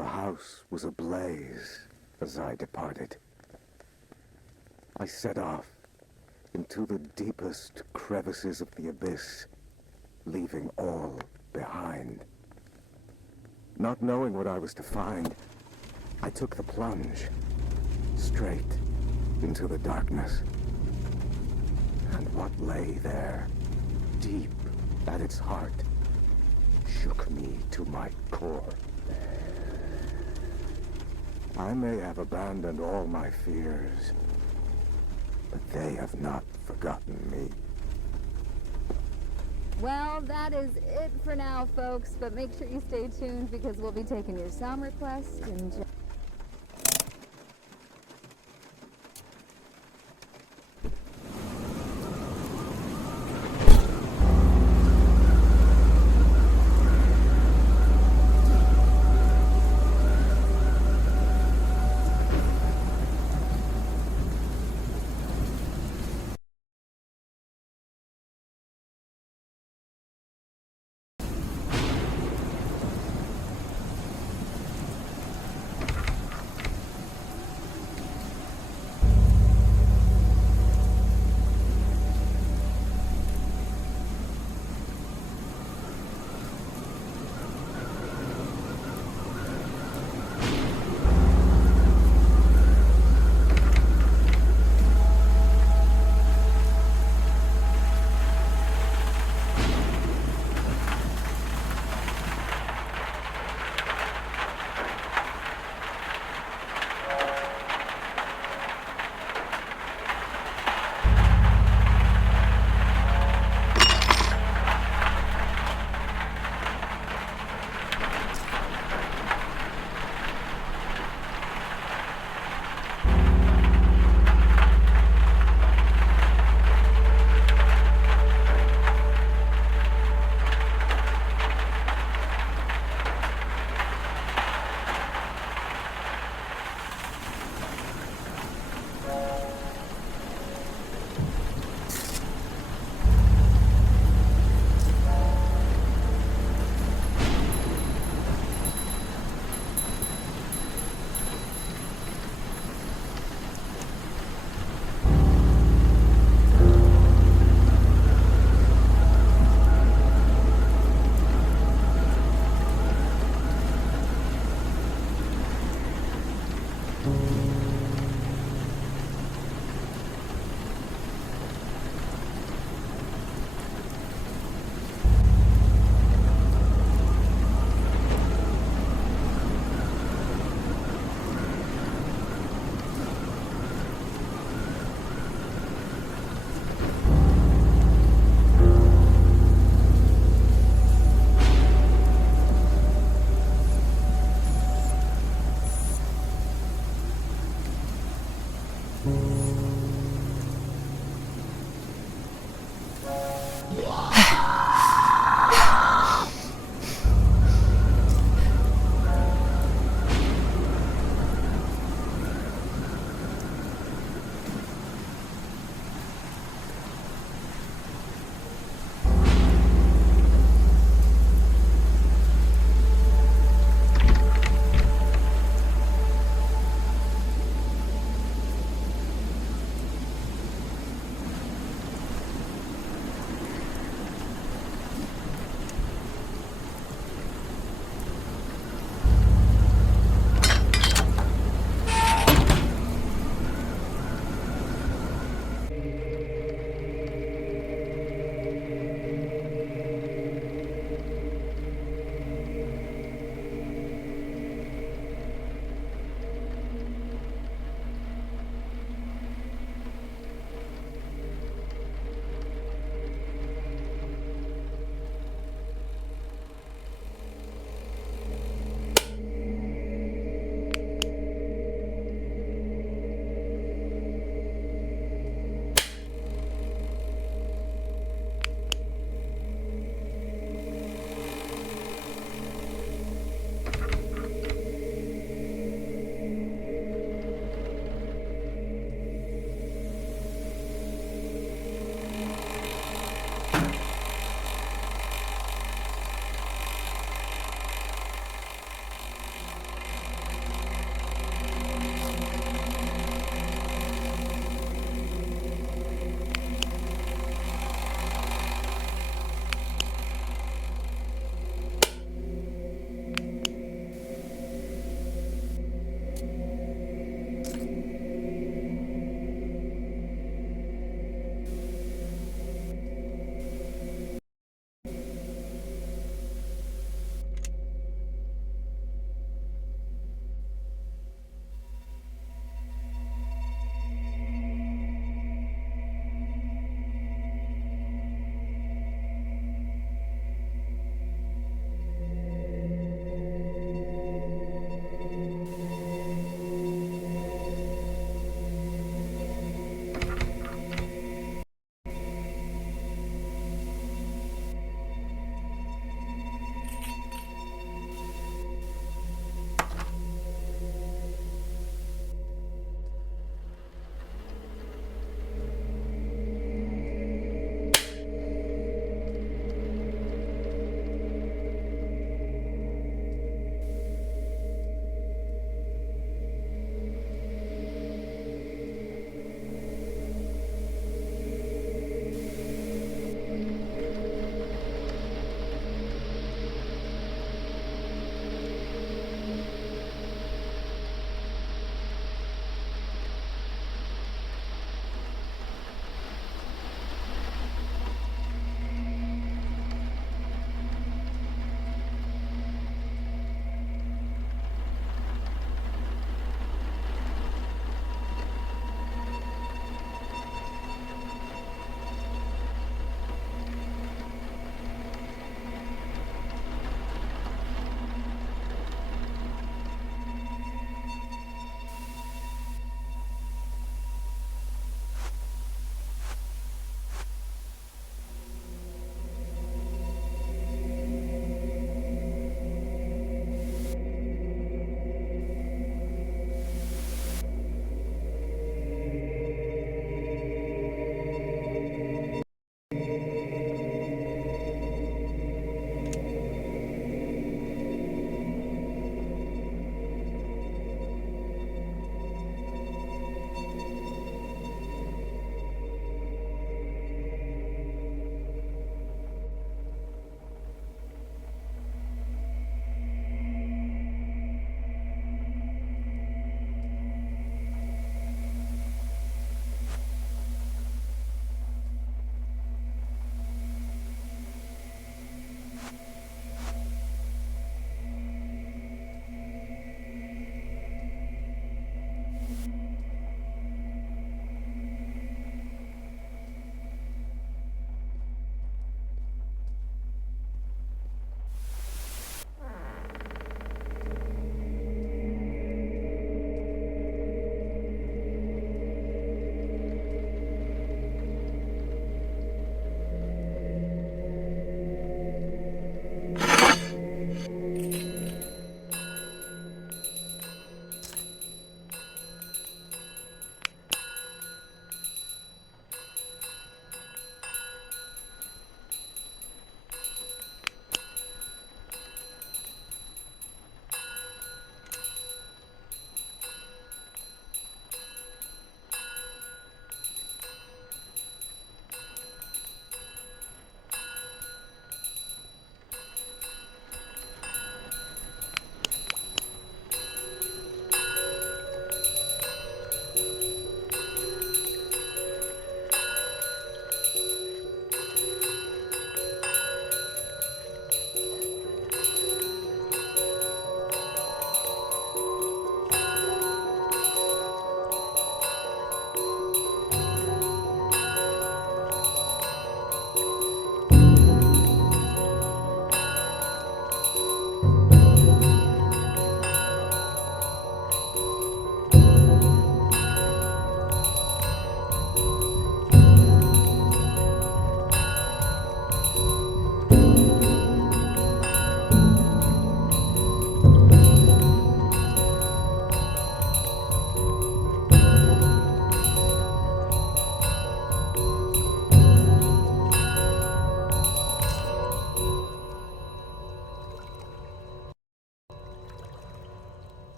The house was ablaze as I departed. I set off into the deepest crevices of the abyss, leaving all behind. Not knowing what I was to find, I took the plunge, straight into the darkness. And what lay there, deep at its heart, shook me to my core. I may have abandoned all my fears, but they have not forgotten me. Well, that is it for now, folks, but make sure you stay tuned because we'll be taking your sound requests in just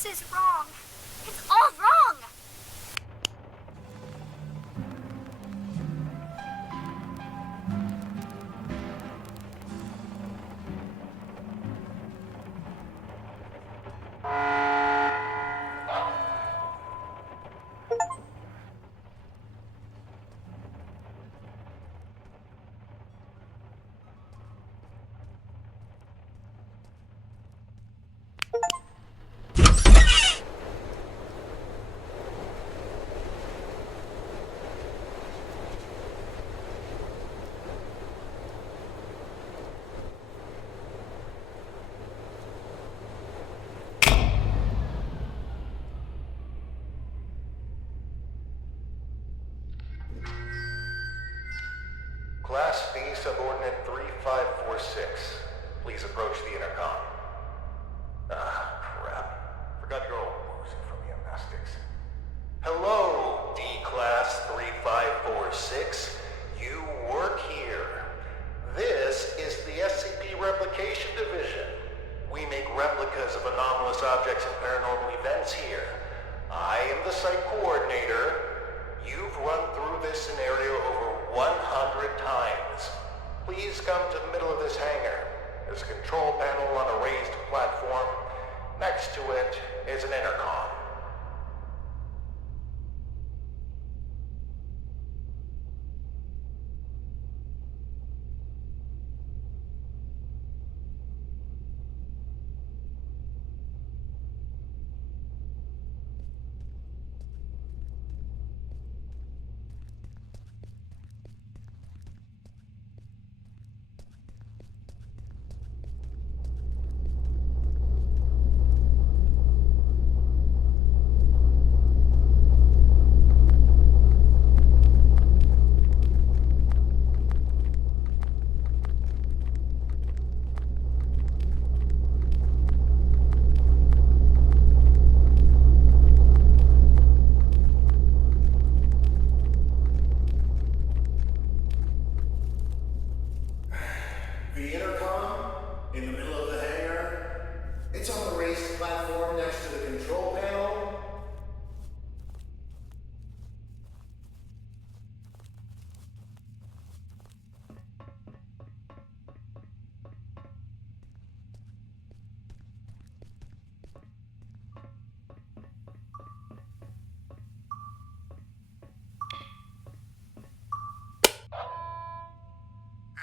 This is wrong. It's all wrong! Class B subordinate 3546. Please approach the intercom. Ah, crap. Forgot your old woozy from the amnestics. Hello, D-Class 3546. You work here. This is the SCP Replication Division. We make replicas of anomalous objects and paranormal events here. I am the site coordinator. You've run through this scenario over 100 times. Please come to the middle of this hangar. There's a control panel on a raised platform. Next to it is an intercom. The intercom in the middle of the hangar. It's on the raised platform next to the control panel.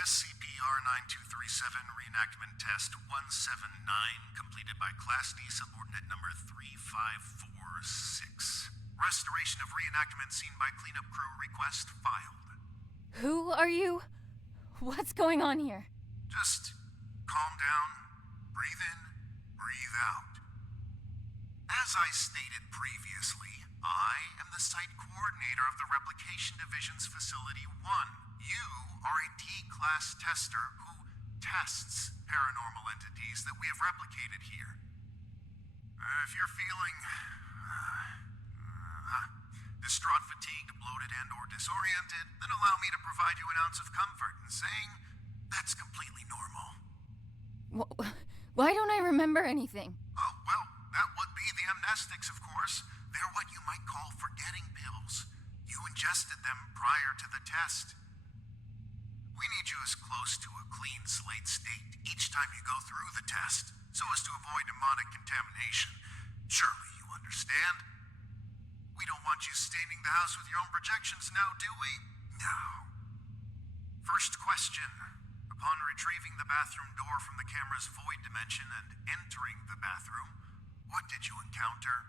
SCP-R9237 Reenactment Test 179 completed by Class D Subordinate Number 3546. Restoration of reenactment scene by cleanup crew request filed. Who are you? What's going on here? Just calm down, breathe in, breathe out. As I stated previously, I am the site coordinator of the Replication Division's Facility 1. You are a D-Class tester who tests paranormal entities that we have replicated here. If you're feeling distraught, fatigued, bloated, and/or disoriented, then allow me to provide you an ounce of comfort in saying that's completely normal. Why don't I remember anything? Oh, well, that would be the amnestics, of course. They're what you might call forgetting pills. You ingested them prior to the test. We need you as close to a clean slate state each time you go through the test, so as to avoid demonic contamination. Surely you understand? We don't want you staining the house with your own projections now, do we? No. First question. Upon retrieving the bathroom door from the camera's void dimension and entering the bathroom, what did you encounter?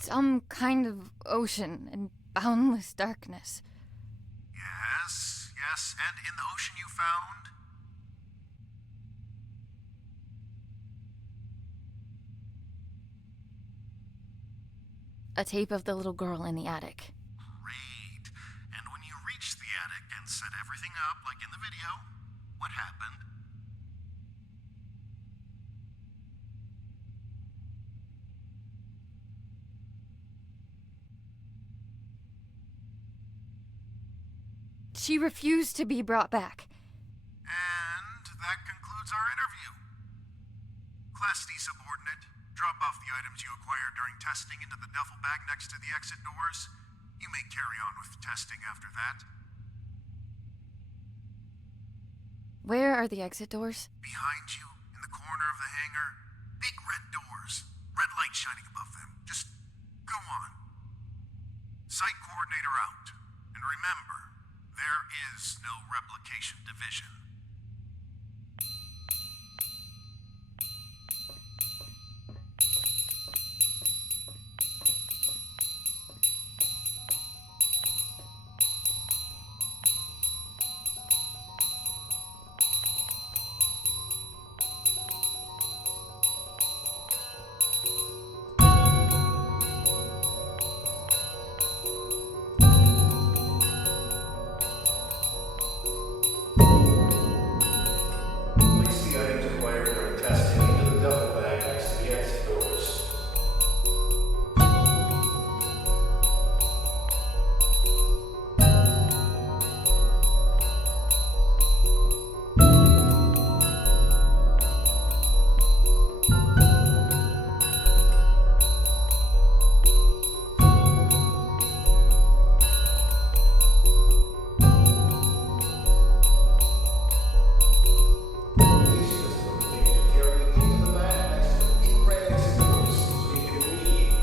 Some kind of ocean and boundless darkness. Yes, yes, and in the ocean you found? A tape of the little girl in the attic. Great. And when you reached the attic and set everything up like in the video, what happened? She refused to be brought back. And that concludes our interview. Class D subordinate, drop off the items you acquired during testing into the duffel bag next to the exit doors. You may carry on with testing after that. Where are the exit doors? Behind you, in the corner of the hangar, big red doors, red light shining above them. Just go on. Site coordinator out. And remember, there is no replication division. Place the items acquired during testing into the duffel bag next to the exit doors. Police system needs to carry it into the bag next to the big red exit doors so you can leave.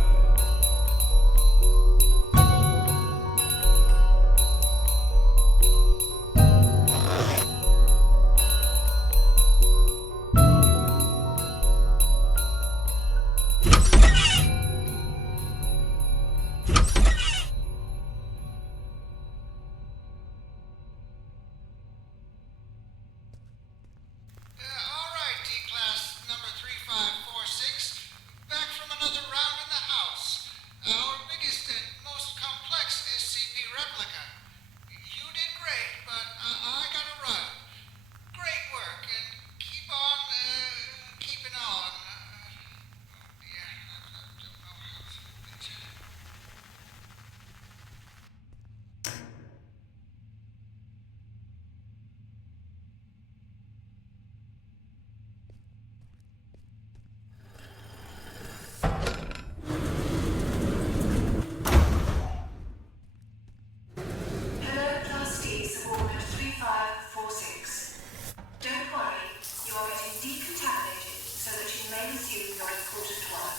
All right, D-Class number 3546. Back from another round in the house. Our biggest and most complex SCP replica. You did great, but I gotta run. Great work, and keep on, keeping on. Oh dear, I don't know how to put it. Hello, Class D subordinate 3546. Don't worry, you are getting decontaminated so that you may resume your important work.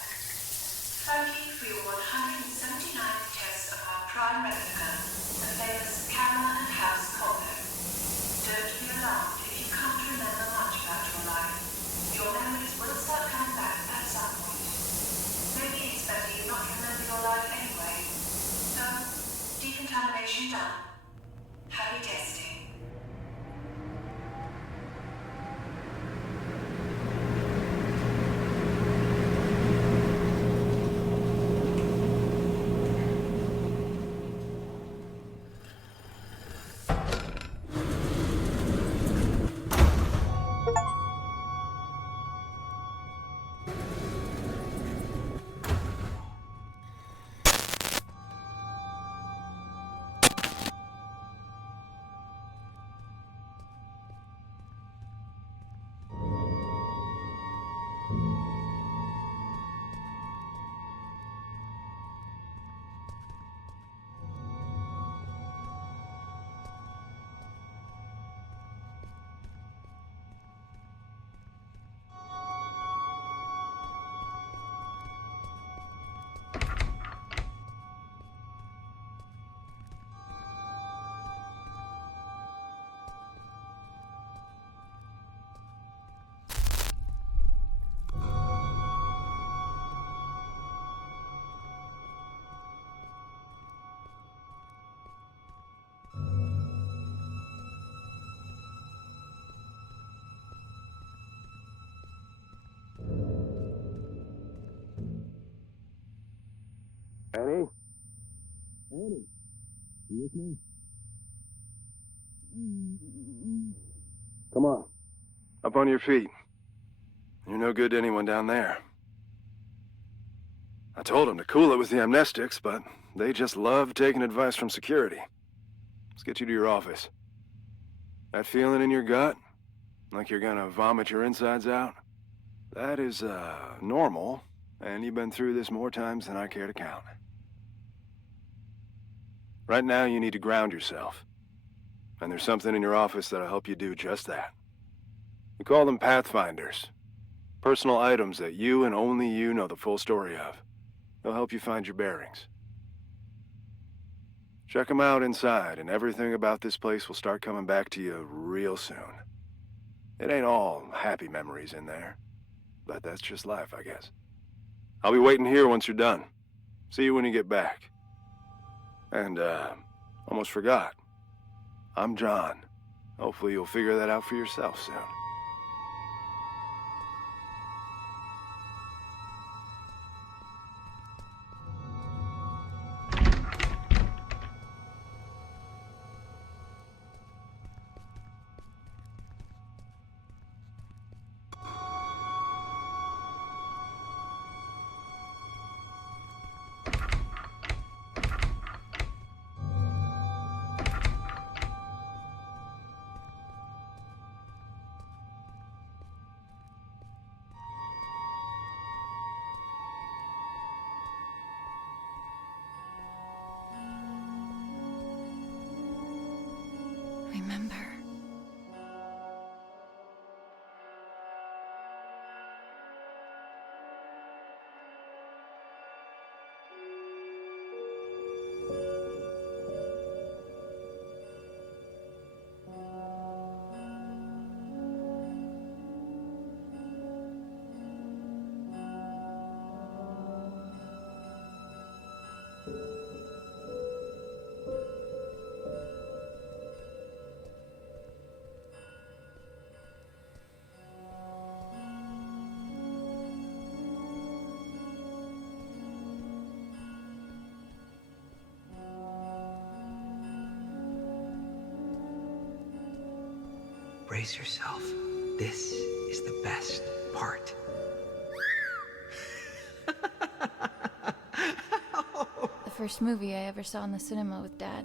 Thank you for your 179th test of our prime replica, the famous camera and house combo. Don't be alarmed if you can't remember much about your life. Your memories will start coming back at some point. Maybe it's better you not remember your life anyway. So, decontamination done. Happy testing. Annie? Annie? You with me? Come on. Up on your feet. You're no good to anyone down there. I told them to cool it with the amnestics, but they just love taking advice from security. Let's get you to your office. That feeling in your gut? Like you're gonna vomit your insides out? That is, normal, and you've been through this more times than I care to count. Right now, you need to ground yourself. And there's something in your office that'll help you do just that. We call them Pathfinders. Personal items that you and only you know the full story of. They'll help you find your bearings. Check them out inside, and everything about this place will start coming back to you real soon. It ain't all happy memories in there, but that's just life, I guess. I'll be waiting here once you're done. See you when you get back. And, almost forgot. I'm John. Hopefully you'll figure that out for yourself soon. Remember. Brace yourself. This is the best part. The first movie I ever saw in the cinema with Dad.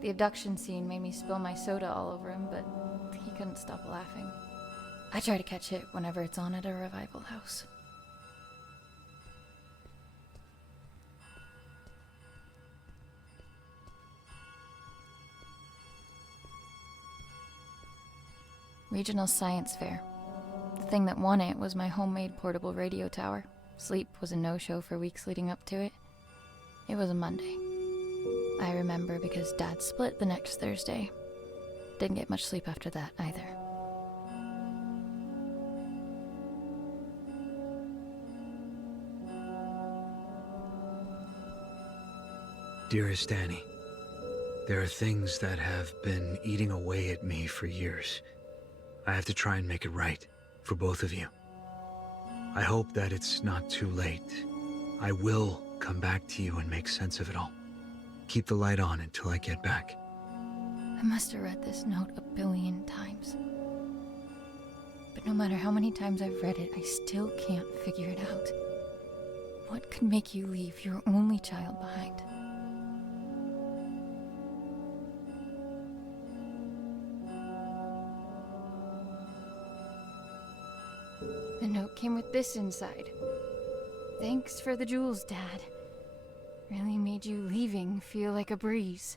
The abduction scene made me spill my soda all over him, but he couldn't stop laughing. I try to catch it whenever it's on at a revival house. Regional Science Fair. The thing that won it was my homemade portable radio tower. Sleep was a no-show for weeks leading up to it. It was a Monday. I remember because Dad split the next Thursday. Didn't get much sleep after that either. Dearest Annie, there are things that have been eating away at me for years. I have to try and make it right for both of you. I hope that it's not too late. I will come back to you and make sense of it all. Keep the light on until I get back. I must have read this note a billion times. But no matter how many times I've read it, I still can't figure it out. What could make you leave your only child behind? The note came with this inside. Thanks for the jewels, Dad. Really made you leaving feel like a breeze.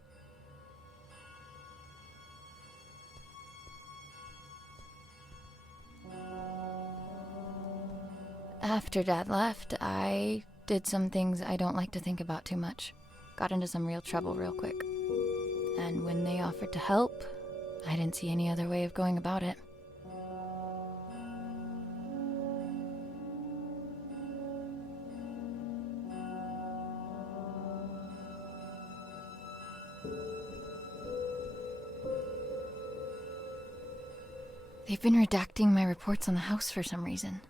After Dad left, I did some things I don't like to think about too much. Got into some real trouble real quick. And when they offered to help, I didn't see any other way of going about it. They've been redacting my reports on the house for some reason.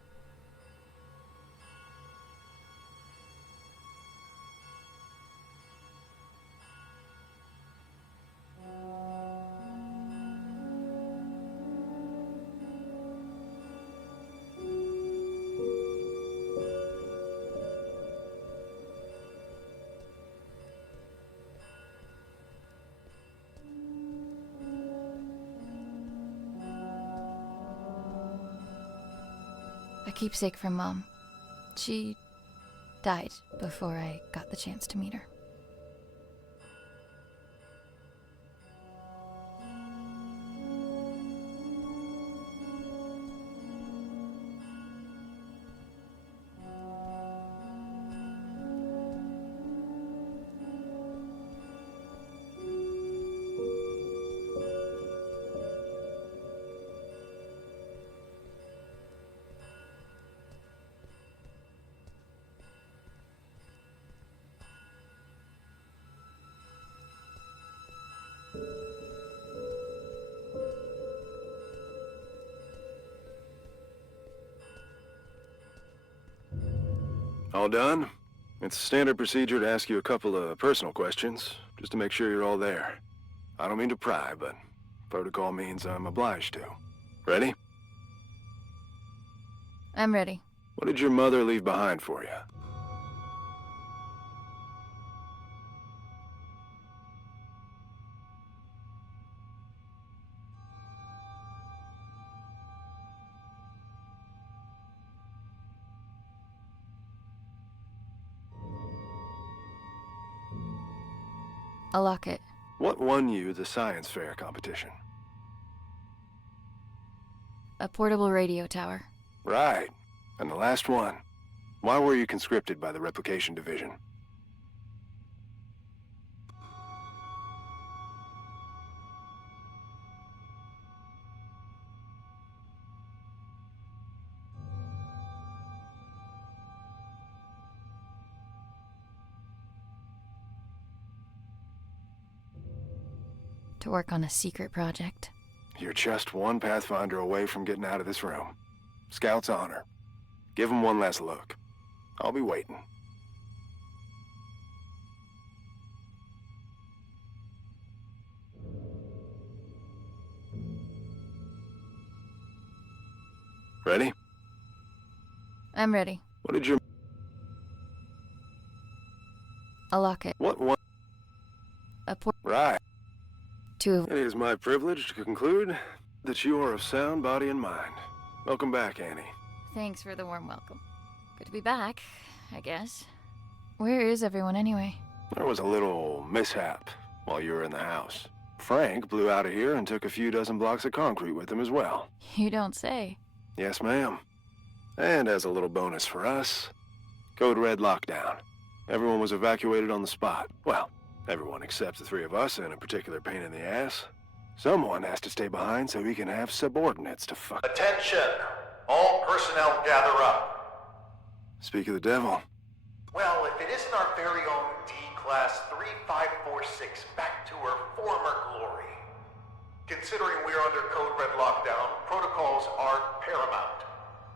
keepsake from Mom. She died before I got the chance to meet her. All done? It's standard procedure to ask you a couple of personal questions, just to make sure you're all there. I don't mean to pry, but protocol means I'm obliged to. Ready? I'm ready. What did your mother leave behind for you? A locket. What won you the science fair competition? A portable radio tower. Right. And the last one. Why were you conscripted by the Replication Division? To work on a secret project. You're just one Pathfinder away from getting out of this room. Scout's honor. Give him one last look. I'll be waiting. Ready? I'm ready. What did your... A locket. What one? Right. Two. It is my privilege to conclude that you are of sound body and mind. Welcome back, Annie. Thanks for the warm welcome. Good to be back, I guess. Where is everyone anyway? There was a little mishap while you were in the house. Frank blew out of here and took a few dozen blocks of concrete with him as well. You don't say. Yes, ma'am. And as a little bonus for us, Code Red lockdown. Everyone was evacuated on the spot. Well, everyone except the three of us and a particular pain in the ass. Someone has to stay behind so he can have subordinates to fuck. Attention! All personnel gather up. Speak of the devil. Well, if it isn't our very own D-Class 3546 back to her former glory. Considering we're under Code Red lockdown, protocols are paramount.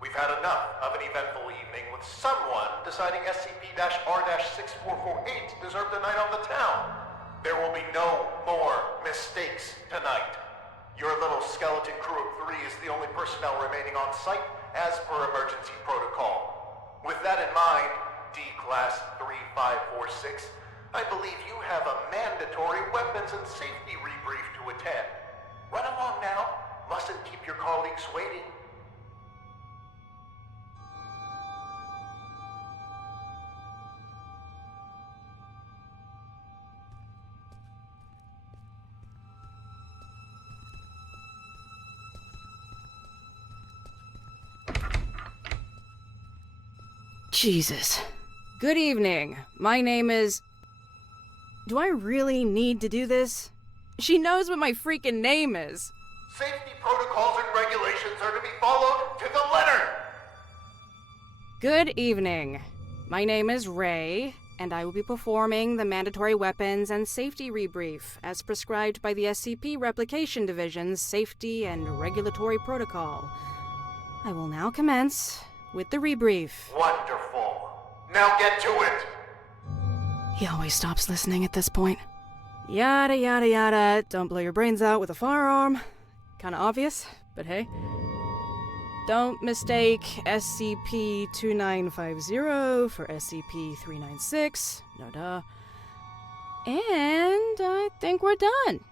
We've had enough of an eventful evening with someone deciding SCP-R-6448 deserved a night on the town. There will be no more mistakes tonight. Your little skeleton crew of 3 is the only personnel remaining on site as per emergency protocol. With that in mind, D-Class 3546, I believe you have a mandatory weapons and safety rebrief to attend. Run along now. Mustn't keep your colleagues waiting. Jesus. Good evening. My name is... Do I really need to do this? She knows what my freaking name is. Safety protocols and regulations are to be followed to the letter! Good evening. My name is Ray, and I will be performing the mandatory weapons and safety rebrief as prescribed by the SCP Replication Division's Safety and Regulatory Protocol. I will now commence with the rebrief. Wonderful. Now get to it! He always stops listening at this point. Yada yada yada, don't blow your brains out with a firearm. Kinda obvious, but hey. Don't mistake SCP-2950 for SCP-396, no duh. And I think we're done.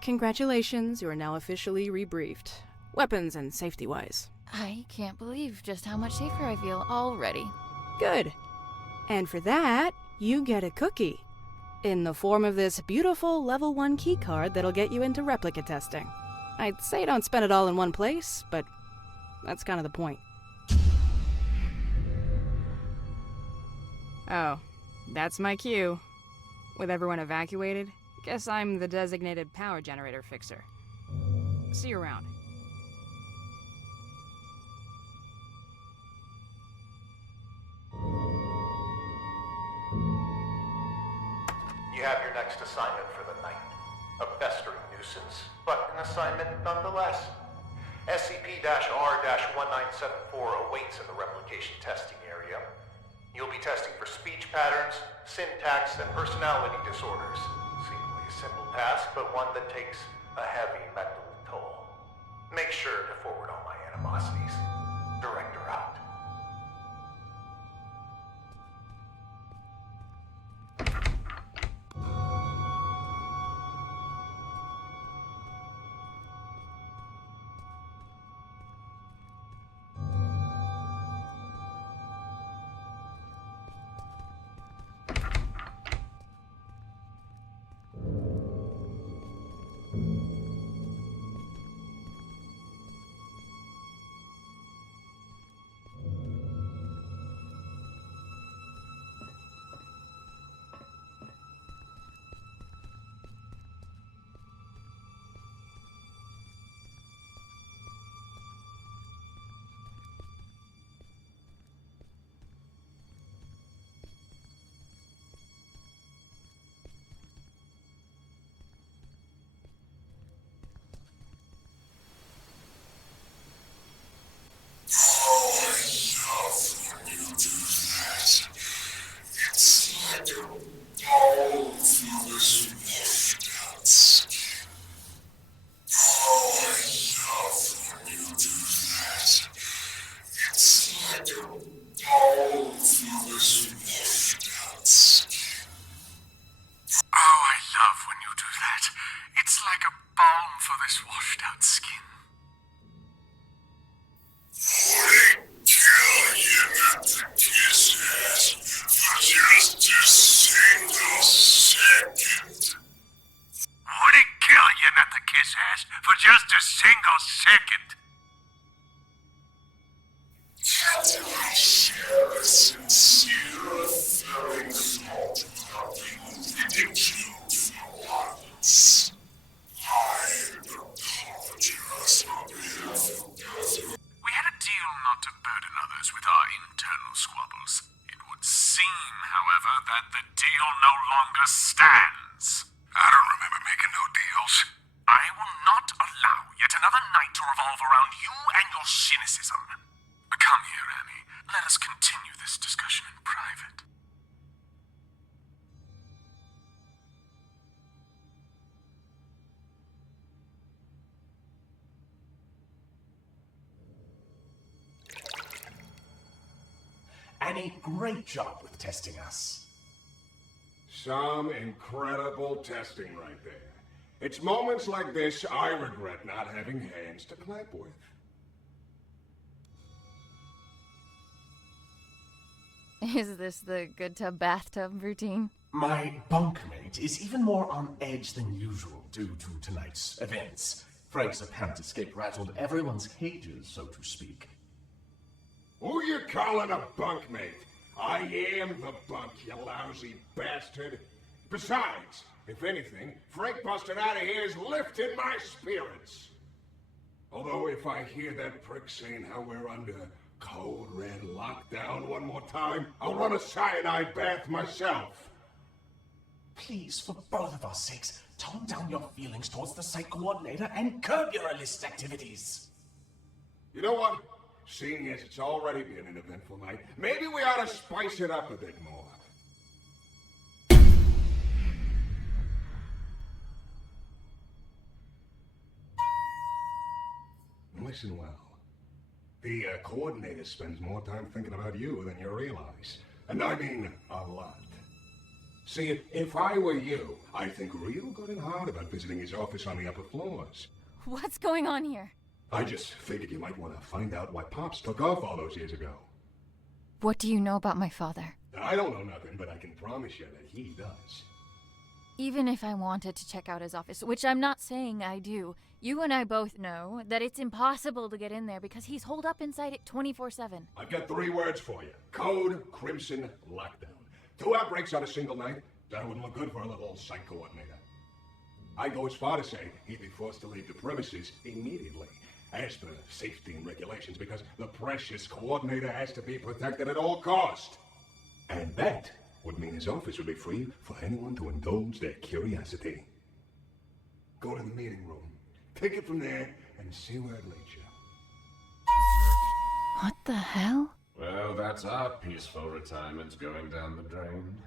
Congratulations, you are now officially rebriefed. Weapons and safety-wise. I can't believe just how much safer I feel already. Good. And for that, you get a cookie. In the form of this beautiful level 1 keycard that'll get you into replica testing. I'd say don't spend it all in one place, but that's kind of the point. Oh, that's my cue. With everyone evacuated, guess I'm the designated power generator fixer. See you around. You have your next assignment for the night. A festering nuisance, but an assignment nonetheless. SCP-R-1974 awaits in the replication testing area. You'll be testing for speech patterns, syntax, and personality disorders. Seemingly a simple task, but one that takes a heavy mental toll. Make sure to forward all my animosities. Director out. And a great job with testing us. Some incredible testing right there. It's moments like this I regret not having hands to clap with. Is this the good tub bathtub routine? My bunkmate is even more on edge than usual due to tonight's events. Frank's apparent escape rattled everyone's cages, so to speak. Who you calling a bunkmate? I am the bunk, you lousy bastard. Besides, if anything, Frank busting out of here has lifted my spirits. Although if I hear that prick saying how we're under code red lockdown one more time, I'll run a cyanide bath myself. Please, for both of our sakes, tone down your feelings towards the site coordinator and curb your illicit activities. You know what? Seeing as it's already been an eventful night, maybe we ought to spice it up a bit more. Listen well. The coordinator spends more time thinking about you than you realize. And I mean a lot. See, if I were you, I'd think real good and hard about visiting his office on the upper floors. What's going on here? I just figured you might want to find out why Pops took off all those years ago. What do you know about my father? I don't know nothing, but I can promise you that he does. Even if I wanted to check out his office, which I'm not saying I do, you and I both know that it's impossible to get in there because he's holed up inside it 24/7. I've got 3 words for you. Code Crimson Lockdown. 2 outbreaks on a single night? That wouldn't look good for a little site coordinator. I'd go as far to say he'd be forced to leave the premises immediately, as per safety and regulations, because the precious coordinator has to be protected at all costs. And that would mean his office would be free for anyone to indulge their curiosity. Go to the meeting room, take it from there, and see where it leads you. What the hell? Well, that's our peaceful retirement going down the drain.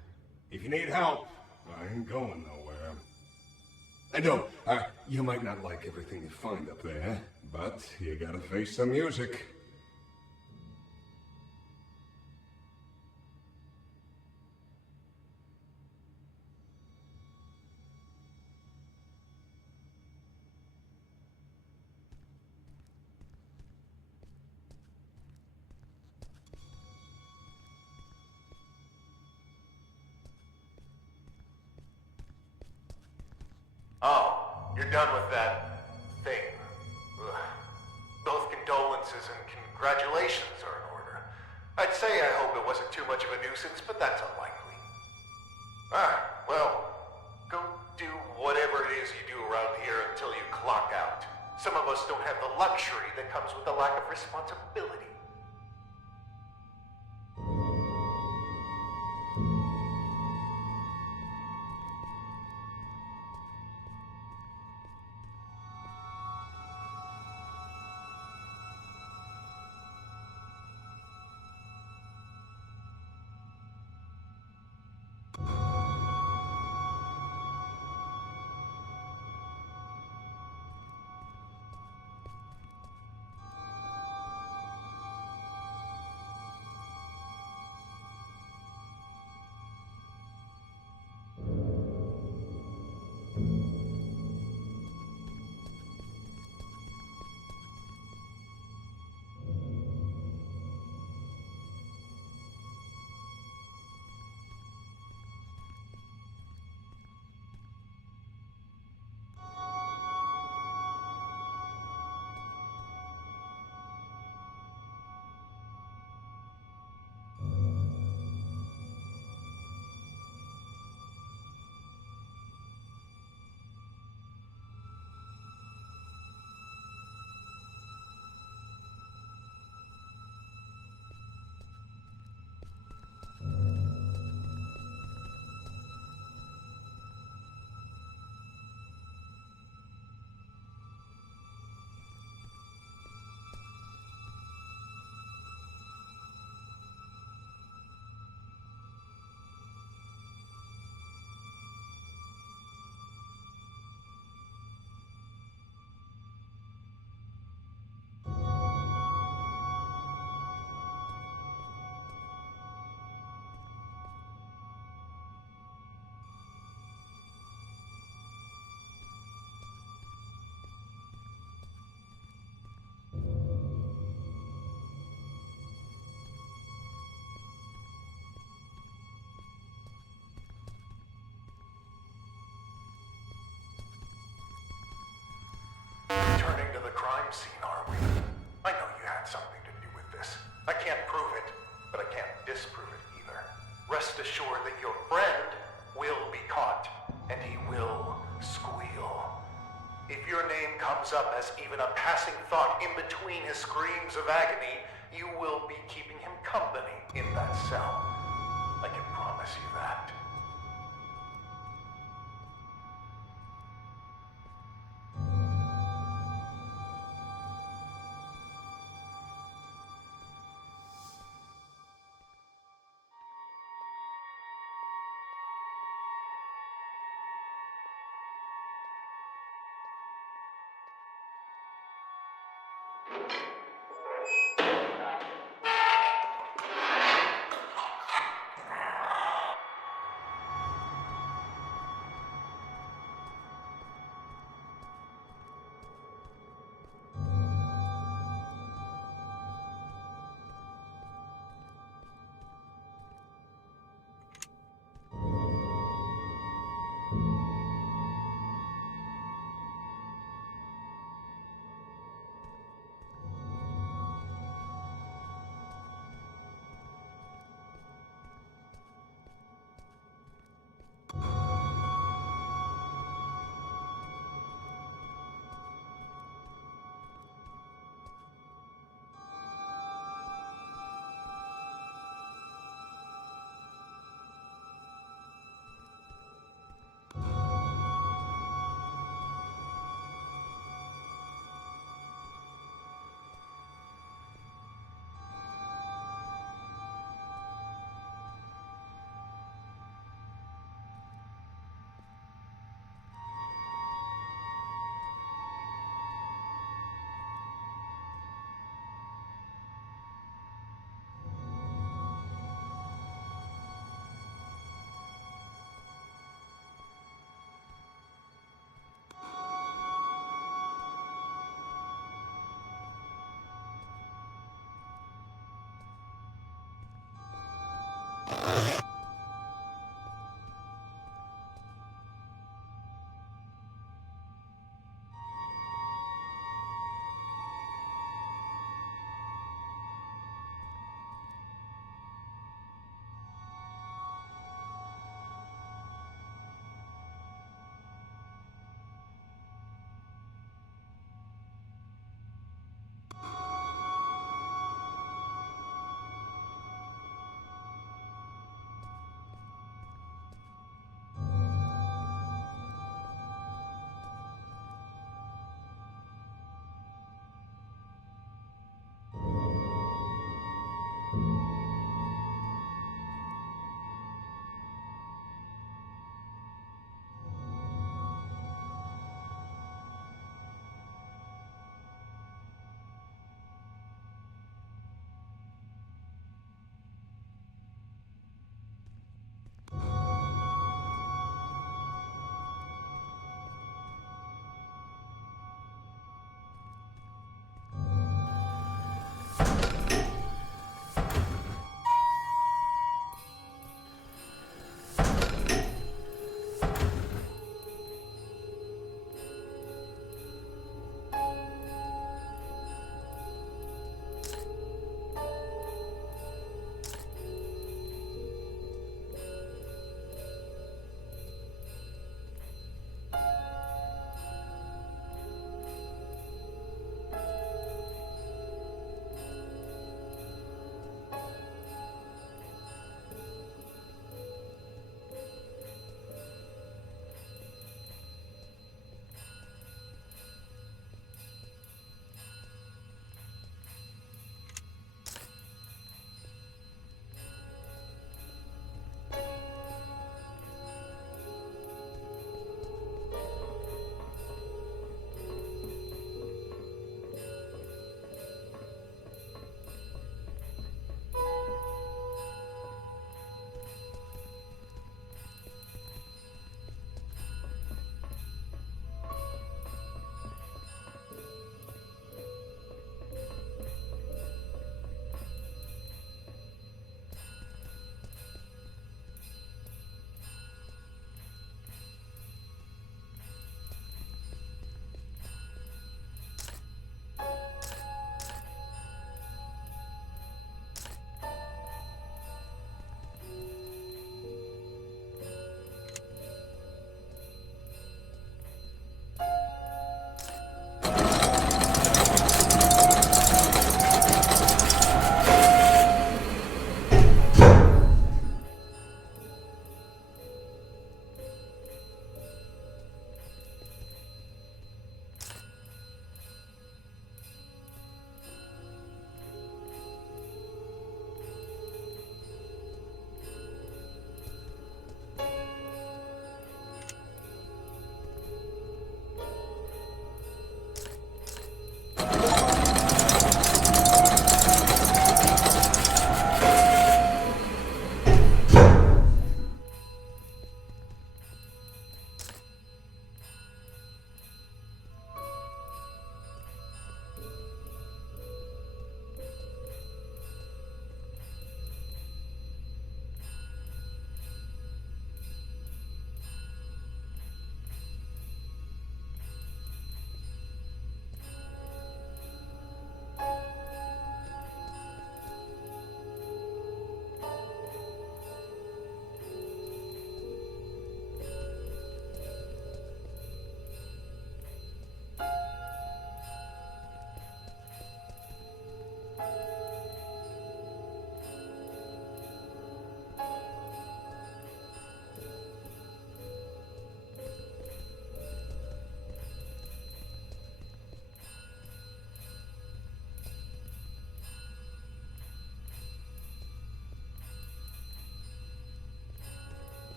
If you need help, I ain't going nowhere. And no, you might not like everything you find up there, but you gotta face the music. Oh, you're done with that thing. Ugh. Both condolences and congratulations are in order. I'd say I hope it wasn't too much of a nuisance, but that's unlikely. Well, go do whatever it is you do around here until you clock out. Some of us don't have the luxury that comes with the lack of responsibility. Returning to the crime scene, are we? I know you had something to do with this. I can't prove it, but I can't disprove it either. Rest assured that your friend will be caught, and he will squeal. If your name comes up as even a passing thought in between his screams of agony, you will be keeping him company in that cell. I can promise you that.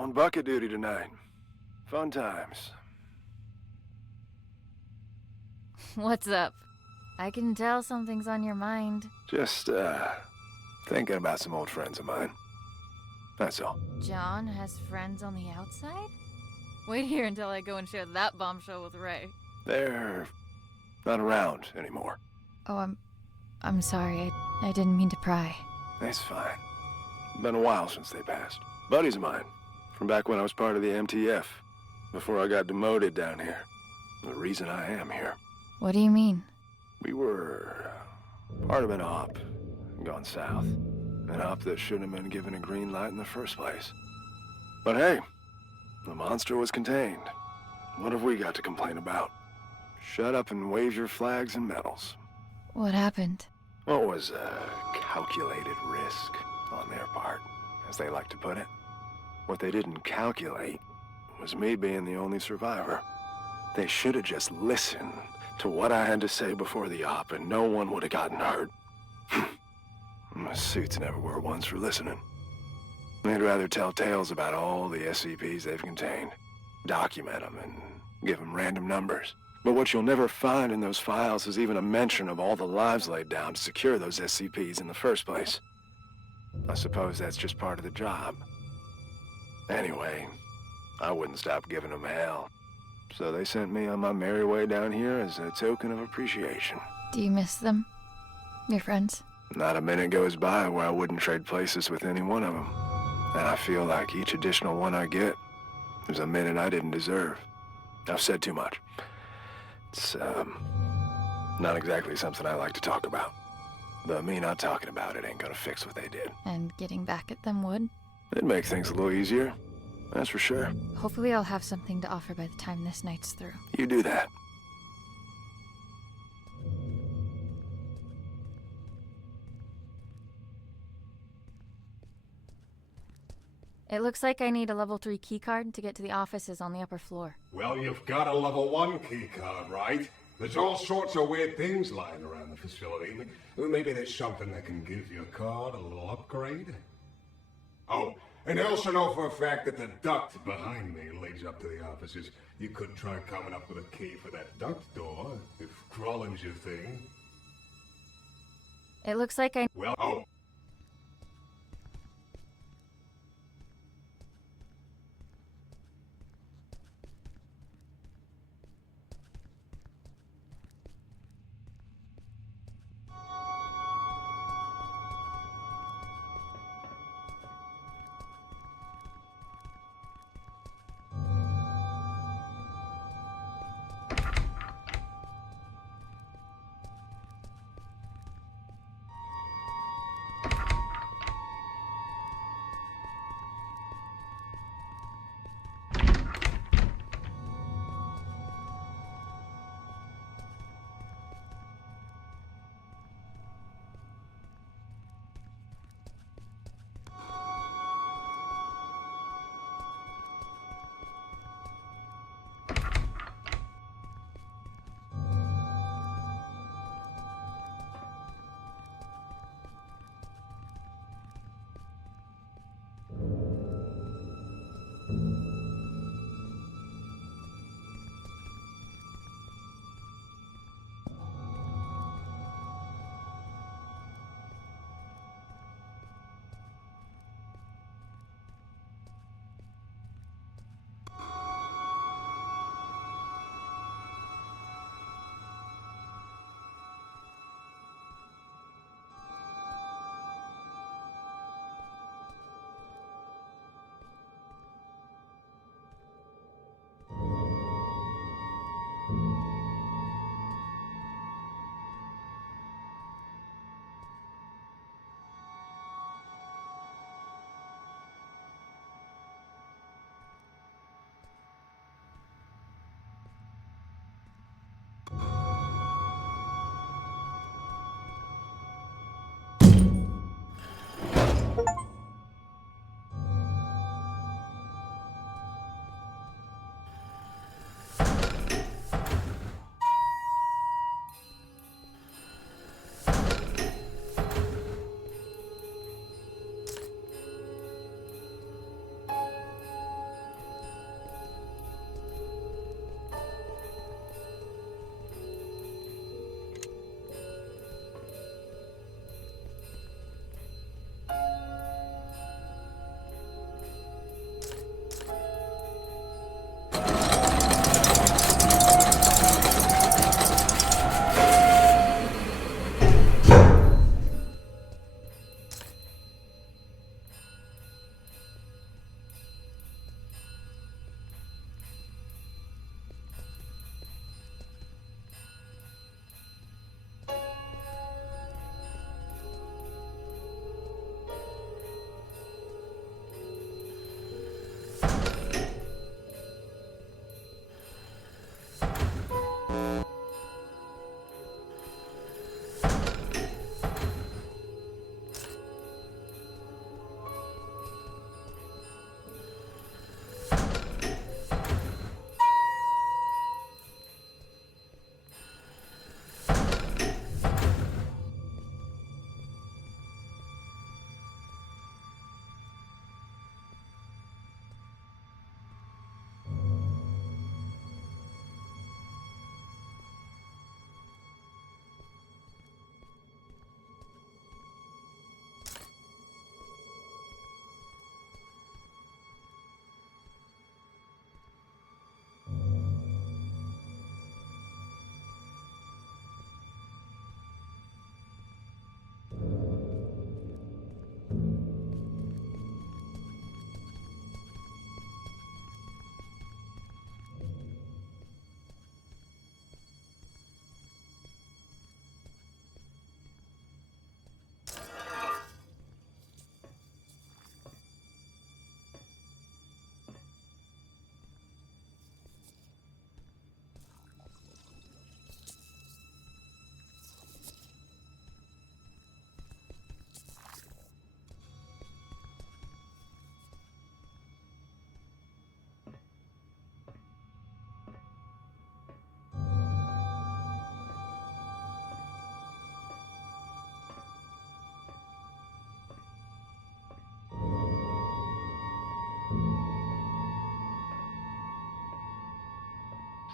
On bucket duty tonight. Fun times. What's up? I can tell something's on your mind. Just, thinking about some old friends of mine. That's all. John has friends on the outside? Wait here until I go and share that bombshell with Ray. They're not around anymore. Oh, I'm sorry. I didn't mean to pry. It's fine. Been a while since they passed. Buddies of mine, from back when I was part of the MTF, before I got demoted down here. The reason I am here. What do you mean? We were part of an op, gone south. An op that shouldn't have been given a green light in the first place. But hey, the monster was contained. What have we got to complain about? Shut up and wave your flags and medals. What happened? What was a calculated risk on their part, as they like to put it. What they didn't calculate was me being the only survivor. They should have just listened to what I had to say before the op, and no one would have gotten hurt. My suits never were ones for listening. They'd rather tell tales about all the SCPs they've contained, document them, and give them random numbers. But what you'll never find in those files is even a mention of all the lives laid down to secure those SCPs in the first place. I suppose that's just part of the job. Anyway, I wouldn't stop giving them hell. So they sent me on my merry way down here as a token of appreciation. Do you miss them? Your friends? Not a minute goes by where I wouldn't trade places with any one of them. And I feel like each additional one I get is a minute I didn't deserve. I've said too much. It's, not exactly something I like to talk about. But me not talking about it ain't gonna fix what they did. And getting back at them would? It'd make things a little easier. That's for sure. Hopefully I'll have something to offer by the time this night's through. You do that. It looks like I need a level 3 keycard to get to the offices on the upper floor. Well, you've got a level 1 keycard, right? There's all sorts of weird things lying around the facility. Maybe there's something that can give your card a little upgrade? Oh, and I also know for a fact that the duct behind me leads up to the offices. You could try coming up with a key for that duct door, if crawling's your thing. It looks like I... Well, oh.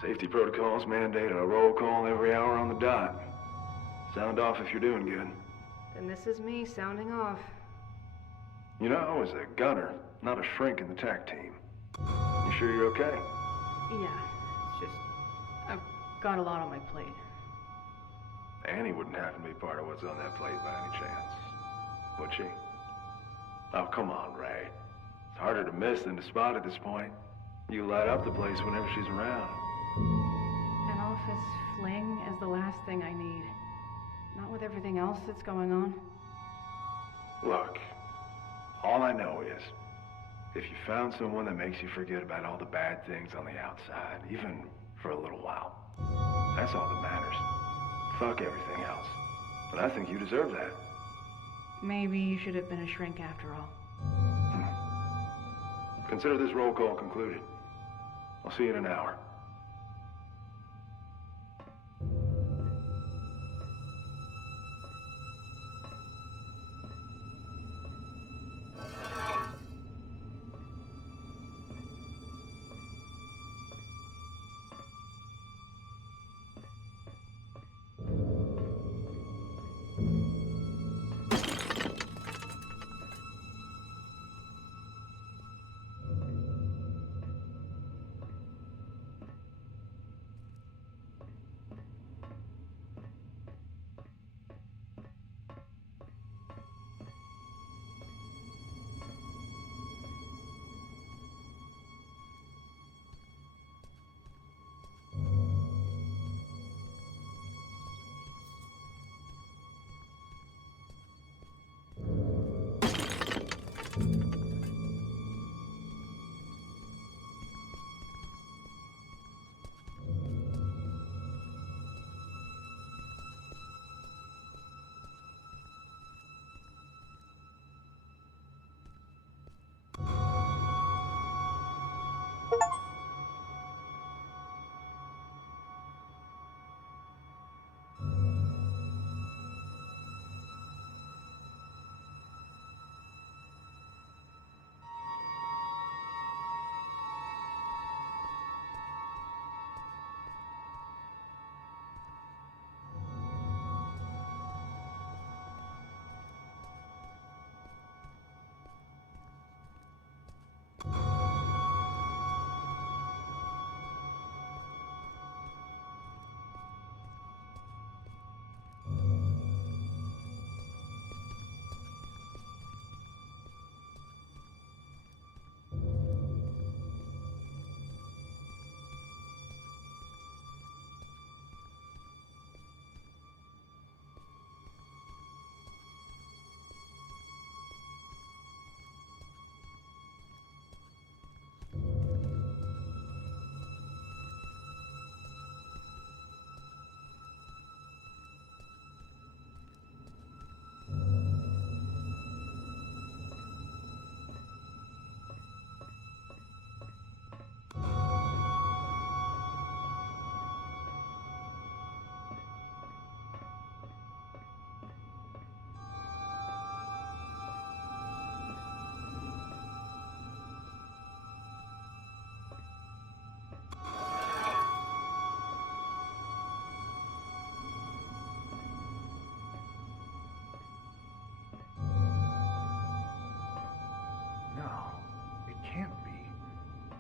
Safety protocols mandate a roll call every hour on the dot. Sound off if you're doing good. Then this is me sounding off. You know, I was a gunner, not a shrink in the TAC team. You sure you're okay? Yeah, it's just... I've got a lot on my plate. Annie wouldn't happen to be part of what's on that plate by any chance, would she? Oh, come on, Ray. It's harder to miss than to spot at this point. You light up the place whenever she's around. An office fling is the last thing I need. Not with everything else that's going on. Look, all I know is, if you found someone that makes you forget about all the bad things on the outside, even for a little while, that's all that matters. Fuck everything else. But I think you deserve that. Maybe you should have been a shrink after all. Consider this roll call concluded. I'll see you in an hour.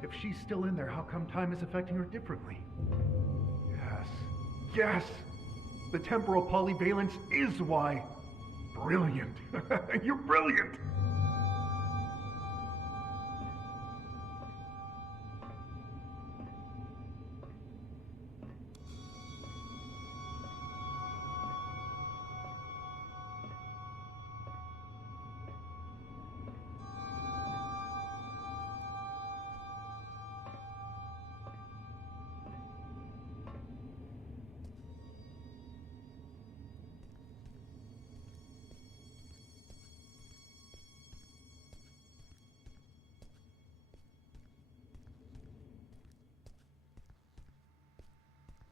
If she's still in there, how come time is affecting her differently? Yes. Yes! The temporal polyvalence is why. Brilliant. You're brilliant!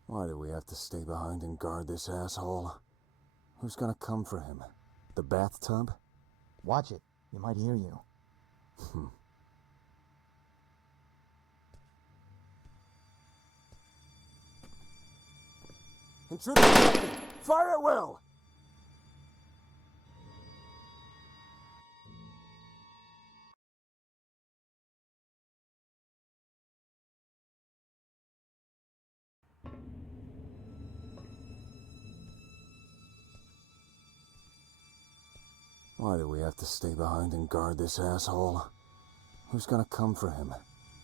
Why do we have to stay behind and guard this asshole? Who's gonna come for him? The bathtub? Watch it. He might hear you. Intruder detected! Fire at will! Why do we have to stay behind and guard this asshole? Who's gonna come for him?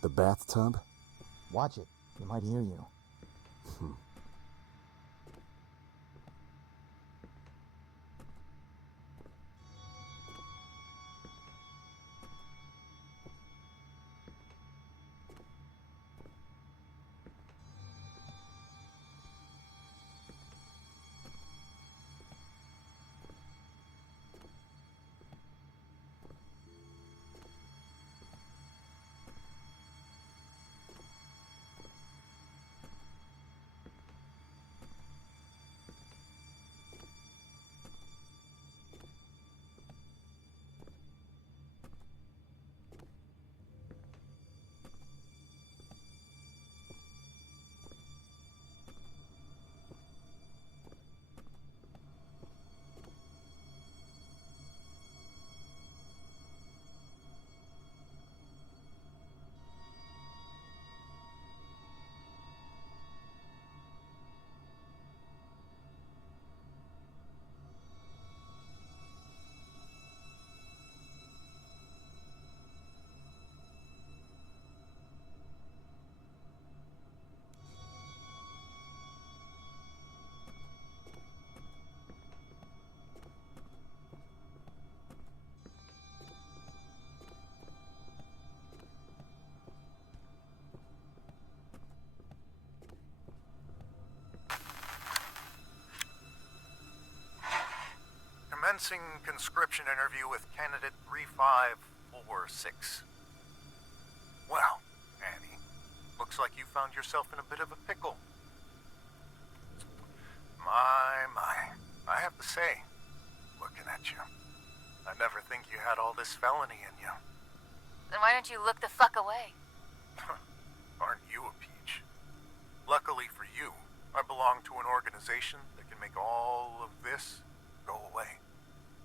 The bathtub? Watch it. He might hear you. Commencing conscription interview with candidate 3546. Well, Annie, looks like you found yourself in a bit of a pickle. My. I have to say, looking at you, I never think you had all this felony in you. Then why don't you look the fuck away? Aren't you a peach? Luckily for you, I belong to an organization that can make all of this go away.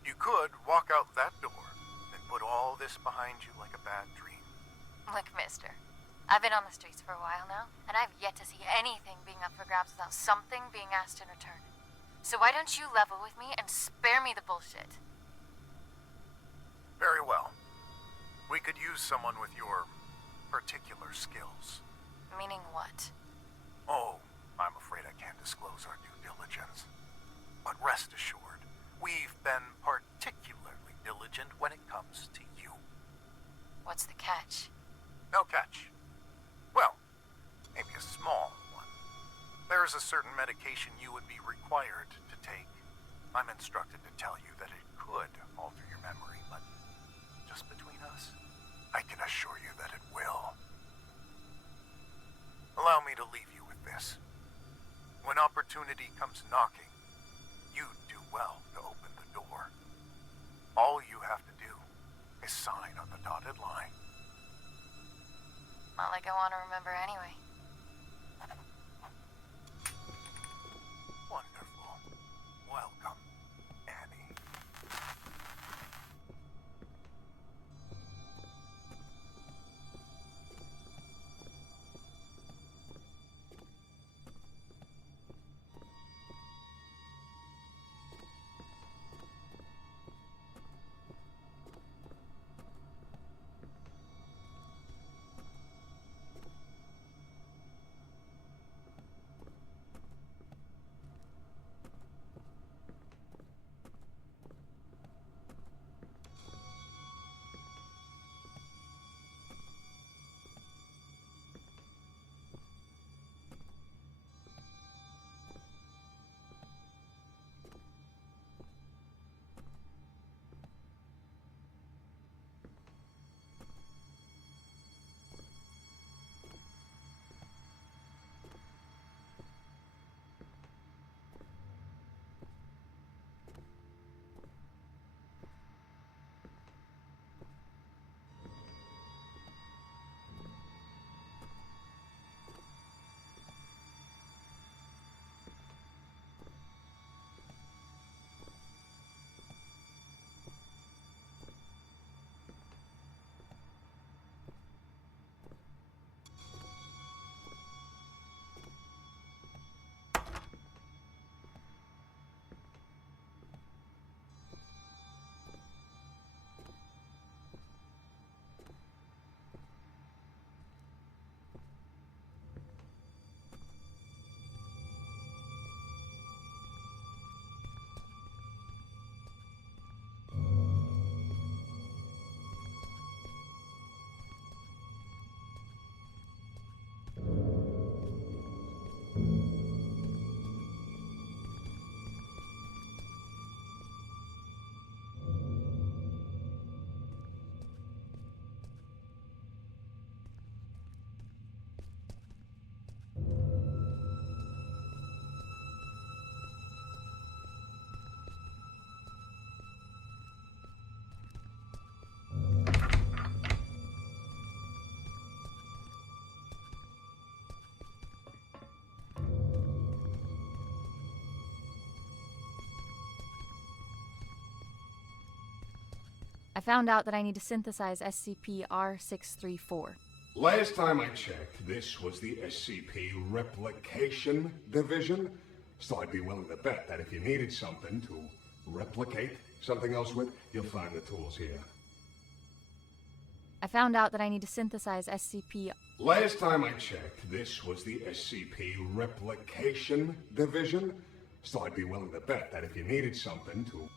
You could walk out that door and put all this behind you like a bad dream. Look, mister, I've been on the streets for a while now, and I've yet to see anything being up for grabs without something being asked in return. So why don't you level with me and spare me the bullshit? Very well. We could use someone with your particular skills. Meaning what? Oh, I'm afraid I can't disclose our due diligence. But rest assured, we've been particularly diligent when it comes to you. What's the catch? No catch. Well, maybe a small one. There is a certain medication you would be required to take. I'm instructed to tell you that it could alter your memory, but just between us, I can assure you that it will. Allow me to leave you with this. When opportunity comes knocking, you'd do well to open the door. All you have to do is sign on the dotted line. Not like I want to remember anyway. Wonderful. Welcome, Annie. I found out that I need to synthesize SCP-R634. Last time I checked, this was the SCP Replication Division. So I'd be willing to bet that if you needed something to replicate something else with, you'll find the tools here. I found out that I need to synthesize SCP... Last time I checked, this was the SCP Replication Division. So I'd be willing to bet that if you needed something to...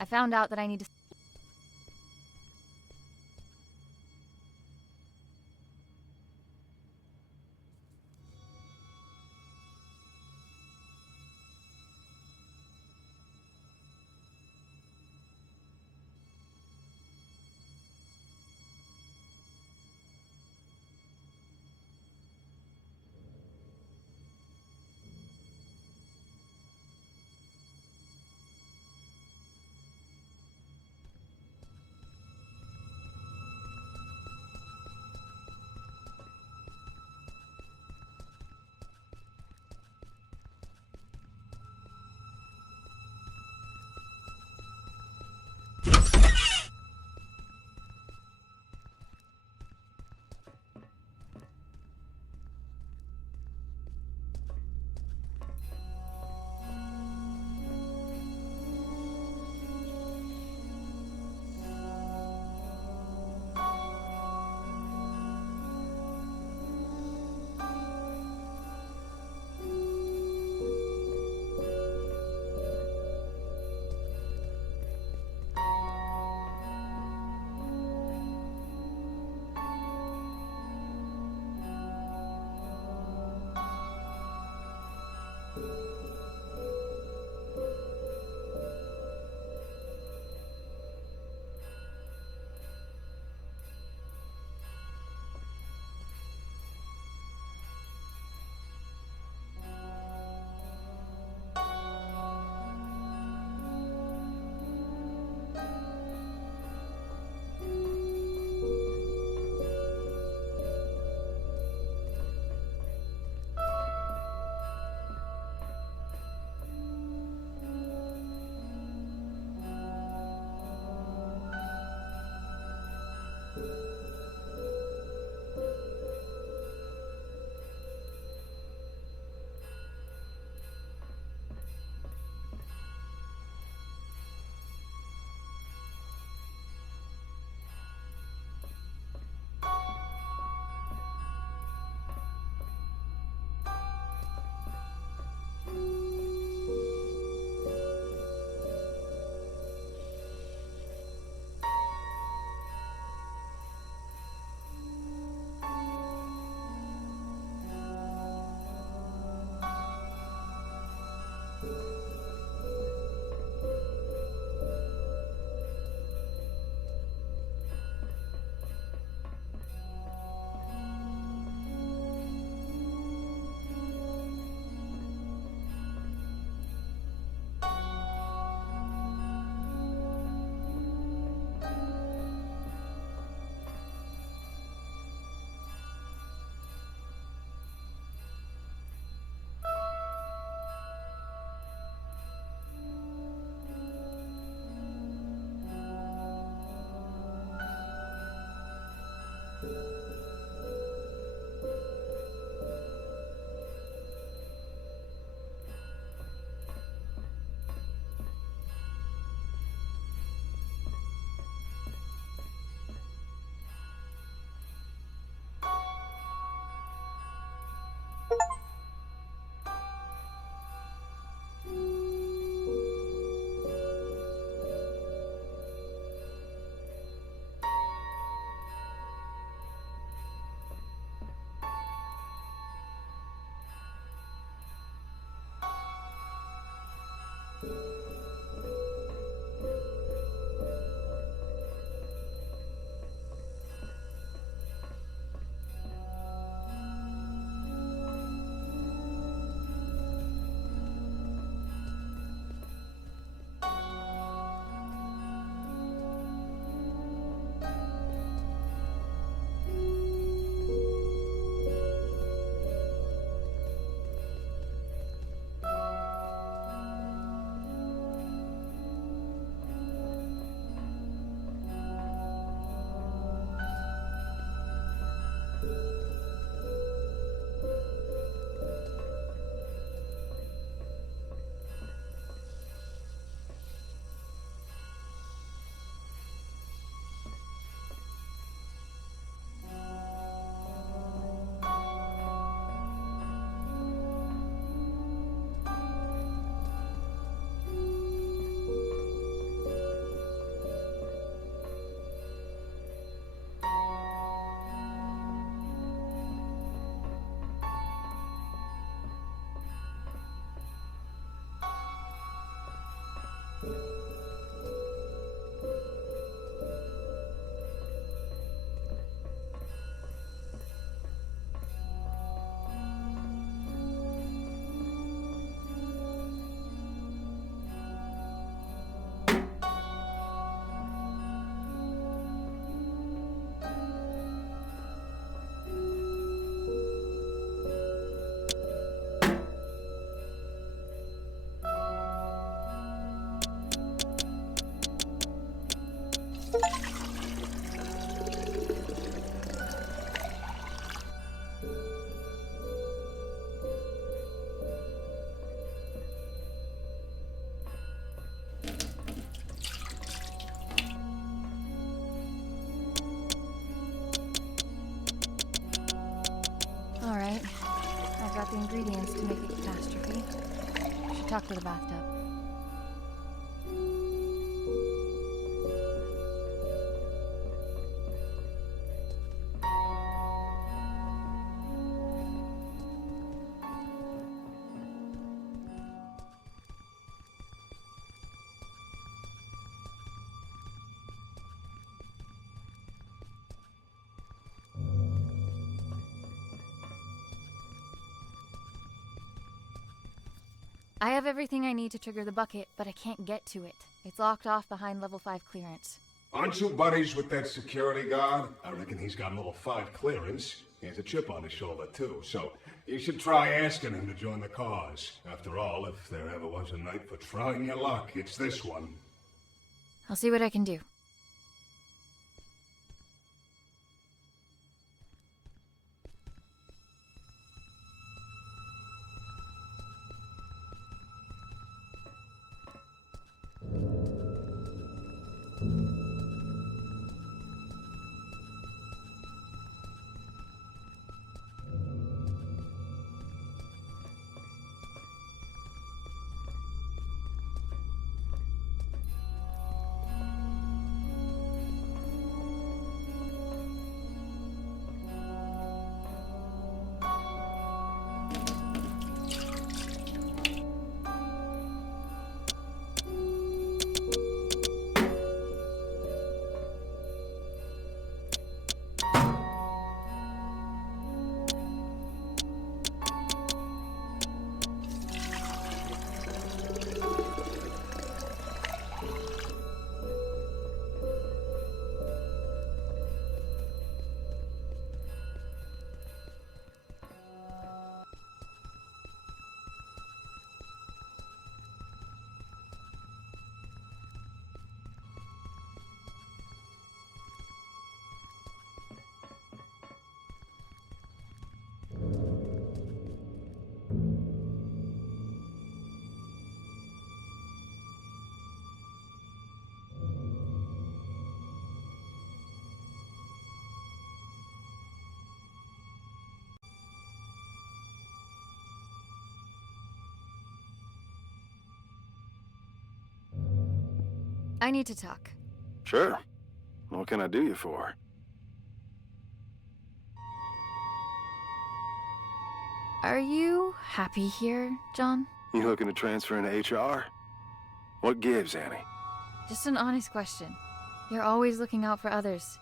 I found out that I need to... the ingredients to make a catastrophe. I should talk to the bathtub. I have everything I need to trigger the bucket, but I can't get to it. It's locked off behind level 5 clearance. Aren't you buddies with that security guard? I reckon he's got level 5 clearance. He has a chip on his shoulder, too, so you should try asking him to join the cause. After all, if there ever was a night for trying your luck, it's this one. I'll see what I can do. I need to talk. Sure. What can I do you for? Are you happy here, John? You looking to transfer into HR? What gives, Annie? Just an honest question. You're always looking out for others.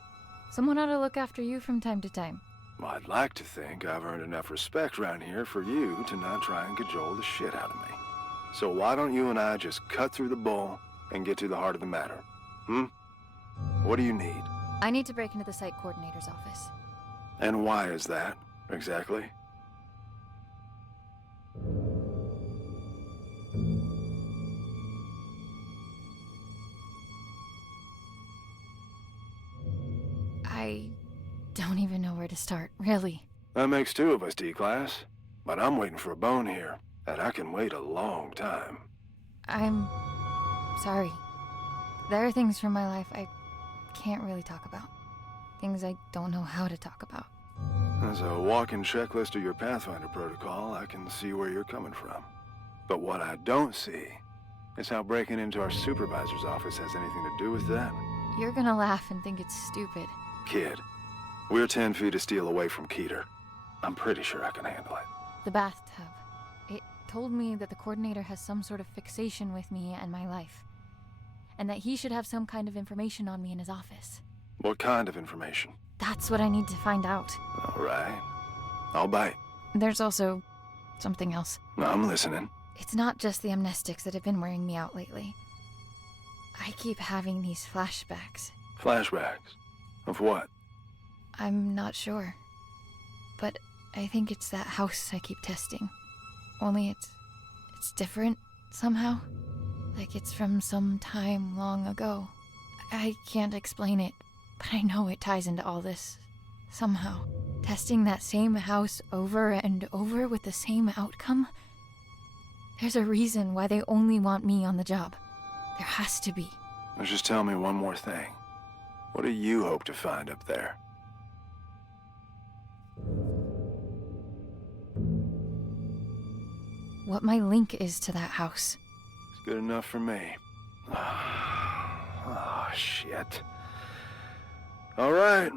Someone ought to look after you from time to time. Well, I'd like to think I've earned enough respect around here for you to not try and cajole the shit out of me. So why don't you and I just cut through the bull and get to the heart of the matter? What do you need? I need to break into the site coordinator's office. And why is that, exactly? I don't even know where to start, really. That makes two of us, D-Class. But I'm waiting for a bone here, and I can wait a long time. I'm sorry. There are things from my life I can't really talk about. Things I don't know how to talk about. As a walking checklist of your Pathfinder protocol, I can see where you're coming from. But what I don't see is how breaking into our supervisor's office has anything to do with that. You're gonna laugh and think it's stupid. Kid, we're 10 feet of steel away from Keter. I'm pretty sure I can handle it. The bathtub. It told me that the coordinator has some sort of fixation with me and my life. And that he should have some kind of information on me in his office. What kind of information? That's what I need to find out. All right. I'll bite. There's also something else. I'm listening. It's not just the amnestics that have been wearing me out lately. I keep having these flashbacks. Flashbacks? Of what? I'm not sure. But I think it's that house I keep testing. Only it's different somehow. Like it's from some time long ago. I can't explain it, but I know it ties into all this. Somehow. Testing that same house over and over with the same outcome? There's a reason why they only want me on the job. There has to be. Now just tell me one more thing. What do you hope to find up there? what my link is to that house. It's good enough for me. Oh, shit. All right.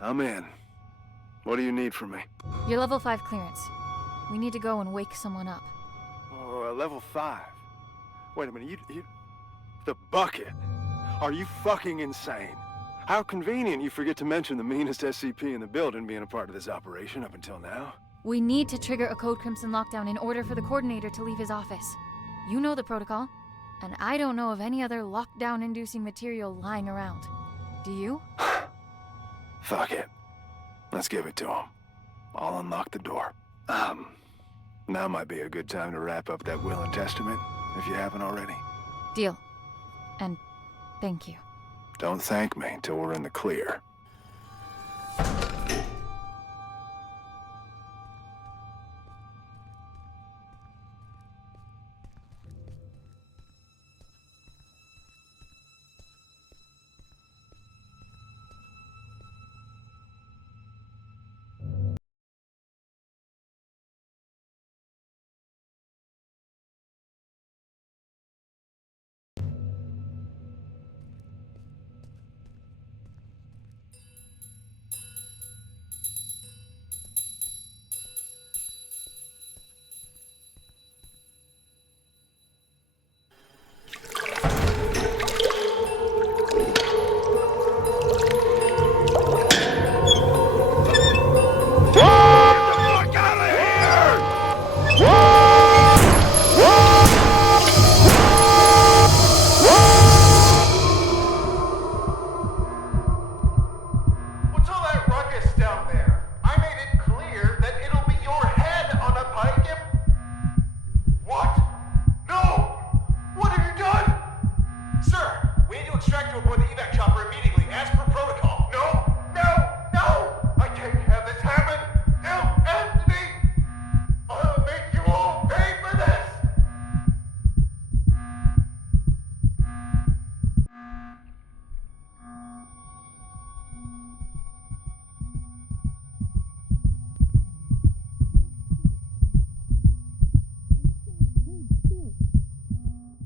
I'm in. What do you need from me? Your level 5 clearance. We need to go and wake someone up. Oh, level 5. Wait a minute, you... The bucket? Are you fucking insane? How convenient you forget to mention the meanest SCP in the building being a part of this operation up until now. We need to trigger a Code Crimson lockdown in order for the coordinator to leave his office. You know the protocol, and I don't know of any other lockdown-inducing material lying around. Do you? Fuck it. Let's give it to him. I'll unlock the door. Now might be a good time to wrap up that will and testament, if you haven't already. Deal. And thank you. Don't thank me until we're in the clear.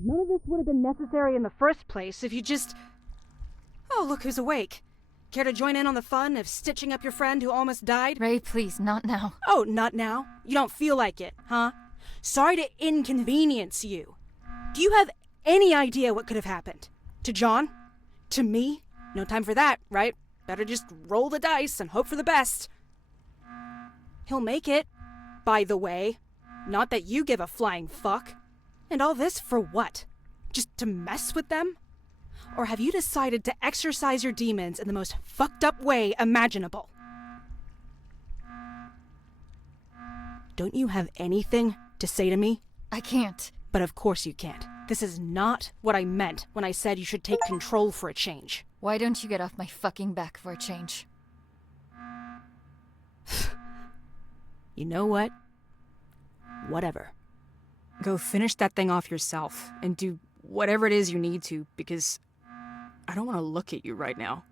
None of this would have been necessary in the first place if you just... Oh, look who's awake. Care to join in on the fun of stitching up your friend who almost died? Ray, please, not now. Oh, not now? You don't feel like it, huh? Sorry to inconvenience you. Do you have any idea what could have happened? To John? To me? No time for that, right? Better just roll the dice and hope for the best. He'll make it, by the way. Not that you give a flying fuck. And all this for what? Just to mess with them? Or have you decided to exercise your demons in the most fucked up way imaginable? Don't you have anything to say to me? I can't. But of course you can't. This is not what I meant when I said you should take control for a change. Why don't you get off my fucking back for a change? You know what? Whatever. Go finish that thing off yourself and do whatever it is you need to, because I don't want to look at you right now.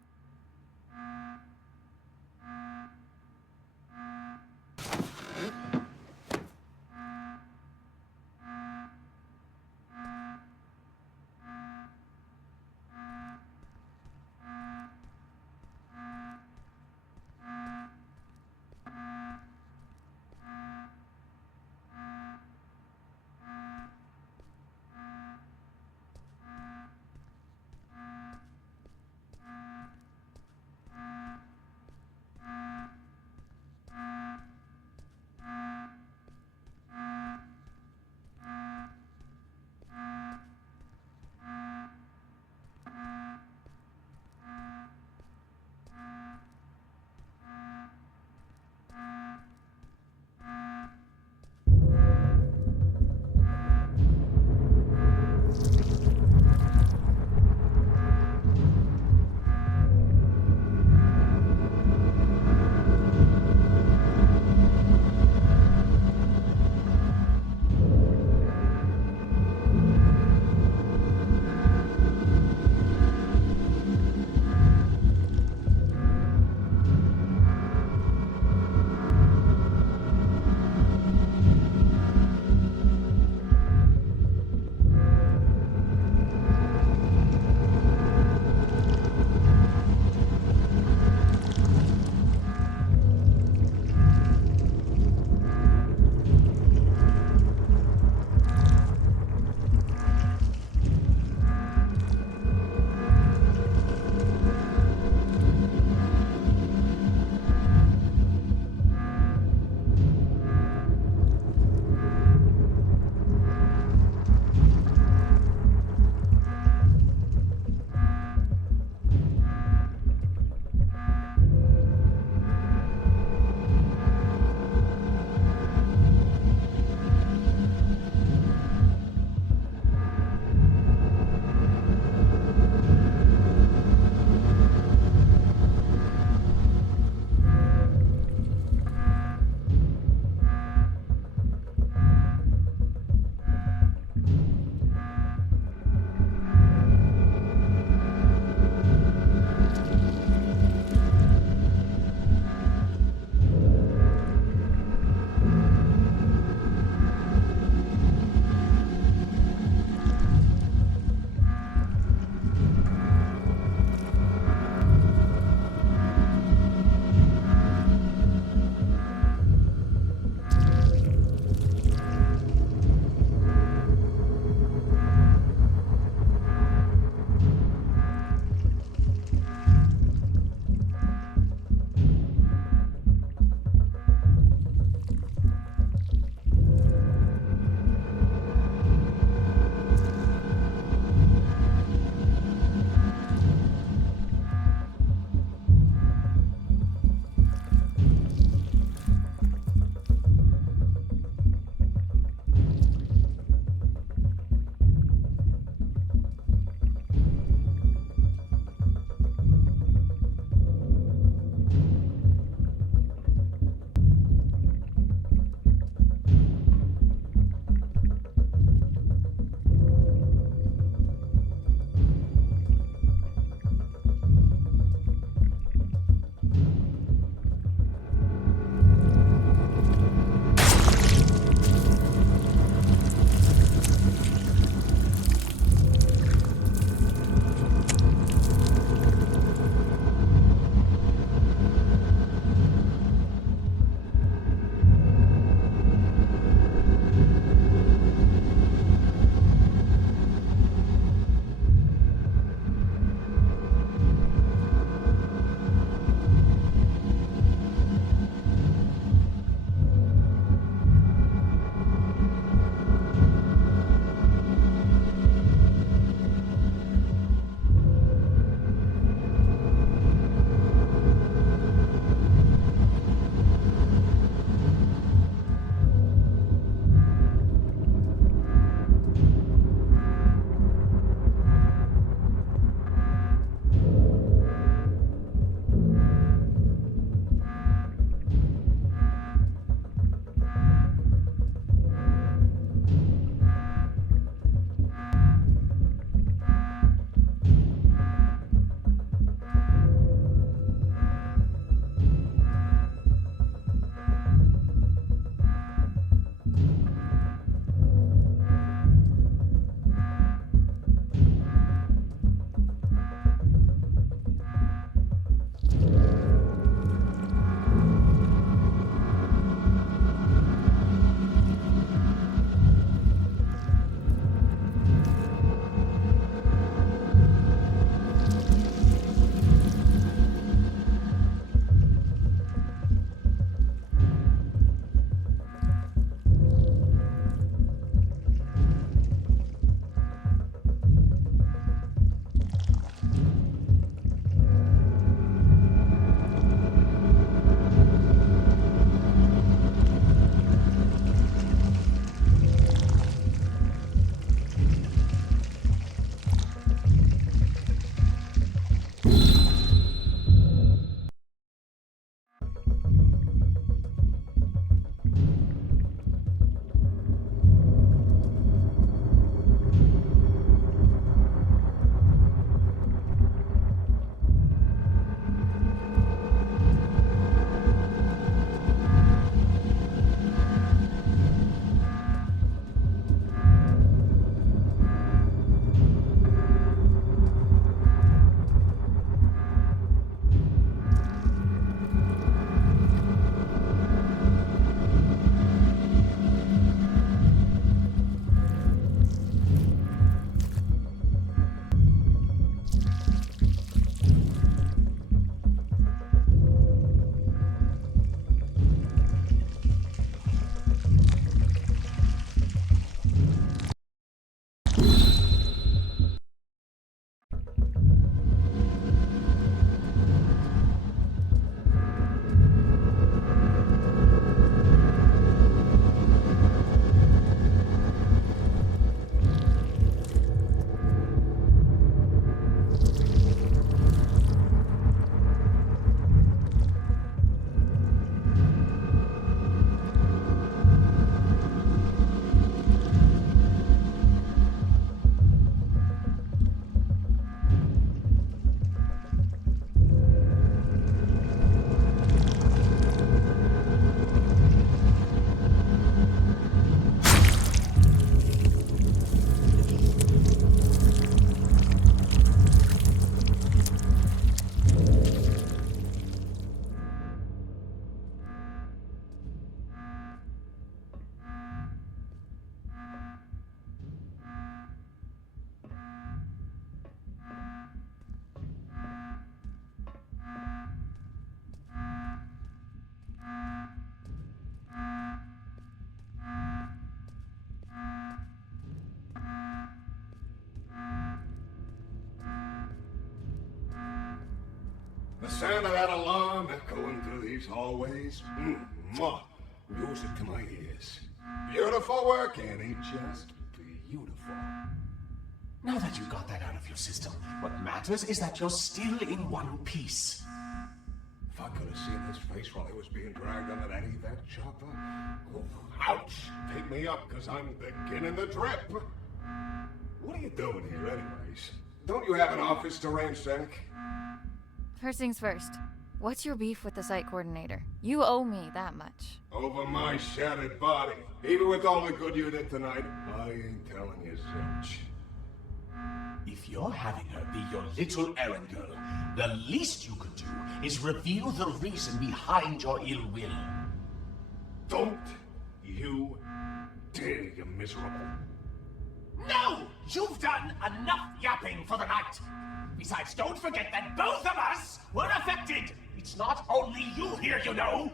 sound of that alarm echoing through these hallways? Mwah. Music to my ears. Beautiful work, Annie. Just beautiful. Now that you got that out of your system, what matters is that you're still in one piece. If I could have seen his face while he was being dragged under that evac chopper. Oh, ouch! Pick me up, because I'm beginning the trip. What are you doing here, anyways? Don't you have an office to ransack? First things first. What's your beef with the site coordinator? You owe me that much. Over my shattered body. Even with all the good you did tonight, I ain't telling you zilch. If you're having her be your little errand girl, the least you could do is reveal the reason behind your ill will. Don't you dare, you miserable. No! You've done enough yapping for the night! Besides, don't forget that both of us were affected! It's not only you here, you know!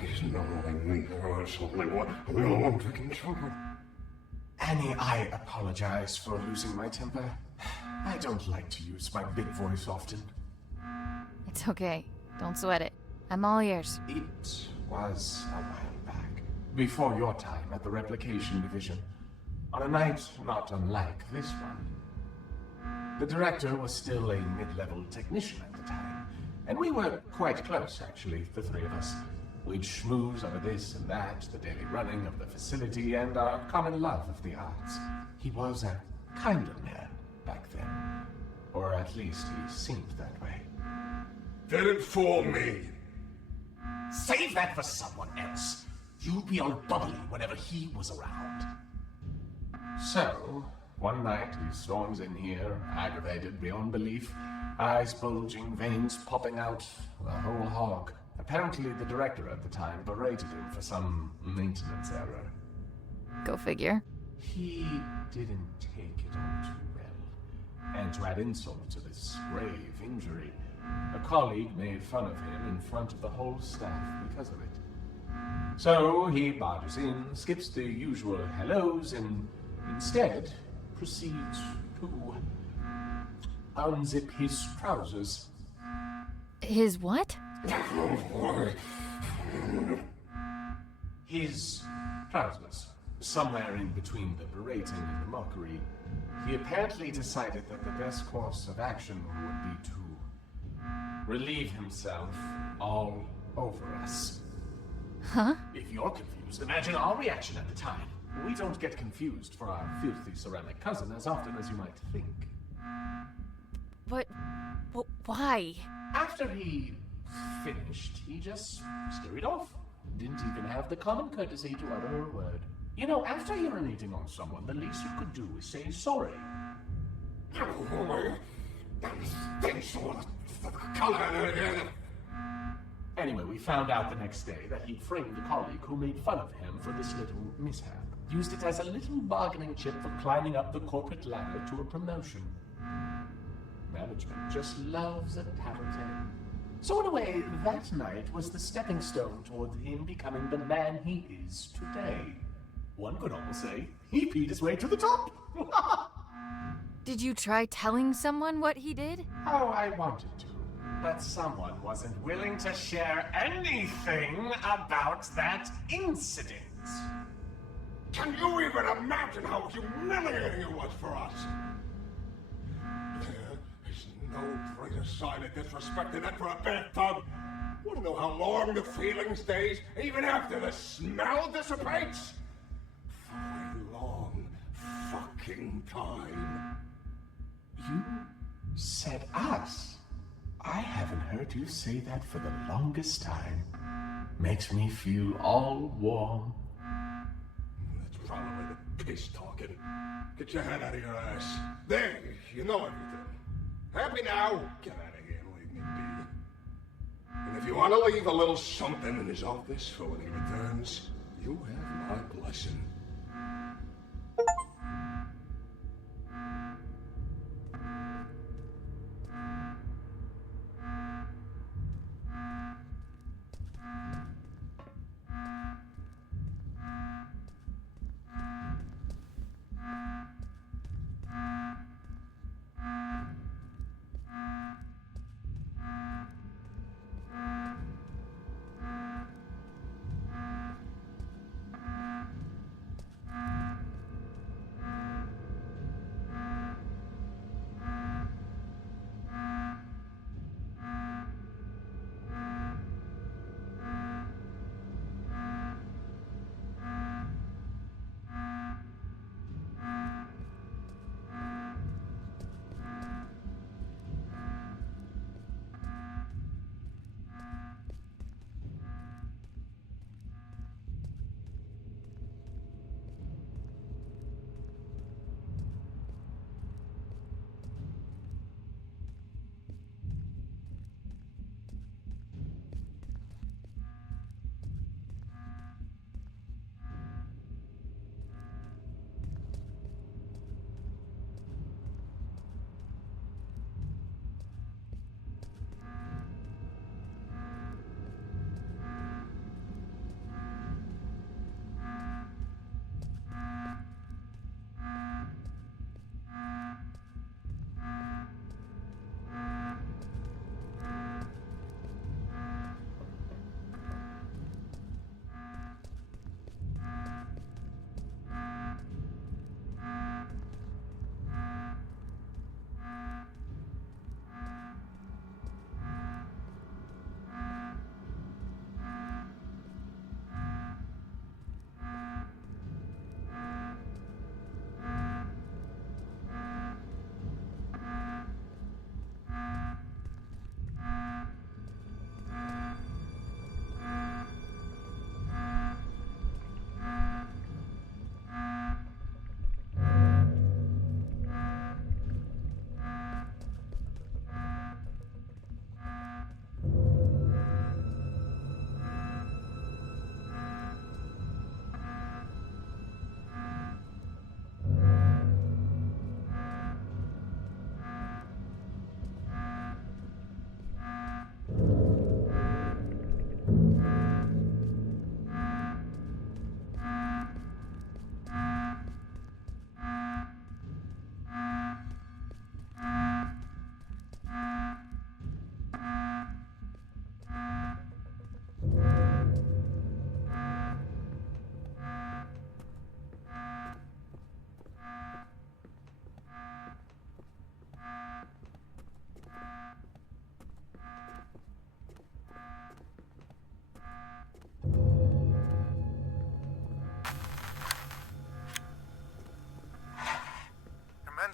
There's no way there's only one. We all want to control. Annie, I apologize for losing my temper. I don't like to use my big voice often. It's okay. Don't sweat it. I'm all ears. It was a while back, before your time at the Replication Division, on a night not unlike this one. The director was still a mid-level technician at the time, and we were quite close, actually, the three of us. We'd schmooze over this and that, the daily running of the facility, and our common love of the arts. He was a kinder man back then. Or at least he seemed that way. Didn't fool me. Save that for someone else. You'd be all bubbly whenever he was around. So, one night he storms in here, aggravated beyond belief, eyes bulging, veins popping out, the whole hog. Apparently the director at the time berated him for some maintenance error. Go figure. He didn't take it all too well. And to add insult to this grave injury, a colleague made fun of him in front of the whole staff because of it. So he barges in, skips the usual hellos, and instead proceeds to unzip his trousers. His what? His trousers. Somewhere in between the berating and the mockery, he apparently decided that the best course of action would be to relieve himself all over us. Huh? If you're confused, imagine our reaction at the time. We don't get confused for our filthy ceramic cousin as often as you might think. But why? After he finished, he just scurried off. Didn't even have the common courtesy to utter a word. You know, after urinating on someone, the least you could do is say sorry. Anyway, we found out the next day that he'd framed a colleague who made fun of him for this little mishap. Used it as a little bargaining chip for climbing up the corporate ladder to a promotion. Management just loves a tattletale. So in a way, that night was the stepping stone toward him becoming the man he is today. One could almost say he peed his way to the top. Did you try telling someone what he did? Oh, I wanted to, but someone wasn't willing to share anything about that incident. Can you even imagine how humiliating it was for us? There is no greater sign of disrespect than that for a bathtub. Want to know how long the feeling stays, even after the smell dissipates? For a long fucking time. You said us. I haven't heard you say that for the longest time. Makes me feel all warm. That's probably the piss talking. Get your head out of your ass. There, you know everything. Happy now? Get out of here and leave me be. And if you want to leave a little something in his office for when he returns, you have my blessing.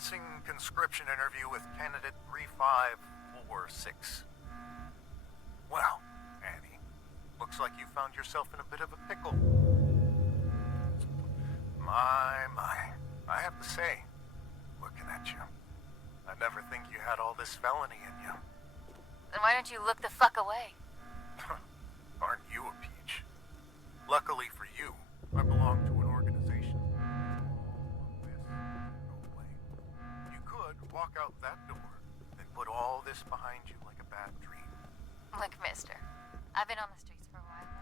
Commencing conscription interview with candidate 3546. Well, Annie, looks like you found yourself in a bit of a pickle. My. I have to say, looking at you, I never think you had all this felony in you. Then why don't you look the fuck away? Aren't you a peach? Luckily for you, I belong to an organization. You could walk out that door and put all this behind you like a bad dream. Look, mister, I've been on the streets for a while now.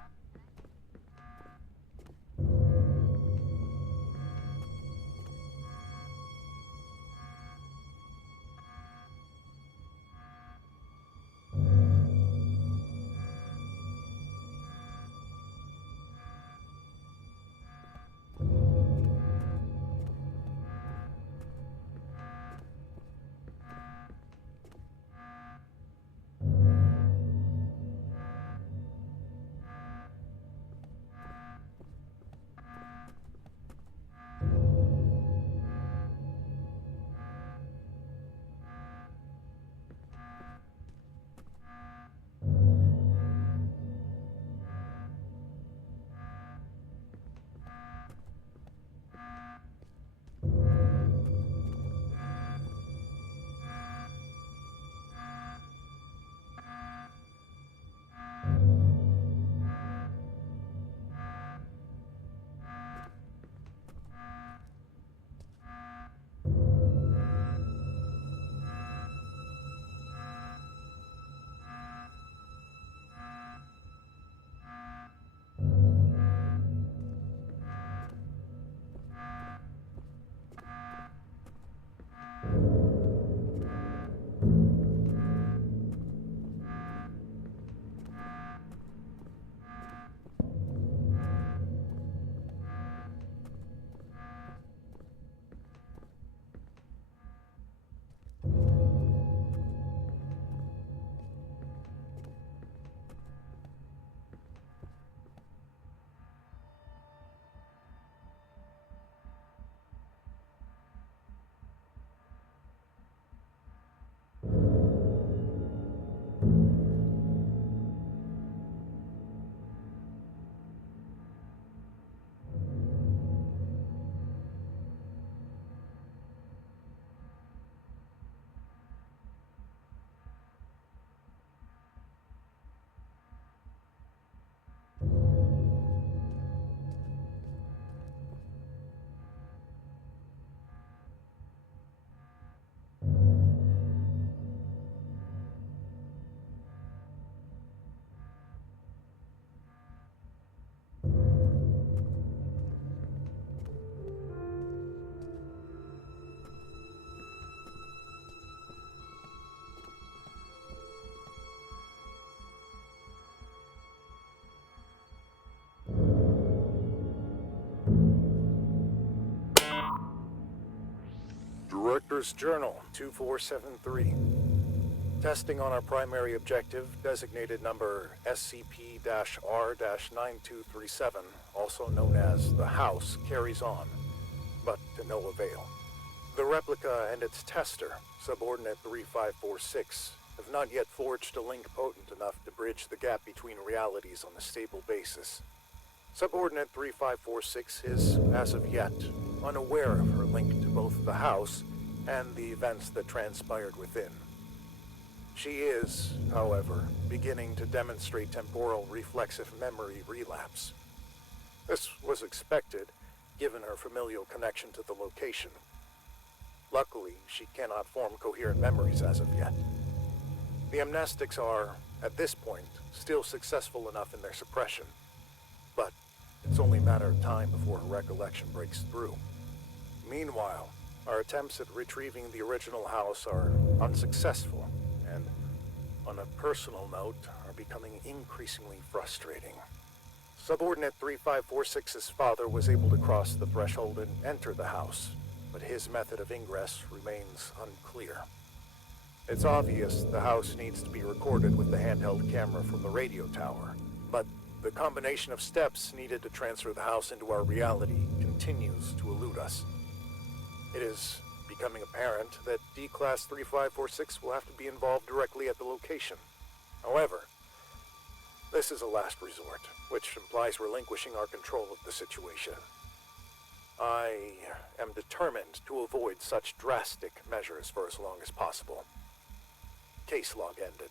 Director's Journal 2473. Testing on our primary objective, designated number SCP-R-9237, also known as the House, carries on, but to no avail. The replica and its tester, Subordinate 3546, have not yet forged a link potent enough to bridge the gap between realities on a stable basis. Subordinate 3546 is, as of yet, unaware of her link to both the House and the events that transpired within. She is, however, beginning to demonstrate temporal reflexive memory relapse. This was expected, given her familial connection to the location. Luckily, she cannot form coherent memories as of yet. The amnestics are, at this point, still successful enough in their suppression, but it's only a matter of time before her recollection breaks through. Meanwhile, our attempts at retrieving the original house are unsuccessful, and, on a personal note, are becoming increasingly frustrating. Subordinate 3546's father was able to cross the threshold and enter the house, but his method of ingress remains unclear. It's obvious the house needs to be recorded with the handheld camera from the radio tower, but the combination of steps needed to transfer the house into our reality continues to elude us. It is becoming apparent that D-Class 3546 will have to be involved directly at the location. However, this is a last resort, which implies relinquishing our control of the situation. I am determined to avoid such drastic measures for as long as possible. Case log ended.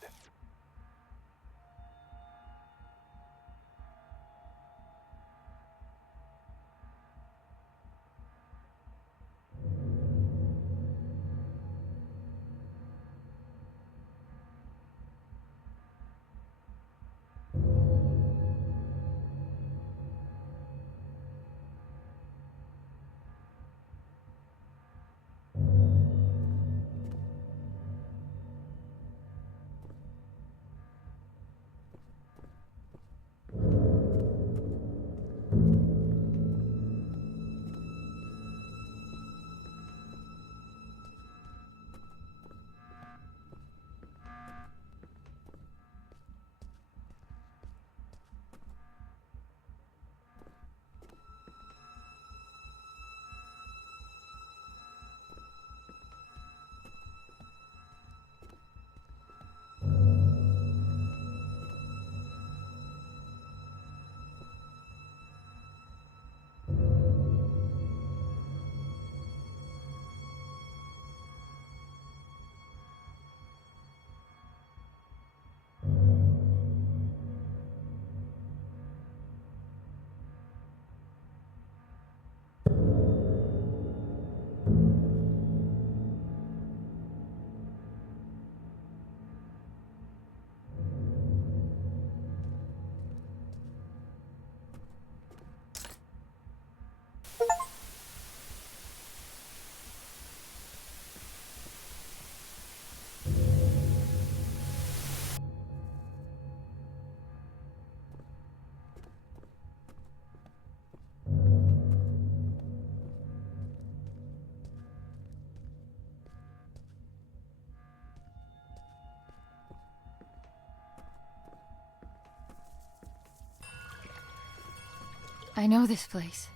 I know this place.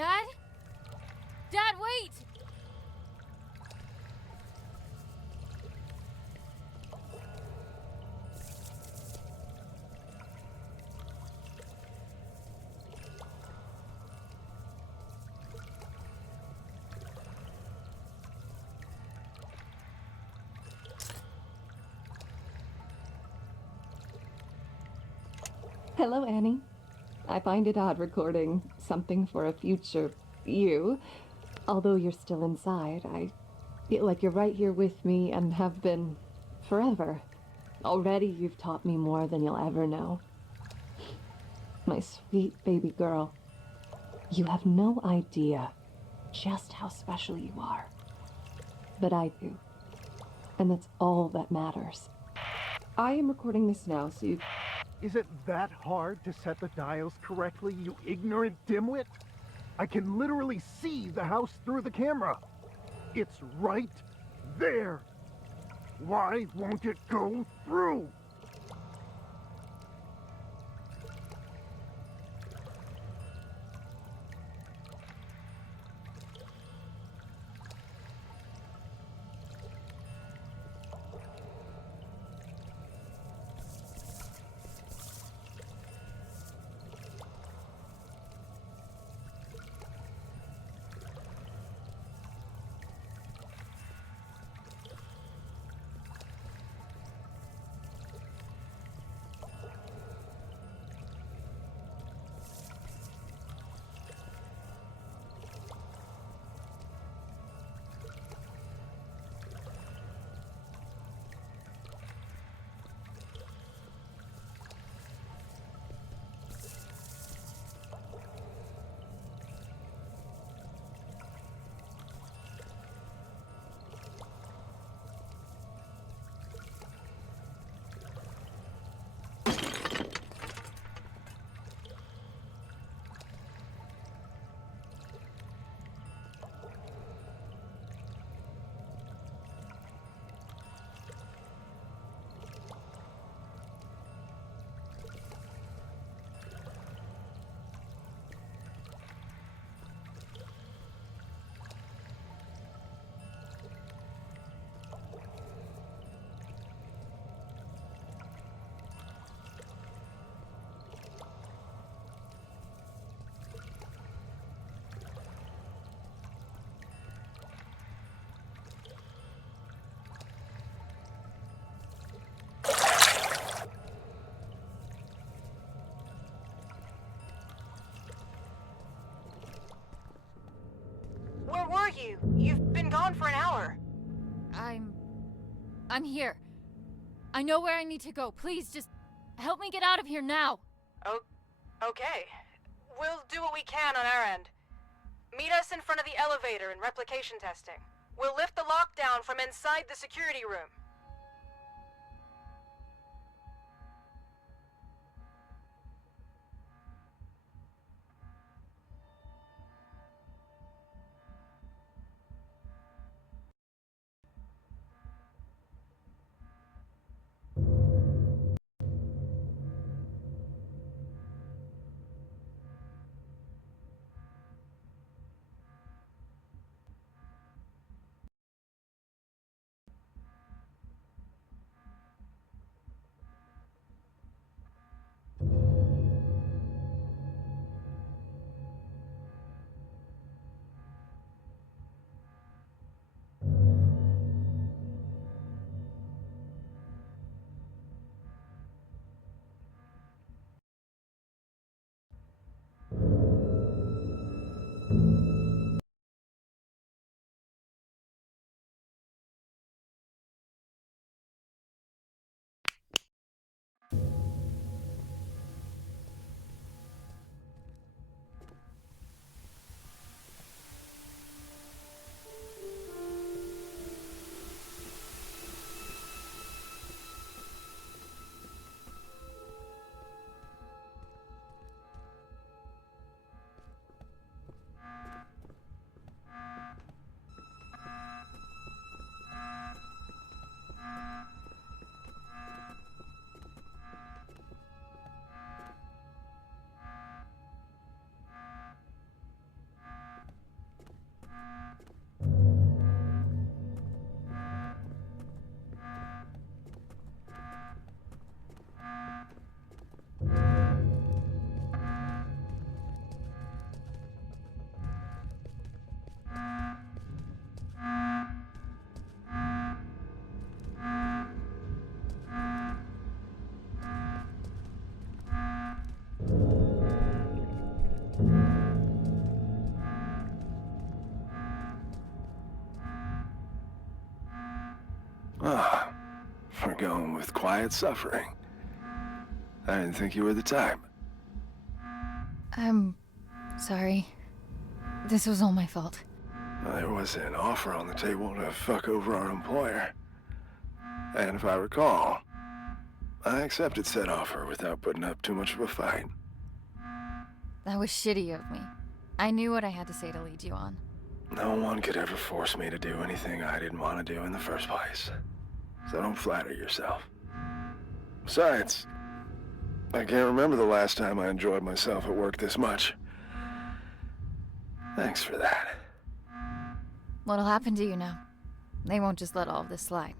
Dad? Dad, wait! Hello, Annie. I find it odd recording something for a future you. Although you're still inside, I feel like you're right here with me and have been forever. Already you've taught me more than you'll ever know. My sweet baby girl, you have no idea just how special you are. But I do. And that's all that matters. I am recording this now, so you... Is it that hard to set the dials correctly, you ignorant dimwit? I can literally see the house through the camera. It's right there! Why won't it go through? Where were you? You've been gone for an hour. I'm here. I know where I need to go. Please, just help me get out of here now. Oh, okay. We'll do what we can on our end. Meet us in front of the elevator in replication testing. We'll lift the lockdown from inside the security room. Ah, we're going with quiet suffering. I didn't think you were the type. I'm sorry. This was all my fault. There was an offer on the table to fuck over our employer. And if I recall, I accepted said offer without putting up too much of a fight. That was shitty of me. I knew what I had to say to lead you on. No one could ever force me to do anything I didn't want to do in the first place. So don't flatter yourself. Besides, I can't remember the last time I enjoyed myself at work this much. Thanks for that. What'll happen to you now? They won't just let all of this slide.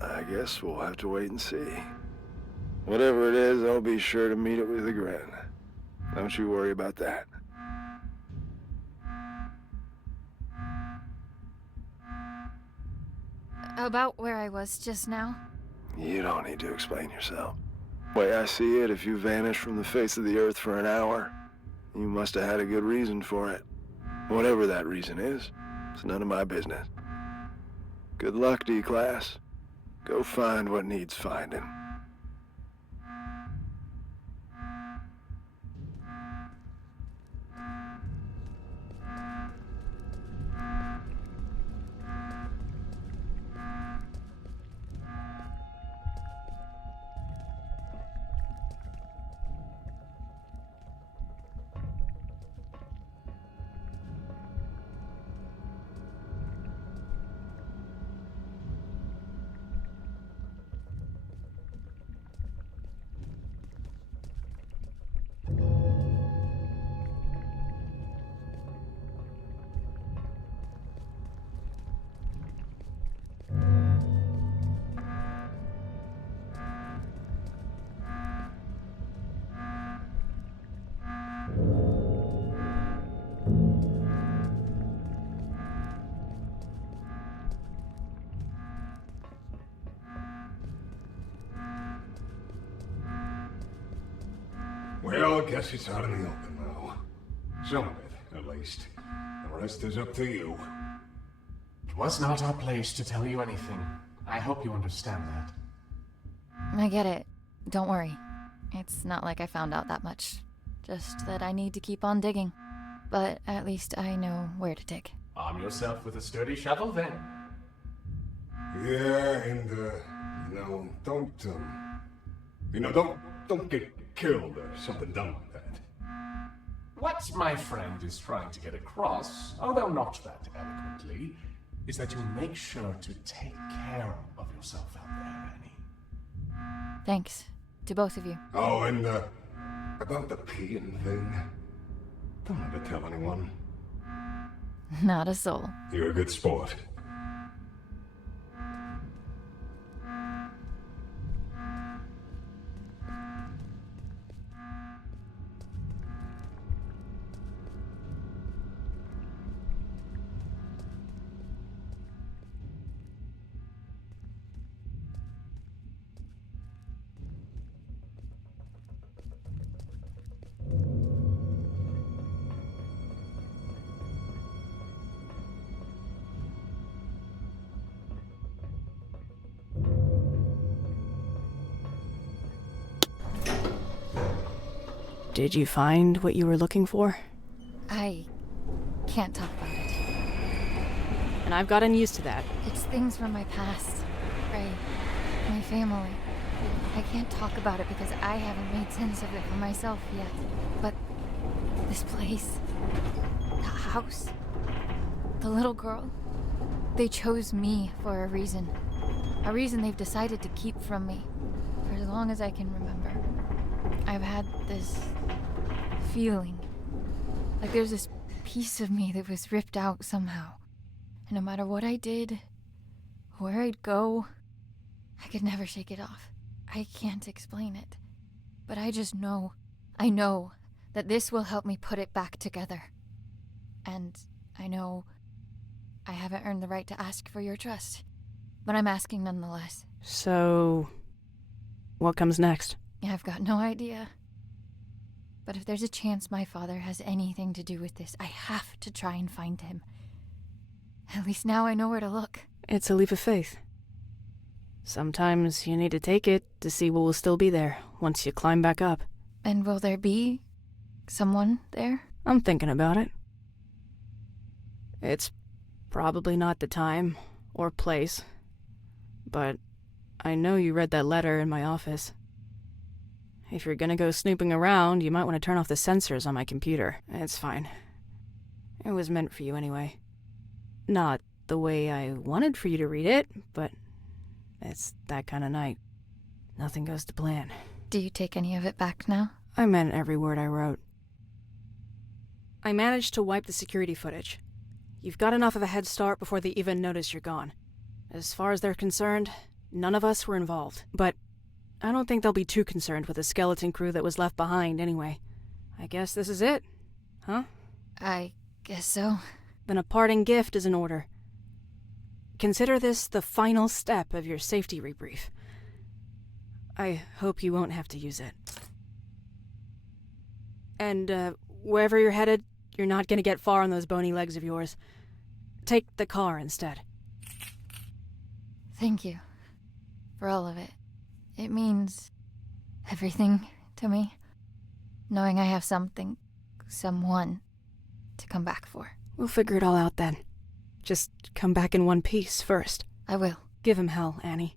I guess we'll have to wait and see. Whatever it is, I'll be sure to meet it with a grin. Don't you worry about that. About where I was just now? You don't need to explain yourself. Way I see it, if you vanished from the face of the earth for an hour, you must have had a good reason for it. Whatever that reason is, it's none of my business. Good luck to you, class. Go find what needs finding. Well, I guess it's out in the open now. Some of it, at least. The rest is up to you. It was not our place to tell you anything. I hope you understand that. I get it. Don't worry. It's not like I found out that much. Just that I need to keep on digging. But at least I know where to dig. Arm yourself with a sturdy shovel, then. Yeah, and, don't get killed or something dumb like that. What my friend is trying to get across, although not that eloquently, is that you make sure to take care of yourself out there, Annie. Thanks. To both of you. Oh, and, about the peeing thing. Don't ever tell anyone. Not a soul. You're a good sport. Did you find what you were looking for? I can't talk about it. And I've gotten used to that. It's things from my past. Ray. My family. I can't talk about it because I haven't made sense of it for myself yet. But this place, the house, the little girl, they chose me for a reason. A reason they've decided to keep from me for as long as I can remember. I've had this feeling, like there's this piece of me that was ripped out somehow. And no matter what I did, where I'd go, I could never shake it off. I can't explain it. But I just know, I know that this will help me put it back together. And I know I haven't earned the right to ask for your trust, but I'm asking nonetheless. So, what comes next? I've got no idea. But if there's a chance my father has anything to do with this, I have to try and find him. At least now I know where to look. It's a leap of faith. Sometimes you need to take it to see what will still be there once you climb back up. And will there be someone there? I'm thinking about it. It's probably not the time or place, but I know you read that letter in my office. If you're gonna go snooping around, you might want to turn off the sensors on my computer. It's fine. It was meant for you anyway. Not the way I wanted for you to read it, but it's that kind of night. Nothing goes to plan. Do you take any of it back now? I meant every word I wrote. I managed to wipe the security footage. You've got enough of a head start before they even notice you're gone. As far as they're concerned, none of us were involved. But I don't think they'll be too concerned with the skeleton crew that was left behind anyway. I guess this is it, huh? I guess so. Then a parting gift is in order. Consider this the final step of your safety rebrief. I hope you won't have to use it. And, wherever you're headed, you're not gonna get far on those bony legs of yours. Take the car instead. Thank you. For all of it. It means everything to me. Knowing I have something, someone, to come back for. We'll figure it all out then. Just come back in one piece first. I will. Give him hell, Annie.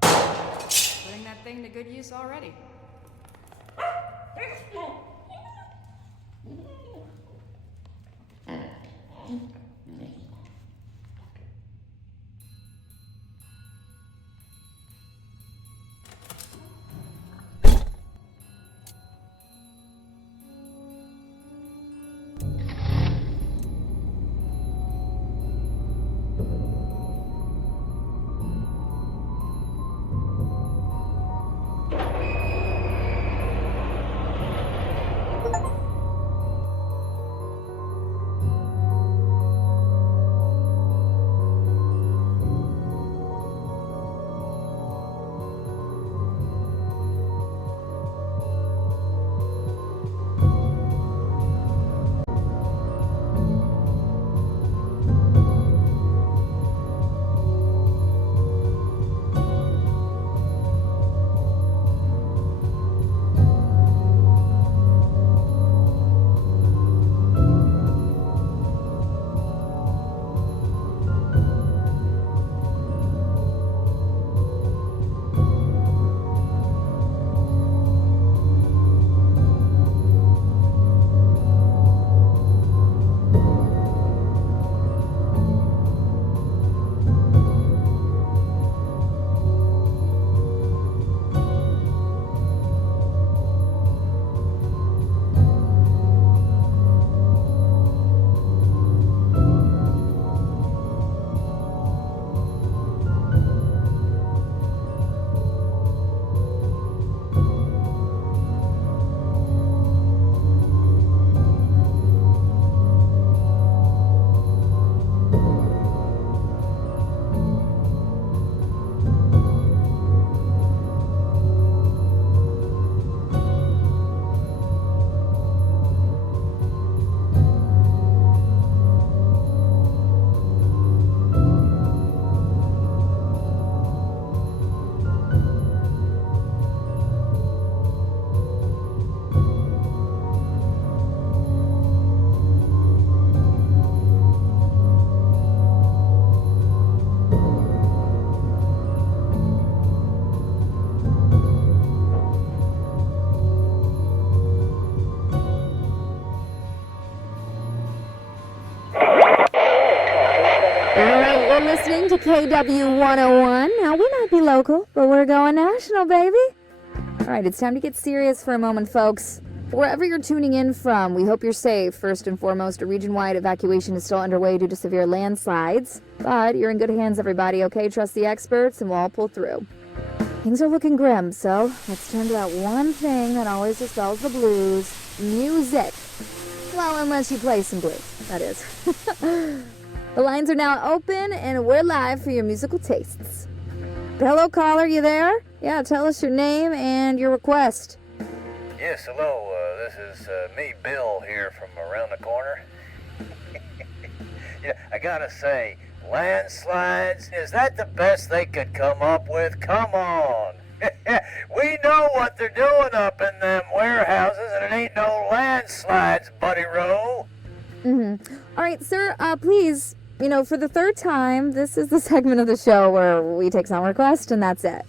Putting that thing to good use already. Listening to KW 101. Now, we might be local, but we're going national, baby. All right, it's time to get serious for a moment, folks. Wherever you're tuning in from, we hope you're safe. First and foremost, a region-wide evacuation is still underway due to severe landslides. But you're in good hands, everybody, okay? Trust the experts, and we'll all pull through. Things are looking grim, so let's turn to that one thing that always dispels the blues. Music. Well, unless you play some blues, that is. The lines are now open, and we're live for your musical tastes. Hello, caller, you there? Yeah, tell us your name and your request. Yes, hello. This is me, Bill, here from around the corner. Yeah, I gotta say, landslides, is that the best they could come up with? Come on. We know what they're doing up in them warehouses, and it ain't no landslides, Buddy Rowe. Mm-hmm. All right, sir, please, for the third time, this is the segment of the show where we take some requests, and that's it.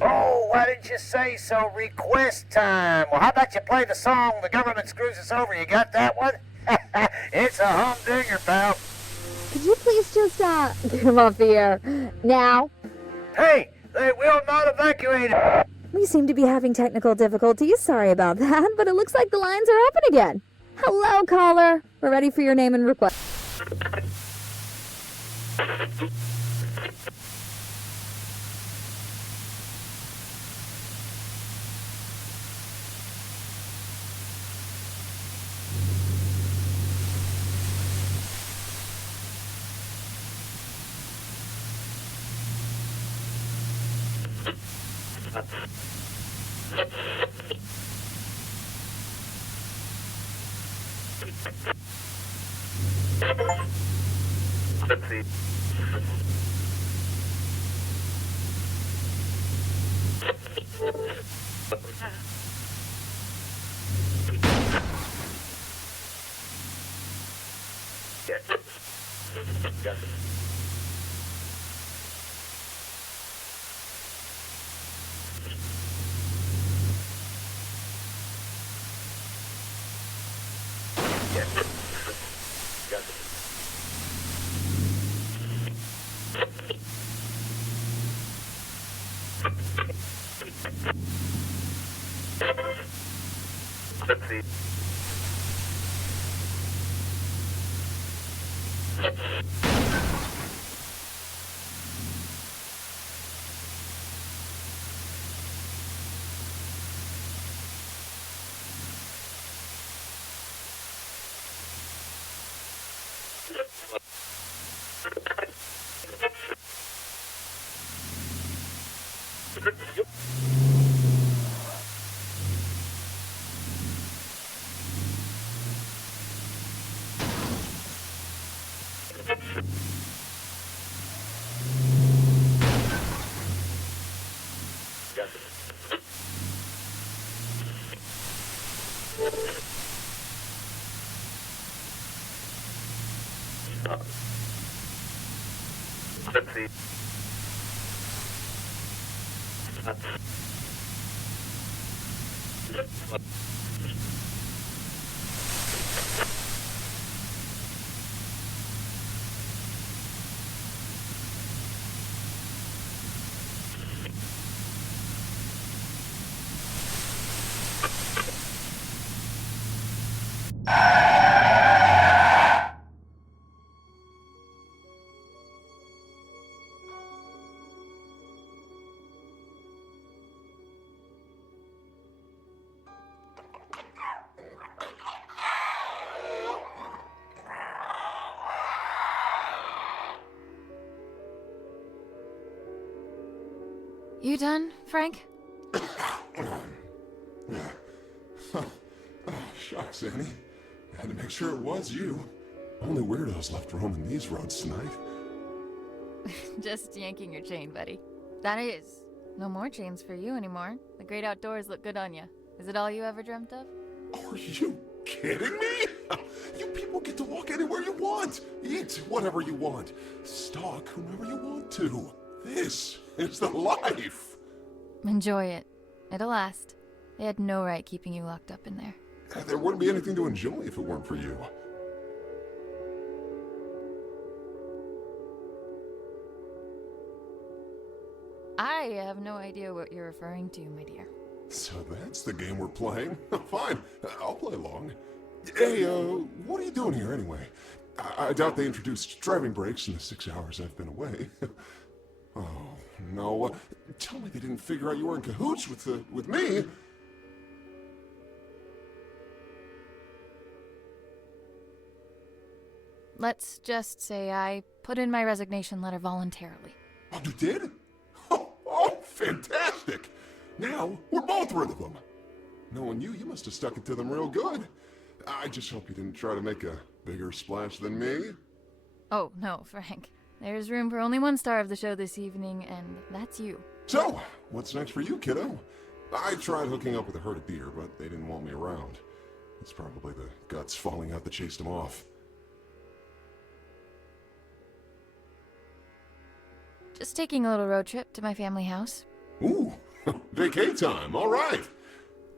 Oh, why didn't you say so? Request time. Well, how about you play the song The Government Screws Us Over? You got that one? It's a humdinger, pal. Could you please just, get him off the air now? Hey, they will not evacuate it. We seem to be having technical difficulties. Sorry about that, but it looks like the lines are open again. Hello, caller. We're ready for your name and request. Let's see. Got it. Let's see. Let's see. You done, Frank? Shucks, Annie. Had to make sure it was you. Only weirdos left roaming these roads tonight. Just yanking your chain, buddy. That is. No more chains for you anymore. The great outdoors look good on you. Is it all you ever dreamt of? Are you kidding me? You people get to walk anywhere you want. Eat whatever you want. Stalk whomever you want to. This is the life. Enjoy it. It'll last. They had no right keeping you locked up in there. There wouldn't be anything to enjoy if it weren't for you. I have no idea what you're referring to, my dear. So that's the game we're playing? Fine, I'll play along. Hey, what are you doing here anyway? I doubt they introduced driving brakes in the 6 hours I've been away. Oh, no. Tell me they didn't figure out you were in cahoots with me. let's just say I put in my resignation letter voluntarily. Oh, you did? Oh, fantastic! Now, we're both rid of them. Knowing you must have stuck it to them real good. I just hope you didn't try to make a bigger splash than me. Oh, no, Frank. There's room for only one star of the show this evening, and that's you. So, what's next for you, kiddo? I tried hooking up with a herd of deer, but they didn't want me around. It's probably the guts falling out that chased them off. Just taking a little road trip to my family house. Ooh, vacay time, all right.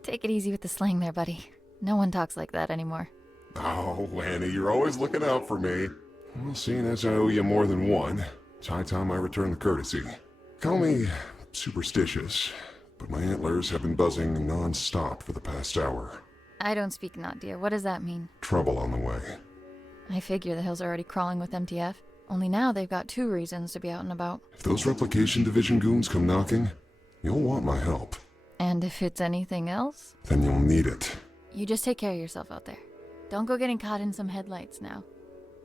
Take it easy with the slang there, buddy. No one talks like that anymore. Oh, Annie, you're always looking out for me. Well, seeing as I owe you more than one, it's high time I return the courtesy. Call me superstitious, but my antlers have been buzzing non-stop for the past hour. I don't speak not, dear. What does that mean? Trouble on the way. I figure the hills are already crawling with MTF. Only now they've got 2 reasons to be out and about. If those replication division goons come knocking, you'll want my help. And if it's anything else? Then you'll need it. You just take care of yourself out there. Don't go getting caught in some headlights now.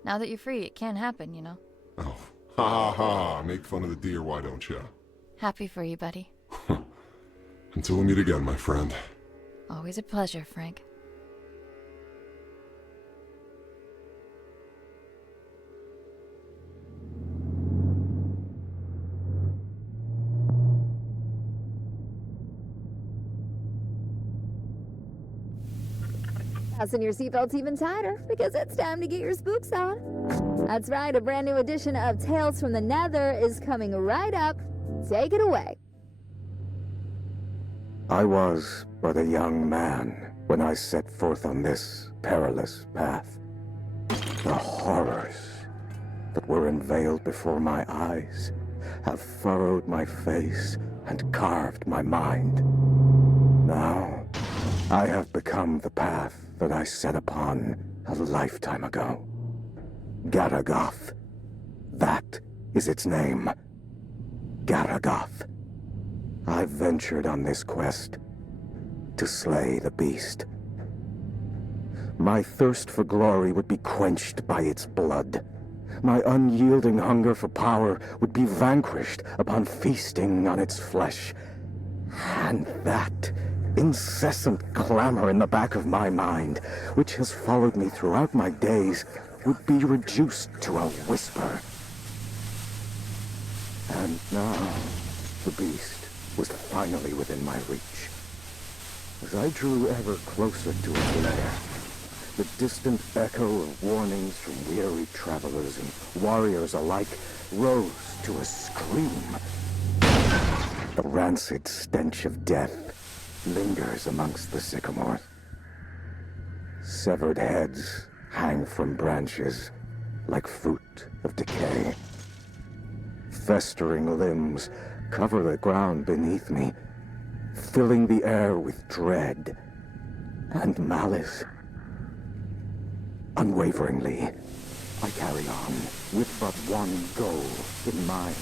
Now that you're free, it can happen, you know. Oh, ha ha ha. Make fun of the deer, why don't you? Happy for you, buddy. Until we meet again, my friend. Always a pleasure, Frank. Fasten your seatbelts even tighter, because it's time to get your spooks on. That's right, a brand new edition of Tales from the Nether is coming right up. Take it away. I was but a young man when I set forth on this perilous path. The horrors that were unveiled before my eyes have furrowed my face and carved my mind. Now, I have become the path that I set upon a lifetime ago. Garagoth. That is its name. Garagoth. I ventured on this quest to slay the beast. My thirst for glory would be quenched by its blood. My unyielding hunger for power would be vanquished upon feasting on its flesh. And that incessant clamor in the back of my mind, which has followed me throughout my days, would be reduced to a whisper. And now, the beast was finally within my reach. As I drew ever closer to its lair, the distant echo of warnings from weary travelers and warriors alike rose to a scream. The rancid stench of death lingers amongst the sycamores. Severed heads hang from branches like fruit of decay. Festering limbs cover the ground beneath me, filling the air with dread and malice. Unwaveringly, I carry on with but one goal in mind: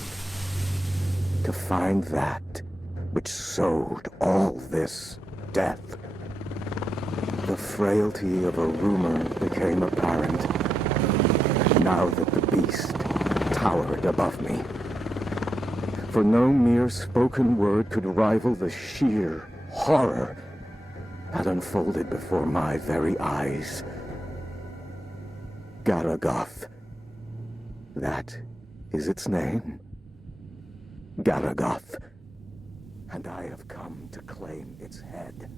to find that which sowed all this death. The frailty of a rumor became apparent now that the beast towered above me. For no mere spoken word could rival the sheer horror that unfolded before my very eyes. Garagoth. That is its name. Garagoth. And I have come to claim its head.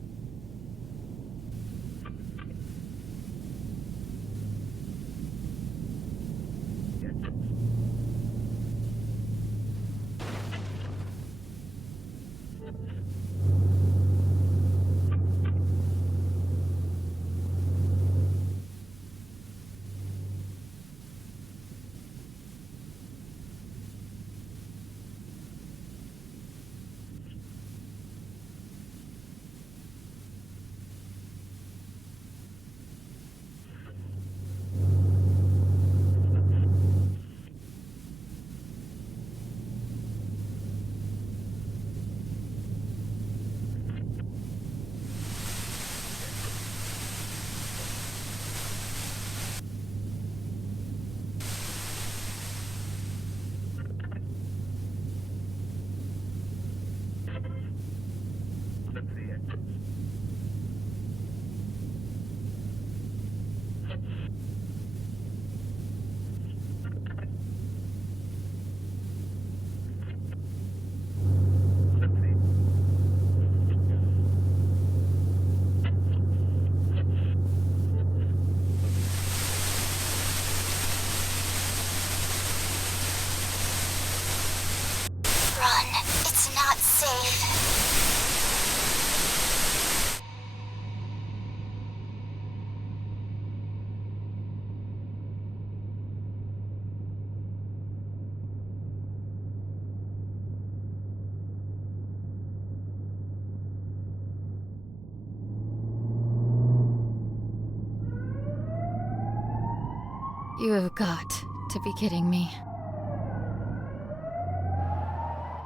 You have got to be kidding me.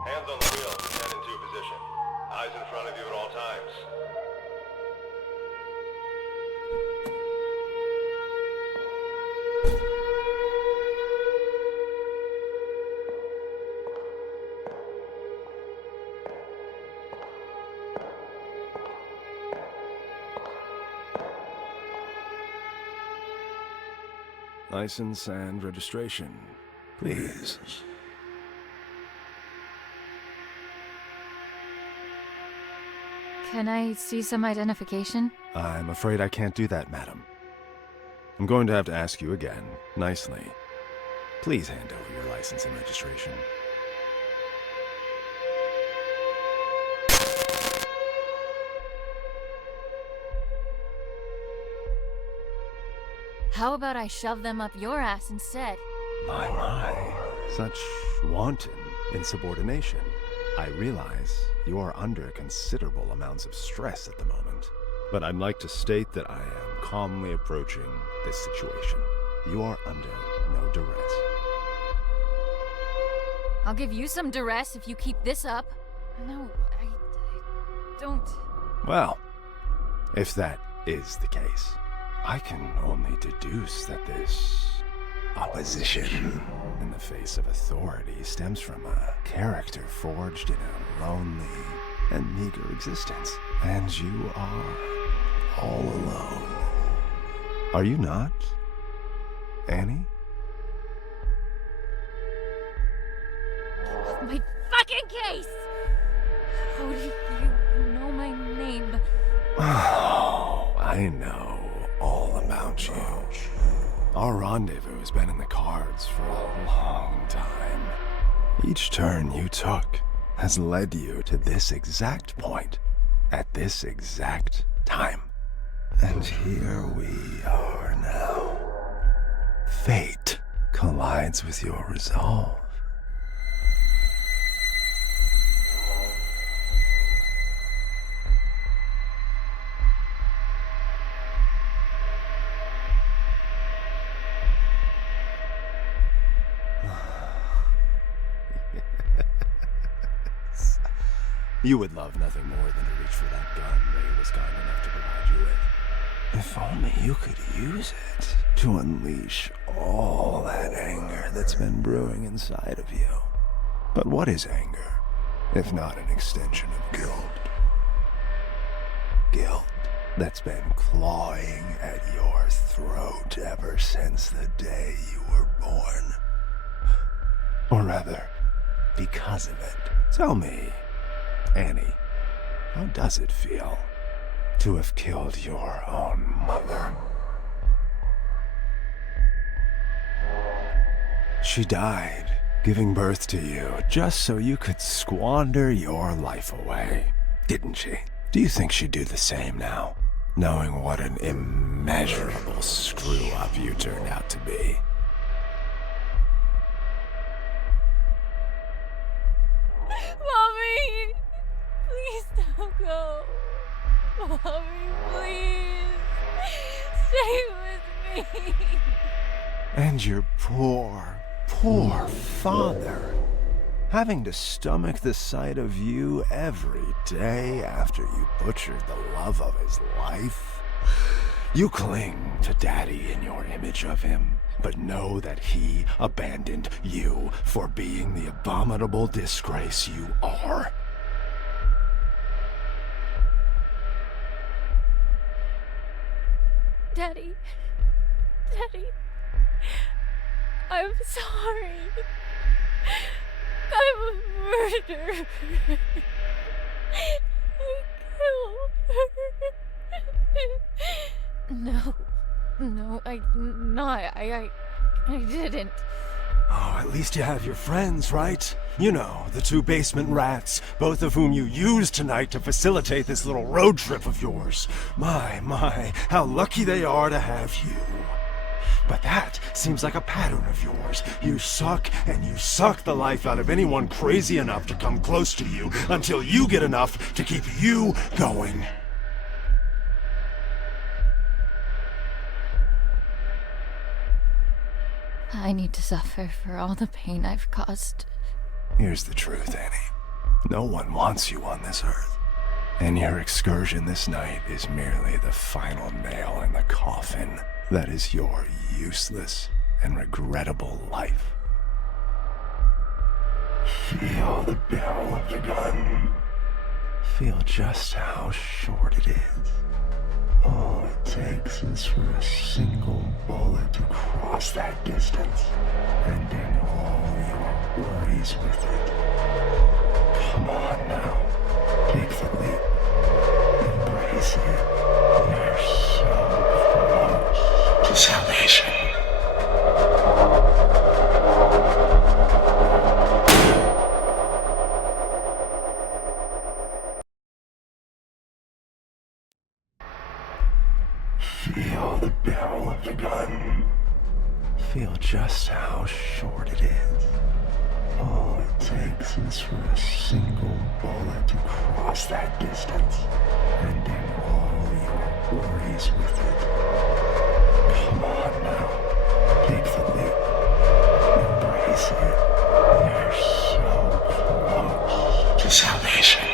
Hands on the wheel, head into position. Eyes in front of you at all times. License and registration, please. Can I see some identification? I'm afraid I can't do that, madam. I'm going to have to ask you again, nicely. Please hand over your license and registration. How about I shove them up your ass instead? My. Such wanton insubordination. I realize you are under considerable amounts of stress at the moment, but I'd like to state that I am calmly approaching this situation. You are under no duress. I'll give you some duress if you keep this up. No, I don't... Well, if that is the case, I can only deduce that this opposition in the face of authority stems from a character forged in a lonely and meager existence. And you are all alone. Are you not, Annie? My fucking case! How do you know my name? Oh, I know all about you. Our rendezvous has been in the cards for a long time. Each turn you took has led you to this exact point, at this exact time. And here we are now. Fate collides with your resolve. You would love nothing more than to reach for that gun Ray was kind enough to provide you with. If only you could use it to unleash all that anger that's been brewing inside of you. But what is anger, if not an extension of guilt? Guilt that's been clawing at your throat ever since the day you were born. Or rather, because of it. Tell me, Annie, how does it feel to have killed your own mother? She died, giving birth to you just so you could squander your life away, didn't she? Do you think she'd do the same now, knowing what an immeasurable screw-up you turned out to be? Mommy! Please don't go. Mommy, please. Stay with me. And your poor father, having to stomach the sight of you every day after you butchered the love of his life. You cling to Daddy in your image of him, but know that he abandoned you for being the abominable disgrace you are. Daddy, I'm sorry. I'm a murderer. I killed her. I didn't. Oh, at least you have your friends, right? You know, the two basement rats, both of whom you used tonight to facilitate this little road trip of yours. My, how lucky they are to have you. But that seems like a pattern of yours. You suck, and you suck the life out of anyone crazy enough to come close to you until you get enough to keep you going. I need to suffer for all the pain I've caused. Here's the truth, Annie. No one wants you on this earth. And your excursion this night is merely the final nail in the coffin that is your useless and regrettable life. Feel the barrel of the gun. Feel just how short it is. All it takes is for a single bullet to cross that distance, ending all your worries with it. Come on now, take the leap. Embrace it. You're so close to salvation. Feel the barrel of the gun. Feel just how short it is. All it takes is for a single bullet to cross that distance, ending all your worries with it. Come on now, take the leap. Embrace it. You're so close to salvation.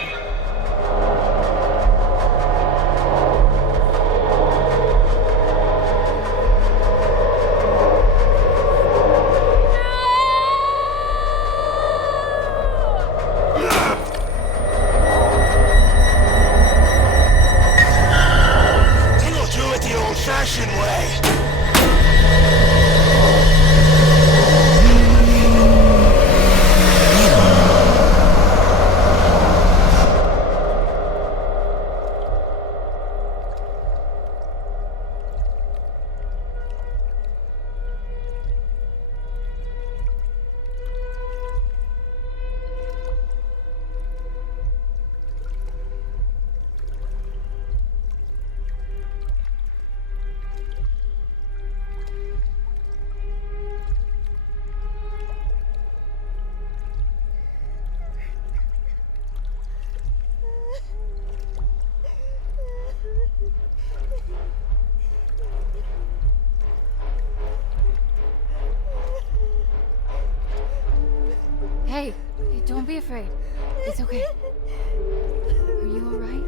Hey, don't be afraid. It's okay. Are you alright?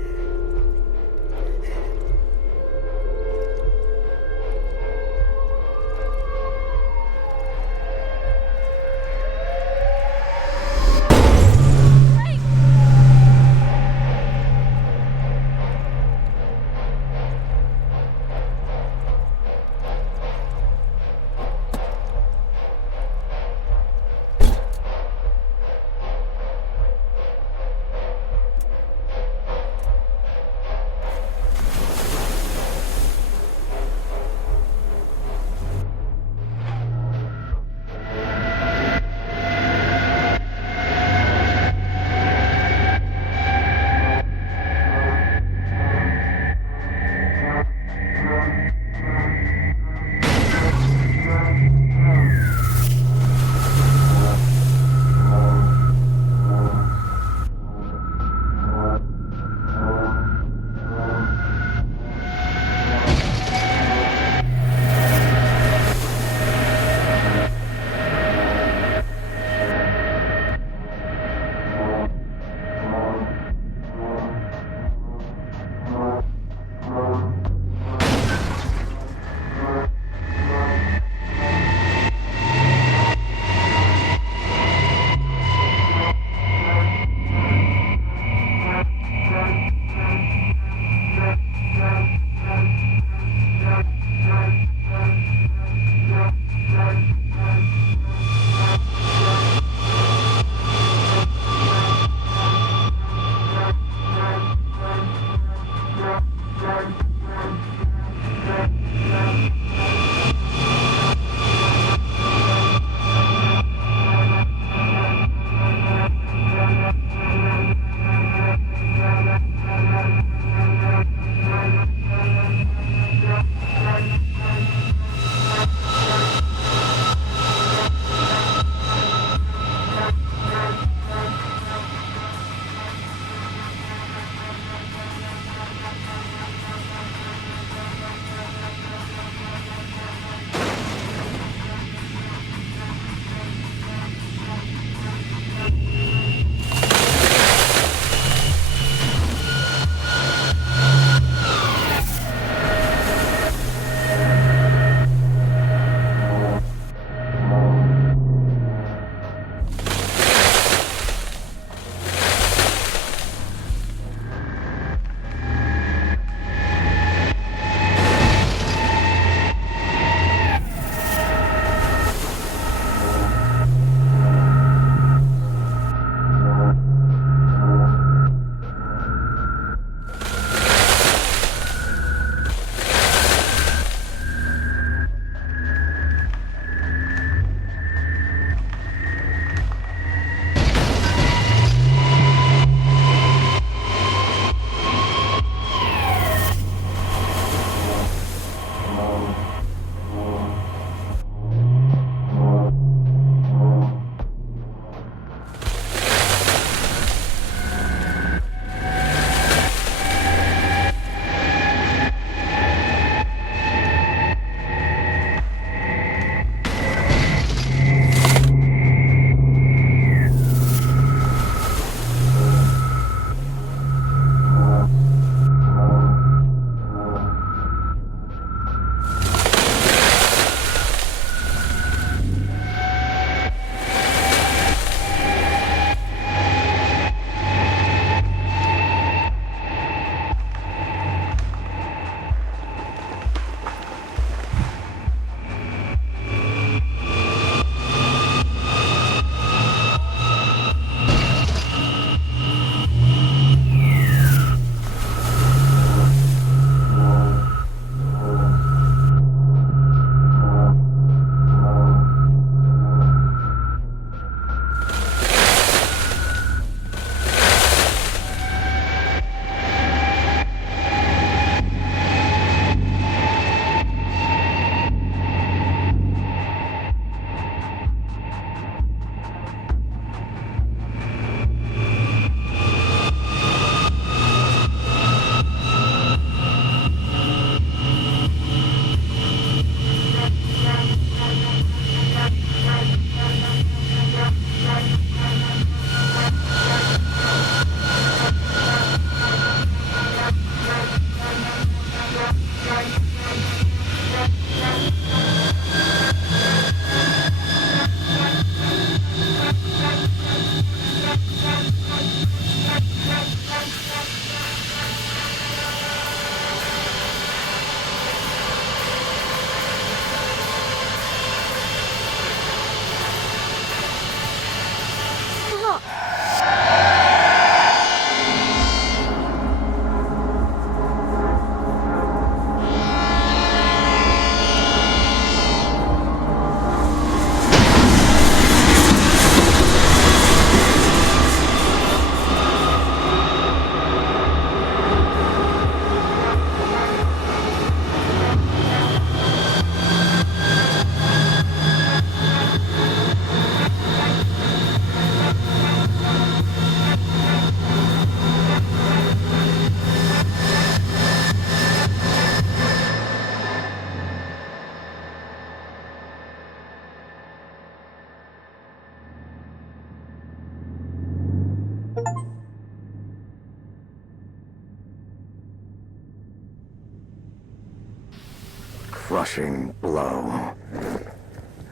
crushing blow.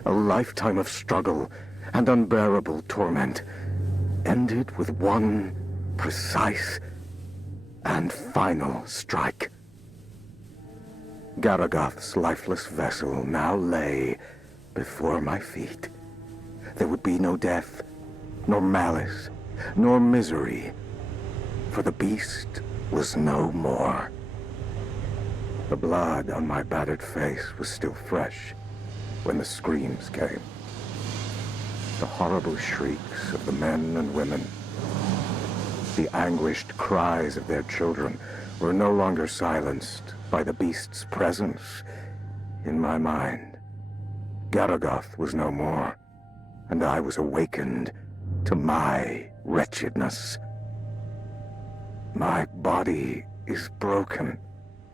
A lifetime of struggle and unbearable torment ended with one precise and final strike. Garagath's lifeless vessel now lay before my feet. There would be no death, nor malice, nor misery, for the beast was no more. The blood on my battered face was still fresh when the screams came. The horrible shrieks of the men and women, the anguished cries of their children were no longer silenced by the beast's presence in my mind. Garagath was no more, and I was awakened to my wretchedness. My body is broken,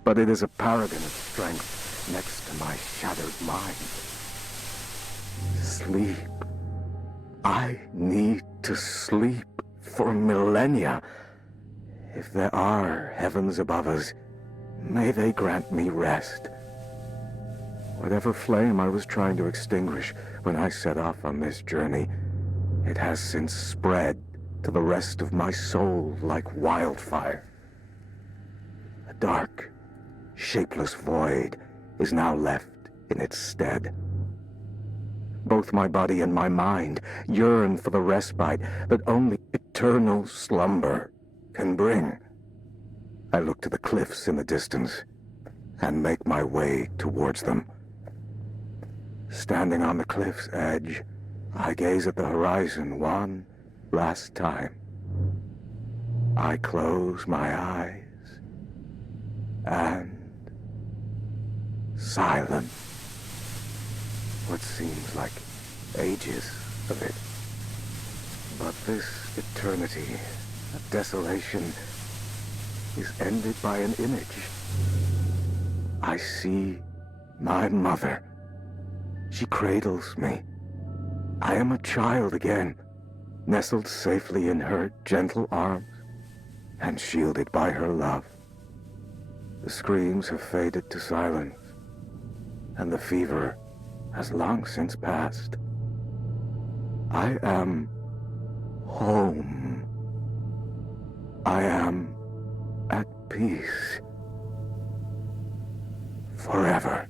but it is a paragon of strength next to my shattered mind. Sleep. I need to sleep for millennia. If there are heavens above us, may they grant me rest. Whatever flame I was trying to extinguish when I set off on this journey, it has since spread to the rest of my soul like wildfire. A dark, shapeless void is now left in its stead. Both my body and my mind yearn for the respite that only eternal slumber can bring. I look to the cliffs in the distance and make my way towards them. Standing on the cliff's edge, I gaze at the horizon one last time. I close my eyes and silence. What seems like ages of it. But this eternity of desolation is ended by an image. I see my mother. She cradles me. I am a child again, nestled safely in her gentle arms and shielded by her love. The screams have faded to silence, and the fever has long since passed. I am home. I am at peace. Forever.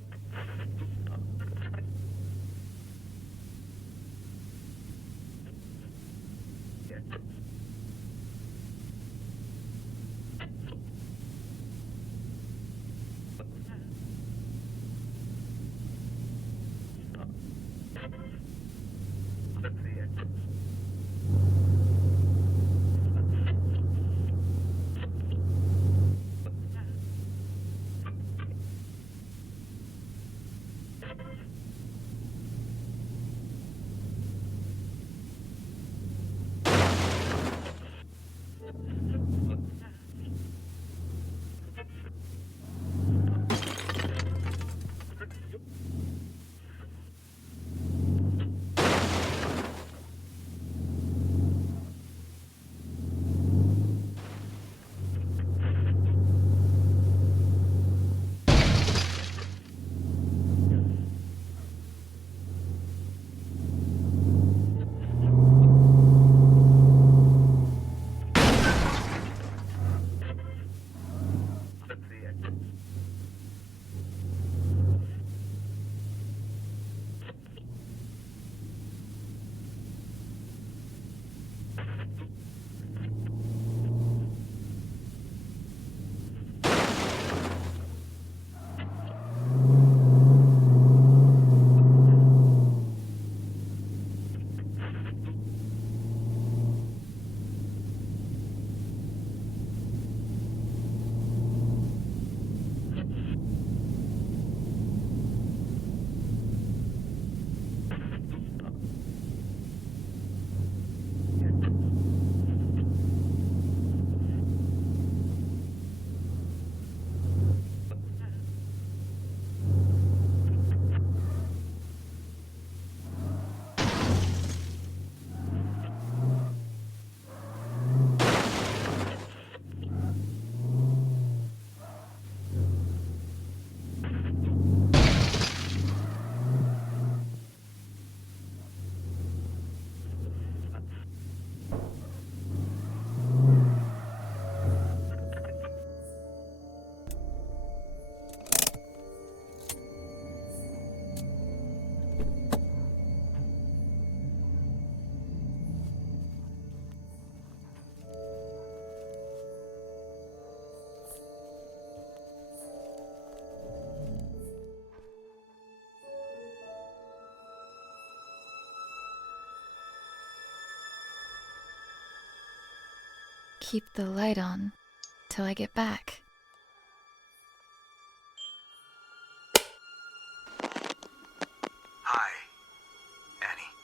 keep the light on till I get back. Hi, Annie.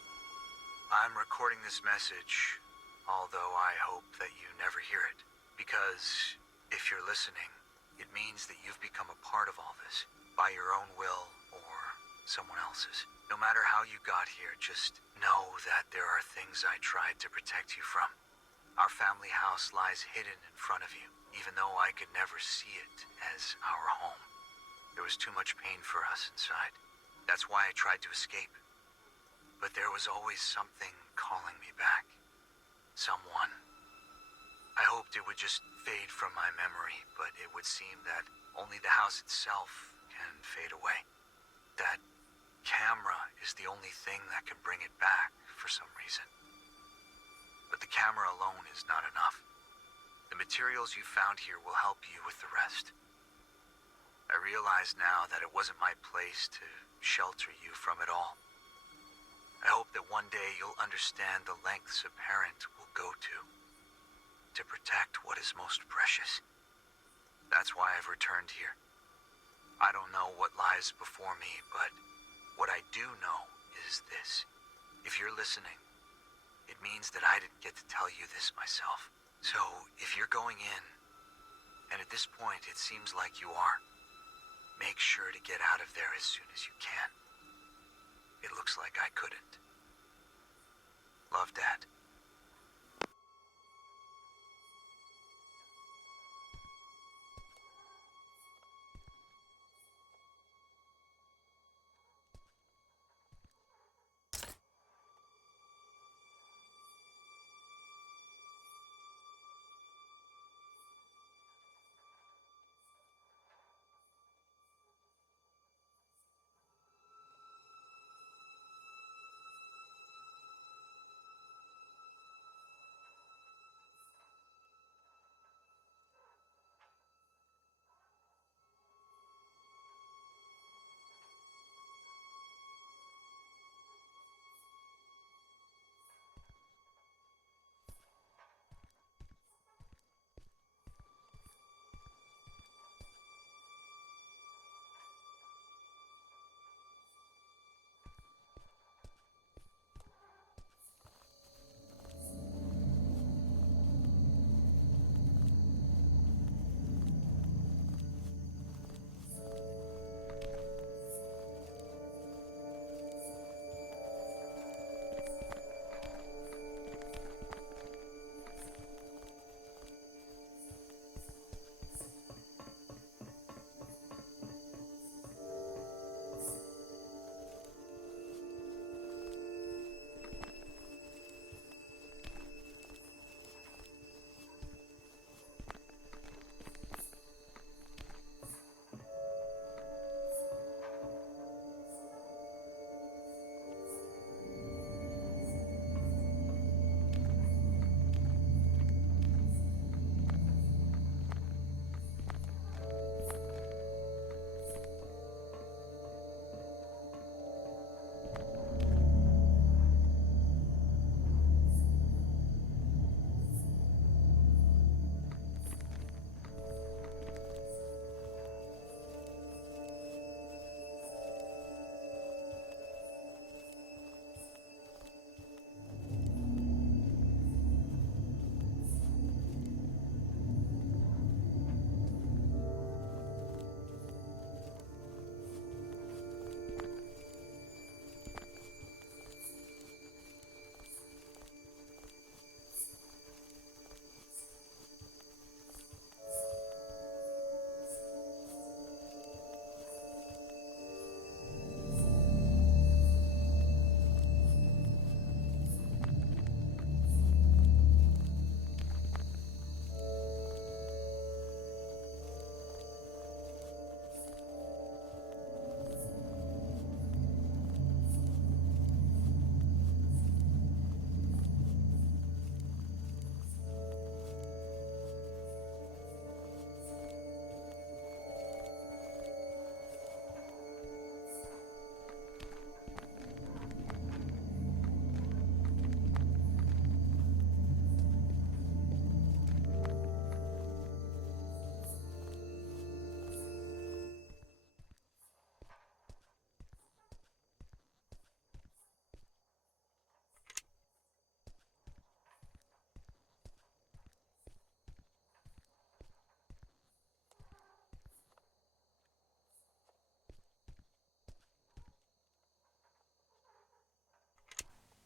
I'm recording this message, although I hope that you never hear it. Because if you're listening, it means that you've become a part of all this, by your own will or someone else's. No matter how you got here, just know that there are things I tried to protect you from. Our family house lies hidden in front of you, even though I could never see it as our home. There was too much pain for us inside. That's why I tried to escape. But there was always something calling me back. Someone. I hoped it would just fade from my memory, but it would seem that only the house itself can fade away. That camera is the only thing that can bring it back for some reason. But the camera alone is not enough. The materials you found here will help you with the rest. I realize now that it wasn't my place to shelter you from it all. I hope that one day you'll understand the lengths a parent will go to protect what is most precious. That's why I've returned here. I don't know what lies before me, but what I do know is this. If you're listening, it means that I didn't get to tell you this myself. So, if you're going in, and at this point it seems like you are, make sure to get out of there as soon as you can. It looks like I couldn't. Love, Dad.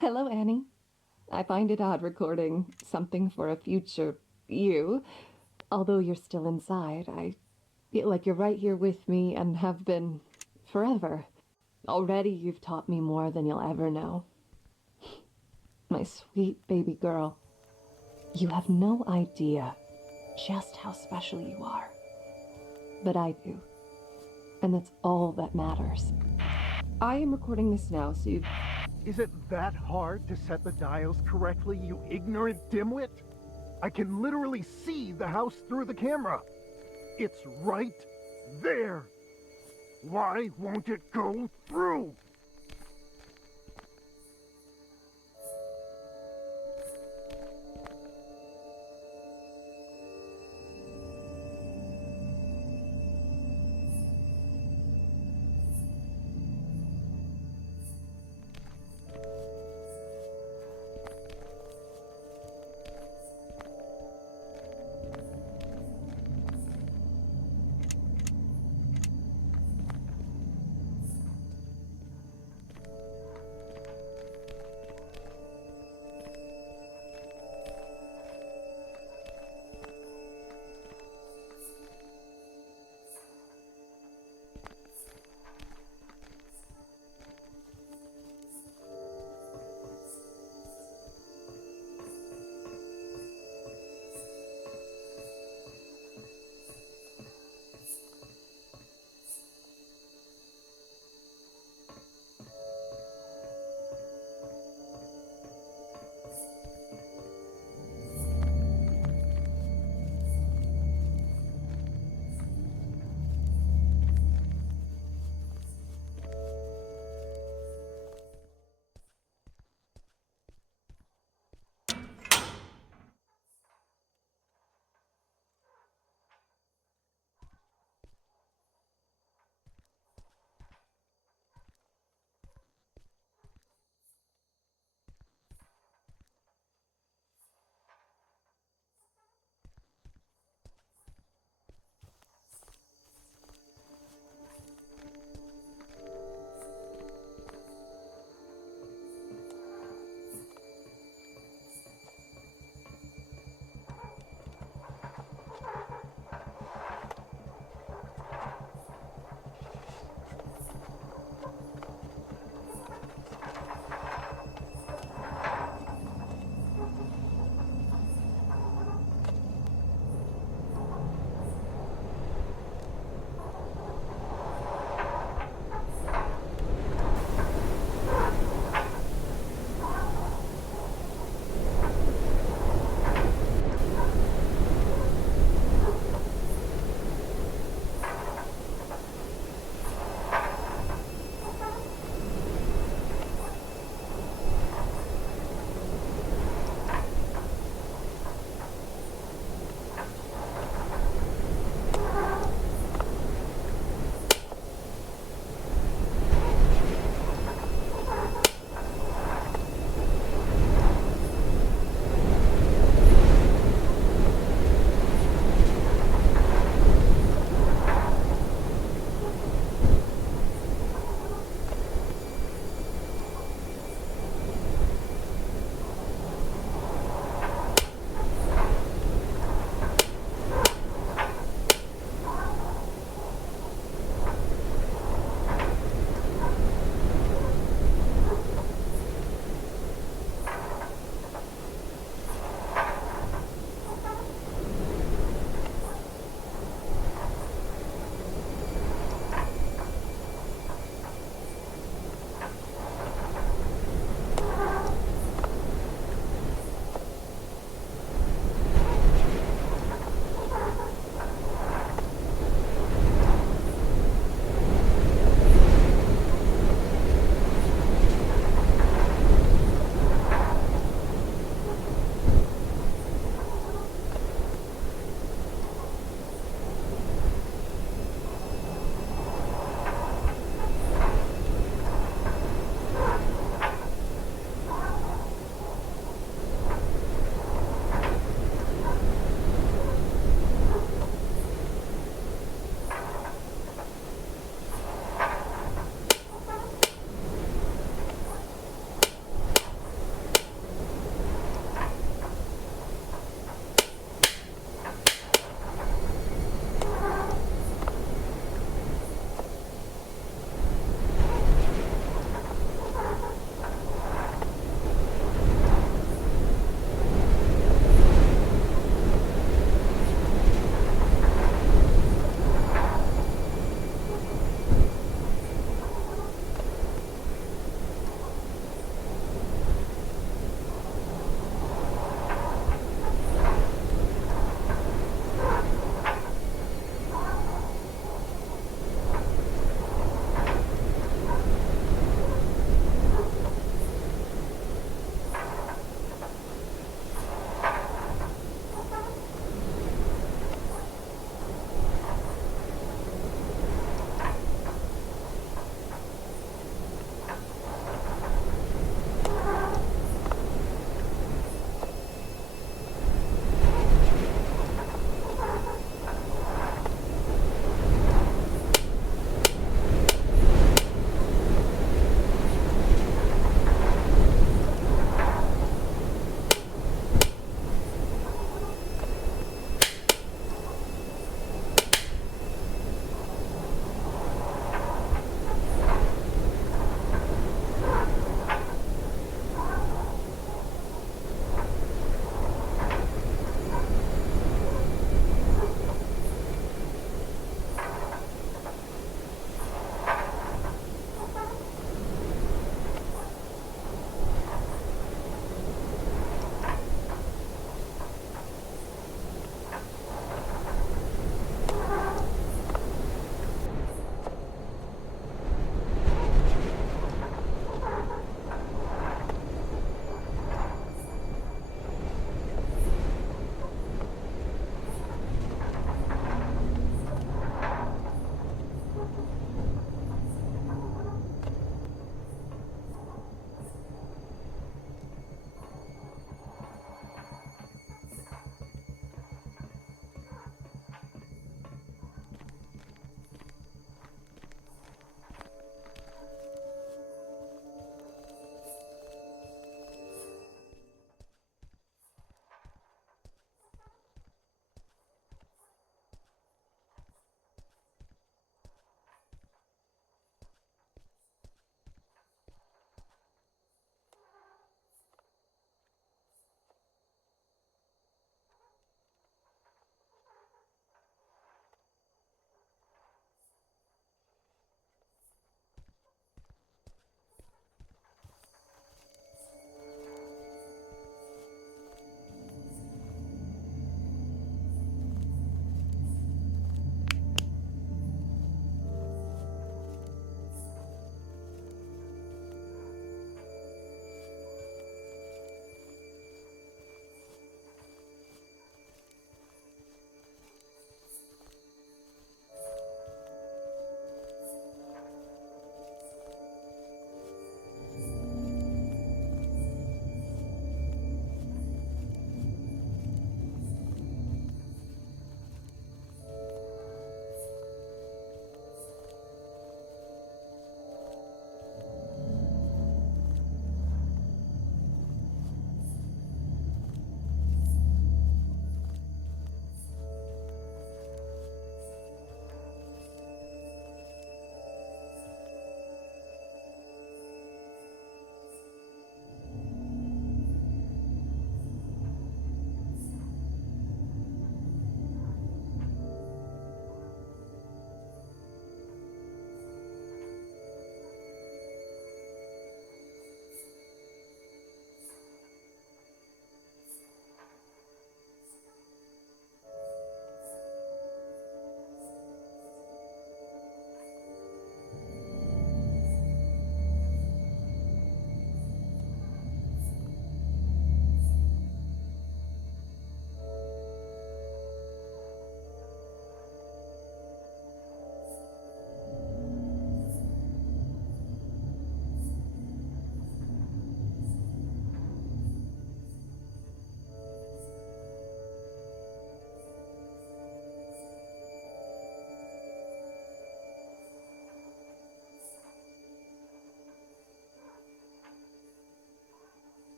Hello, Annie. I find it odd recording something for a future you. Although you're still inside, I feel like you're right here with me and have been forever. Already you've taught me more than you'll ever know. My sweet baby girl, you have no idea just how special you are. But I do. And that's all that matters. I am recording this now, so you... Is it that hard to set the dials correctly, you ignorant dimwit? I can literally see the house through the camera. It's right there. Why won't it go through?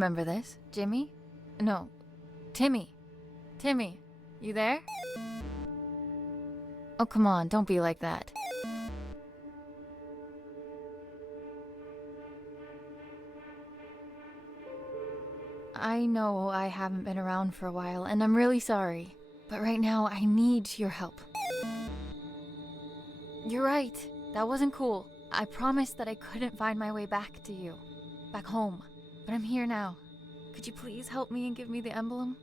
remember this. Jimmy? No, Timmy. Timmy, you there? Oh, come on, don't be like that. I know I haven't been around for a while, and I'm really sorry. But right now, I need your help. You're right. That wasn't cool. I promised that I couldn't find my way back to you. Back home. But I'm here now. Could you please help me and give me the emblem?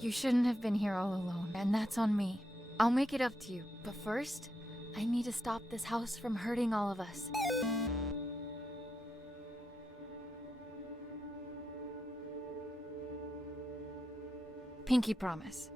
You shouldn't have been here all alone, and that's on me. I'll make it up to you. But first, I need to stop this house from hurting all of us. Pinky promise.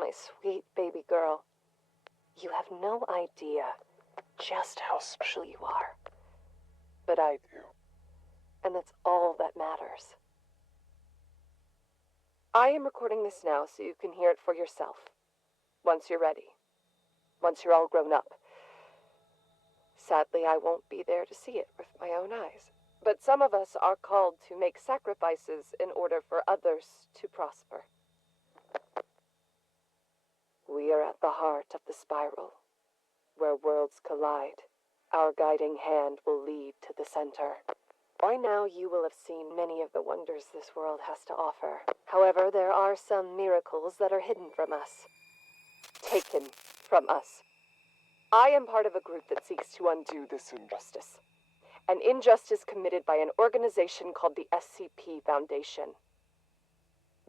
My sweet baby girl, you have no idea just how special you are. But I do. And that's all that matters. I am recording this now so you can hear it for yourself. Once you're ready. Once you're all grown up. Sadly, I won't be there to see it with my own eyes. But some of us are called to make sacrifices in order for others to prosper. We are at the heart of the spiral. Where worlds collide, our guiding hand will lead to the center. By now, you will have seen many of the wonders this world has to offer. However, there are some miracles that are hidden from us. Taken from us. I am part of a group that seeks to undo this injustice. An injustice committed by an organization called the SCP Foundation.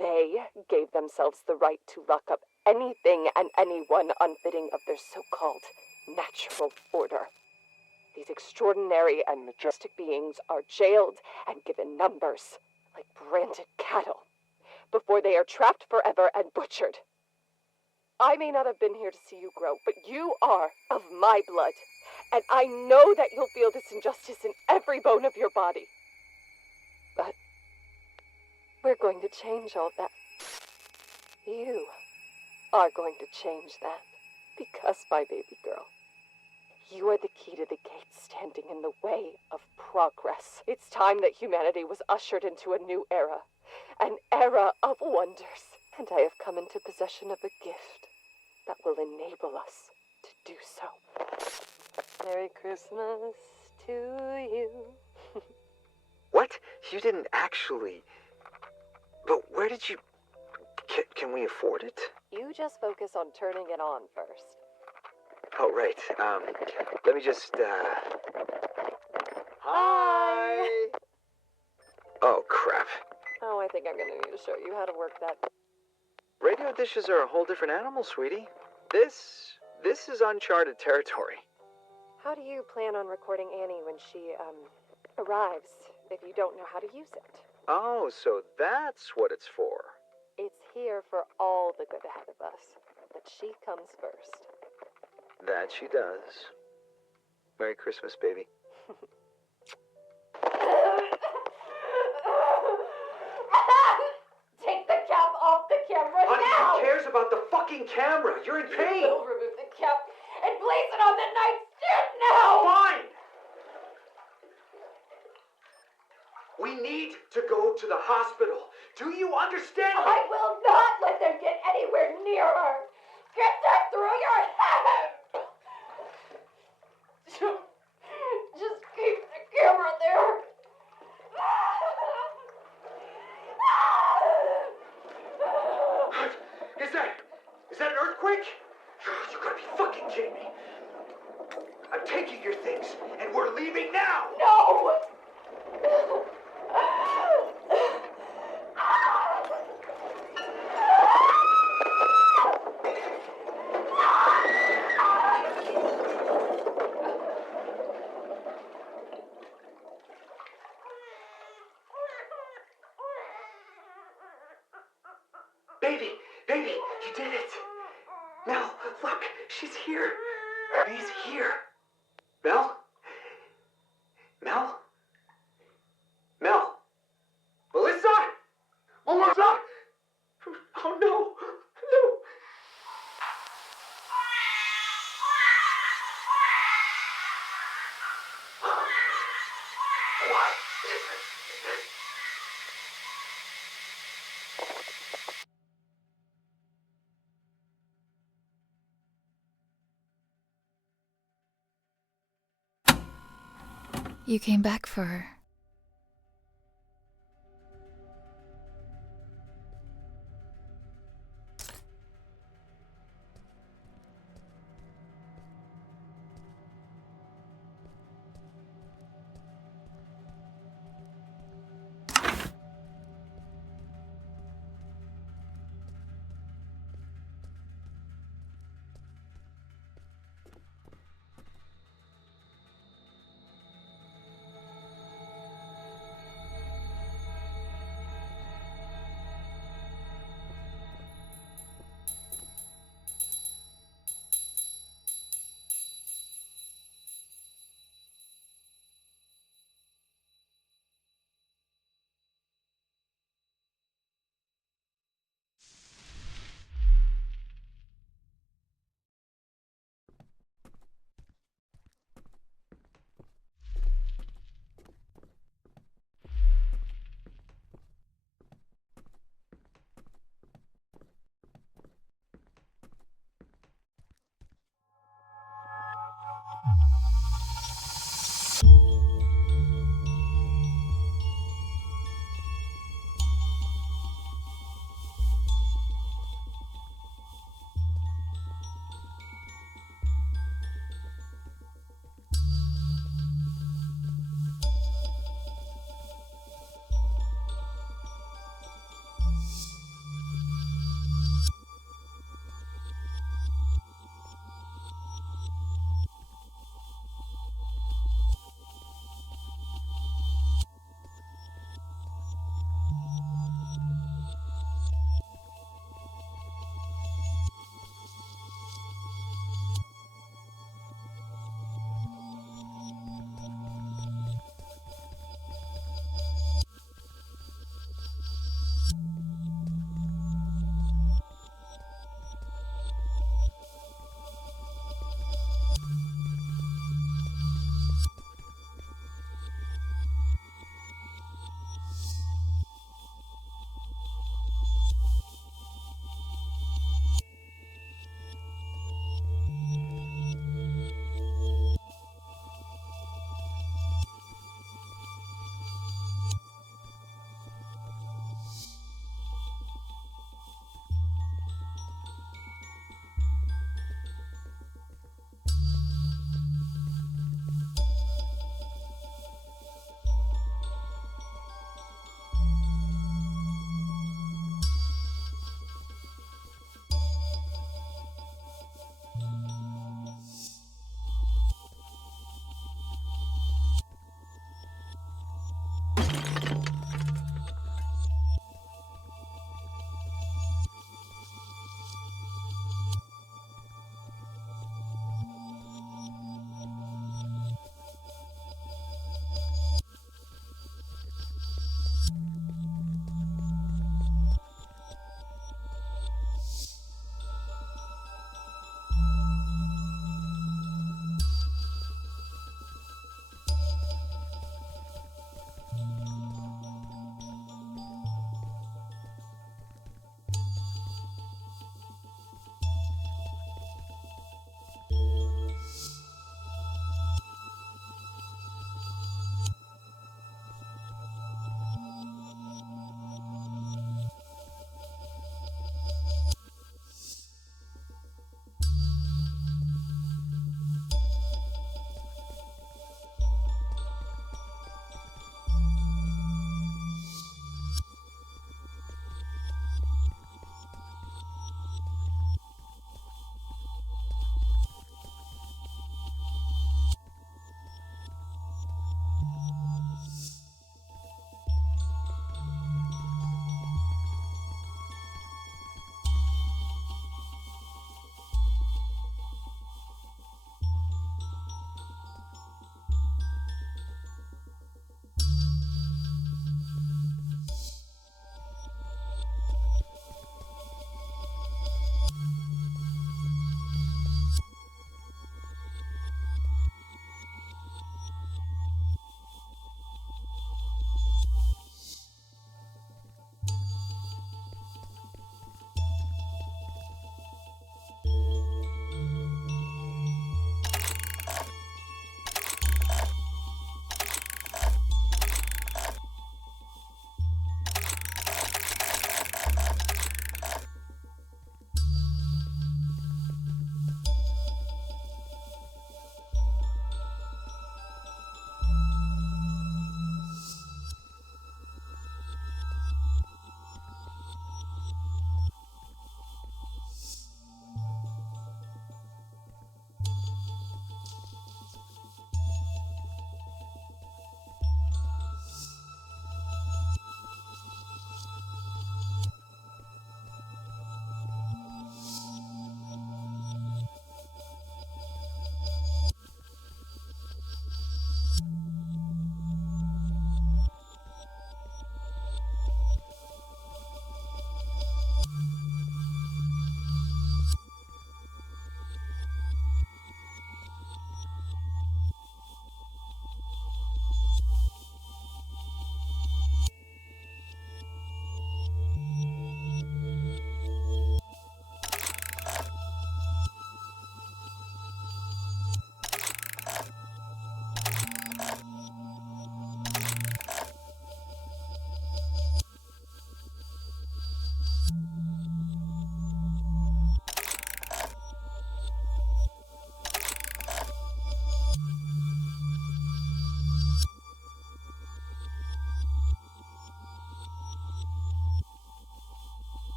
They gave themselves the right to lock up anything and anyone unfitting of their so-called natural order. These extraordinary and majestic beings are jailed and given numbers, like branded cattle, before they are trapped forever and butchered. I may not have been here to see you grow, but you are of my blood, and I know that you'll feel this injustice in every bone of your body. But we're going to change all that. You are going to change that, because, my baby girl, you are the key to the gates standing in the way of progress. It's time that humanity was ushered into a new era. An era of wonders. And I have come into possession of a gift that will enable us to do so. Merry Christmas to you. What? You didn't actually... But where did you... Can we afford it? You just focus on turning it on first. Oh, right. Let me just, Hi! Oh, crap. Oh, I think I'm gonna need to show you how to work that. Radio dishes are a whole different animal, sweetie. This is uncharted territory. How do you plan on recording Annie when she, arrives, if you don't know how to use it? Oh, so that's what it's for. It's here for all the good ahead of us, but she comes first. That she does. Merry Christmas, baby. Take the cap off the camera Honey, now! who cares about the fucking camera? You're in pain! We'll remove the cap and place it on the nightstand now! Fine! We need to go to the hospital. Do you understand me? I will not let them get anywhere near her! Get that through your head! Just keep the camera there. Is that an earthquake? You gotta be fucking kidding me. I'm taking your things, and we're leaving now! No! Baby, you did it. Mel, look, she's here. He's here. Mel? Melissa? Melissa! Oh no! What? You came back for her.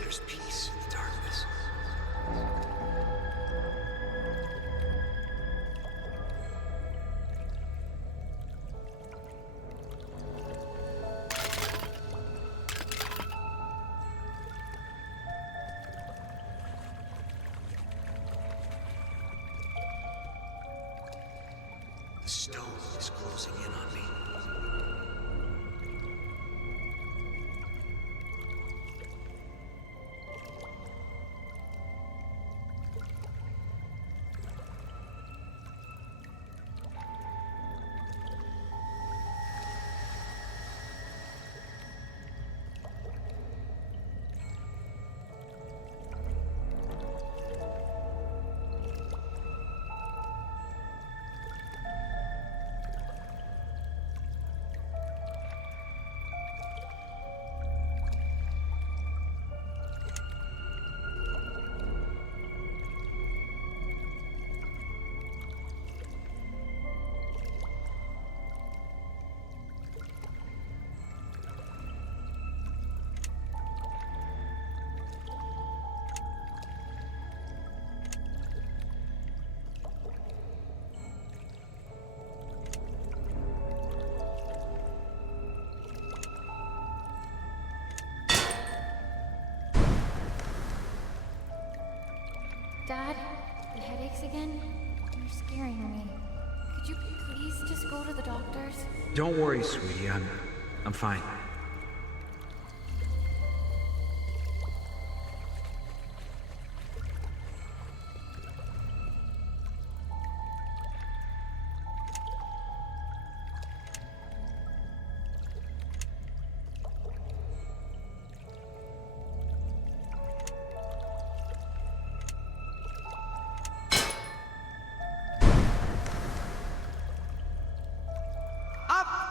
There's peace in the darkness. The stone is closing in on me. Dad, the headaches again? You're scaring me. Could you please just go to the doctors? Don't worry, sweetie. I'm fine.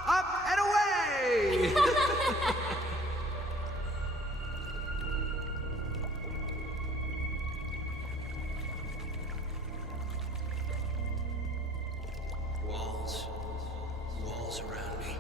Up and away! walls around me.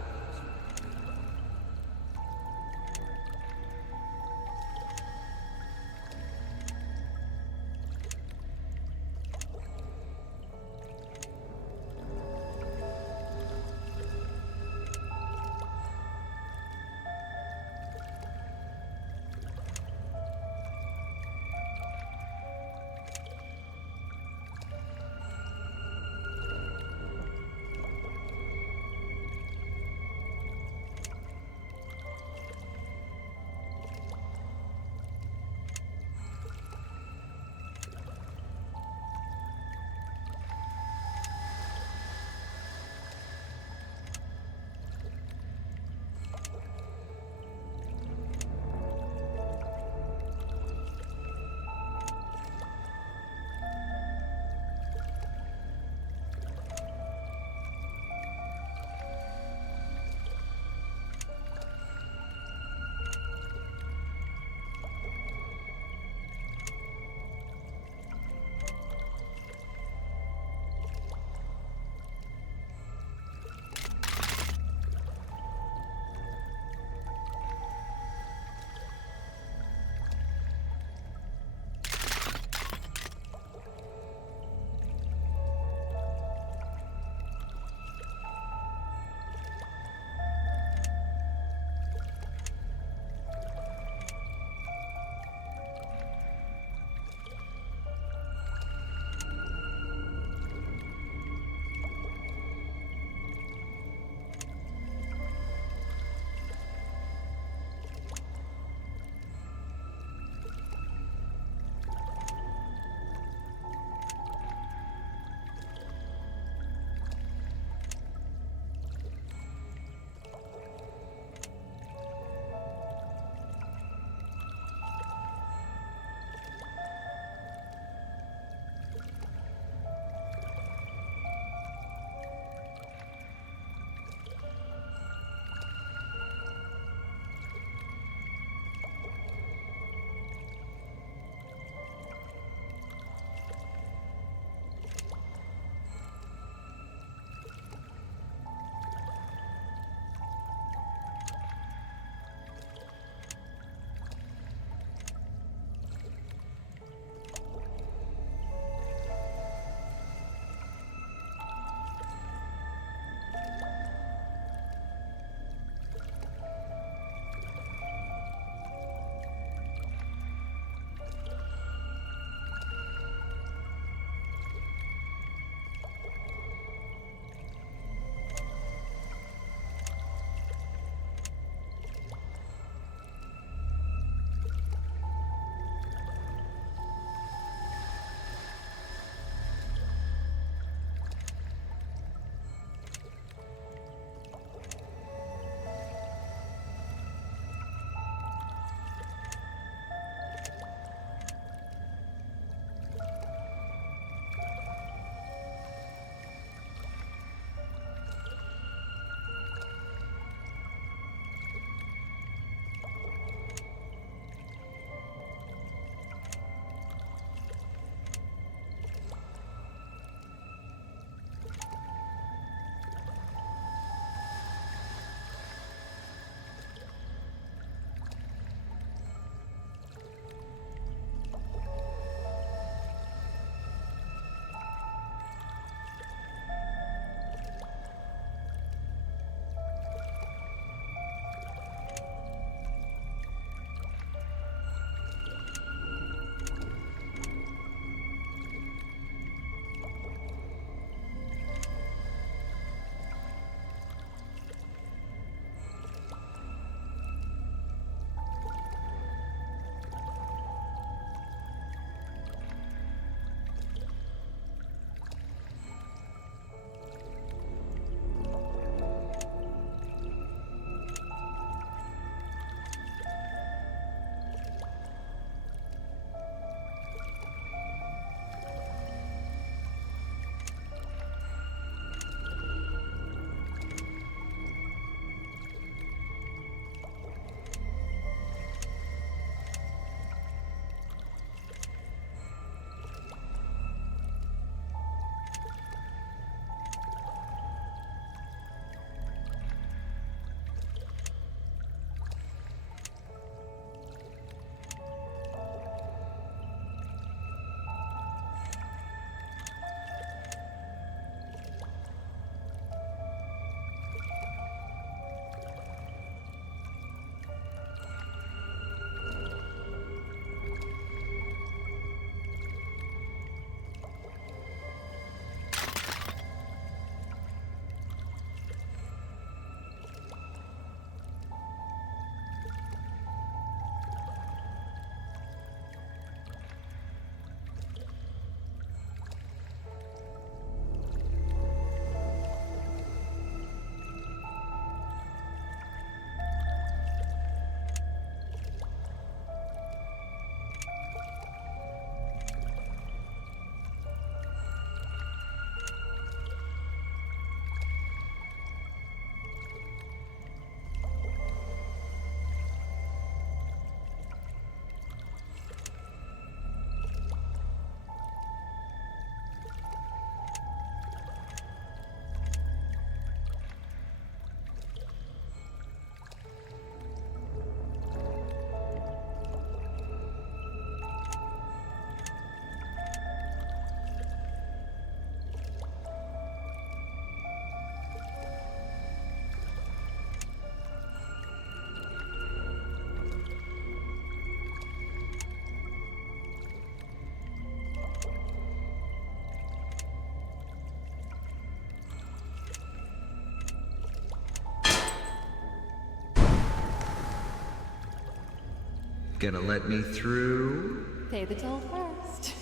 Gonna let me through? Pay the toll first.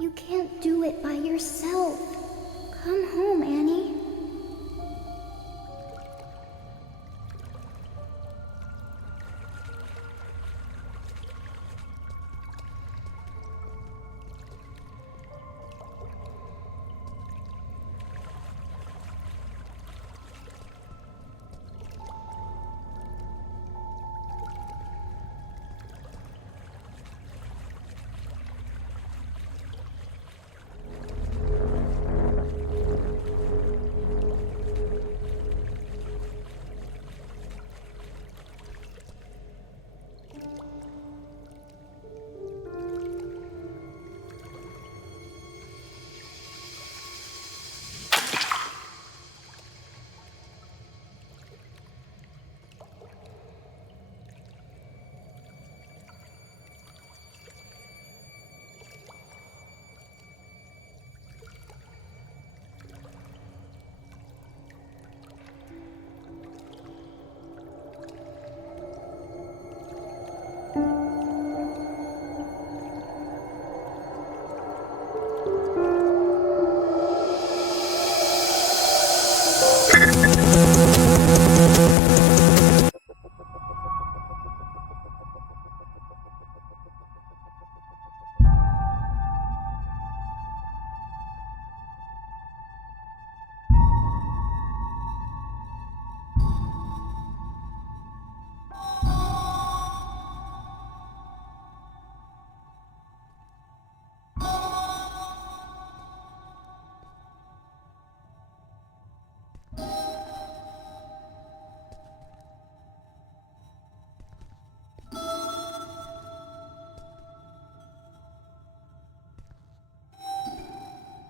You can't do it by yourself. Come home, Annie.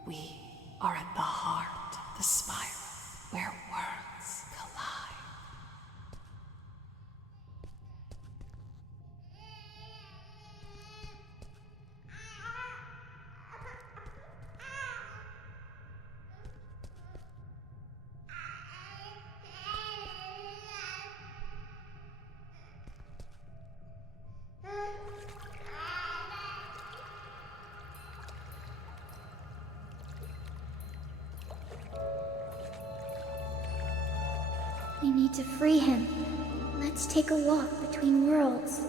We are at the heart of the spiral where worlds collide. We need to free him. Let's take a walk between worlds.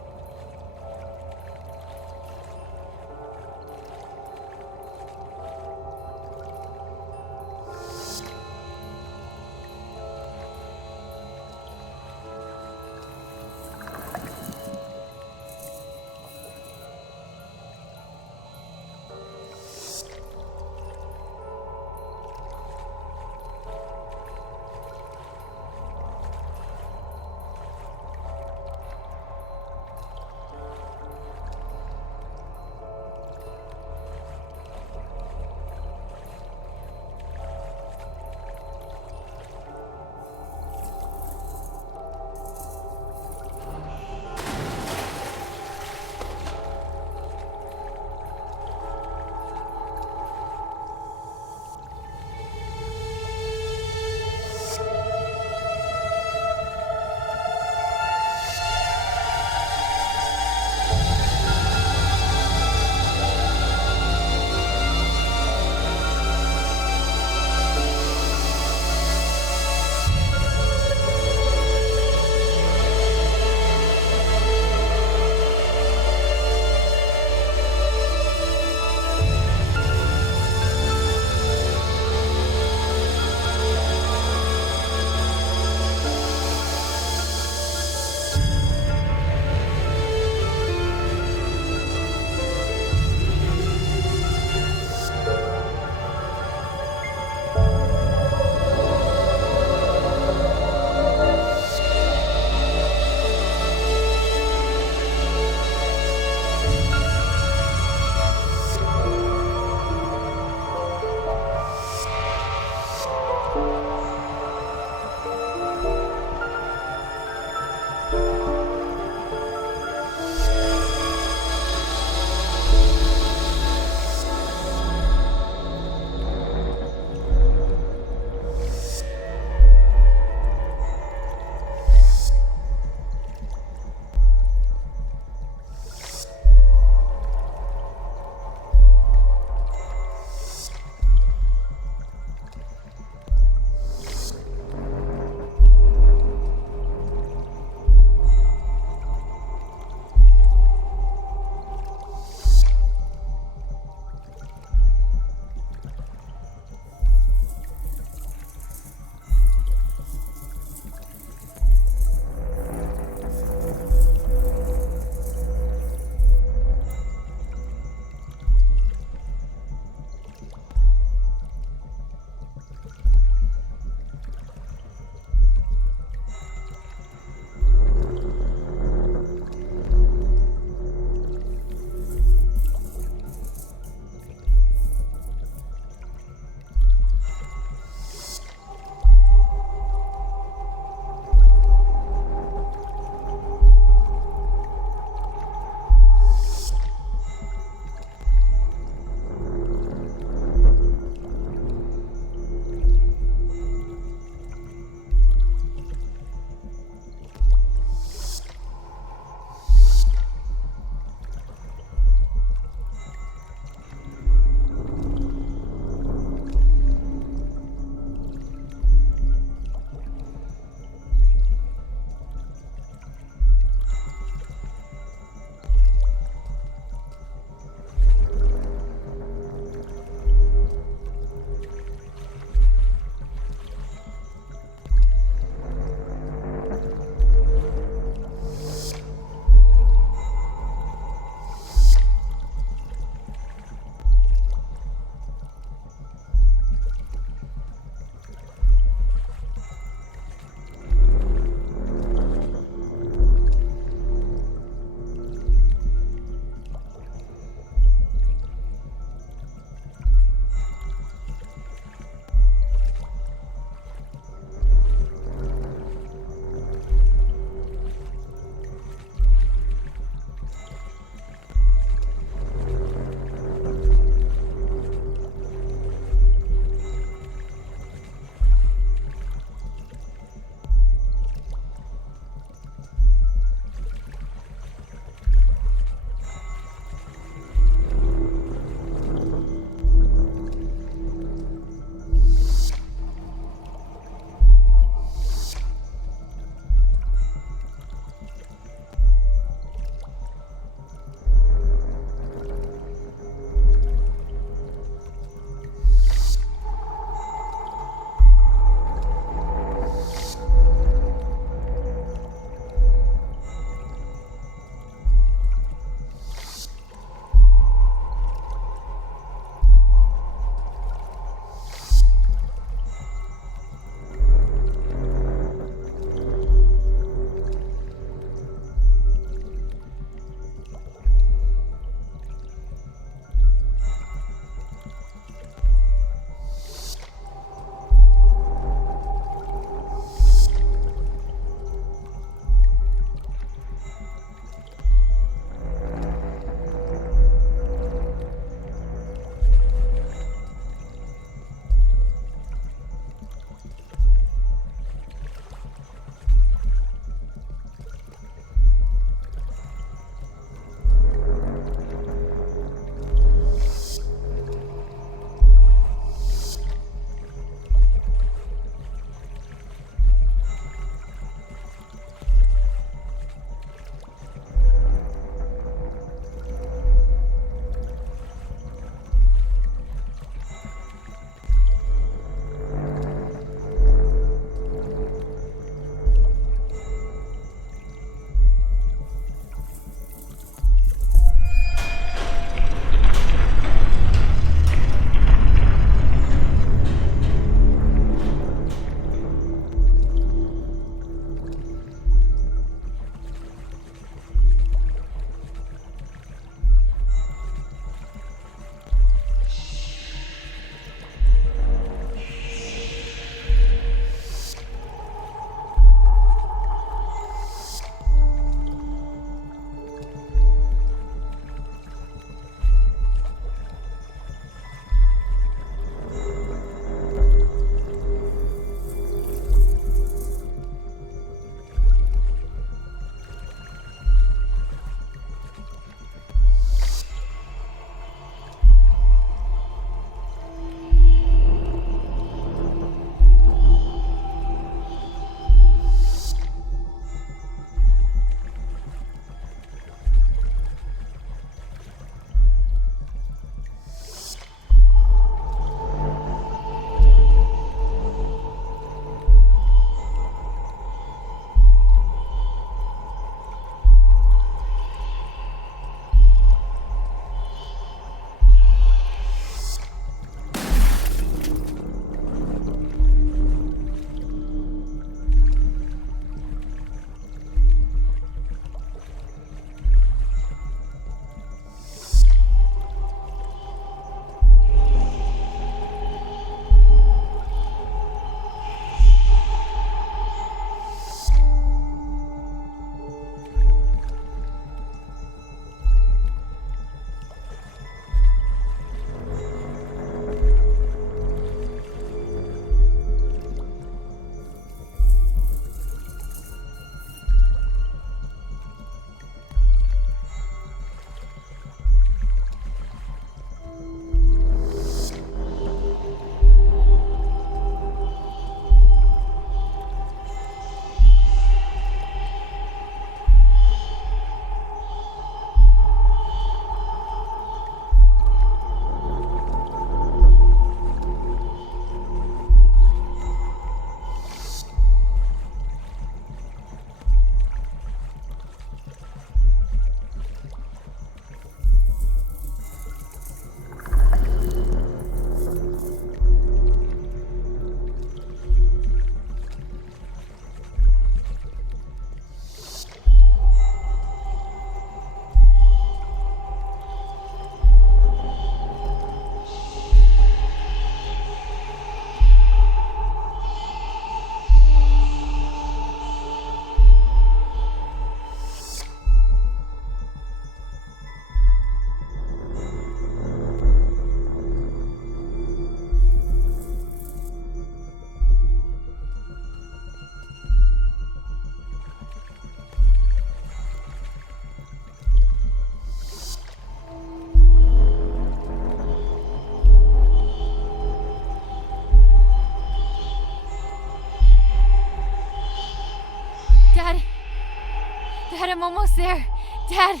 I'm almost there. Dad!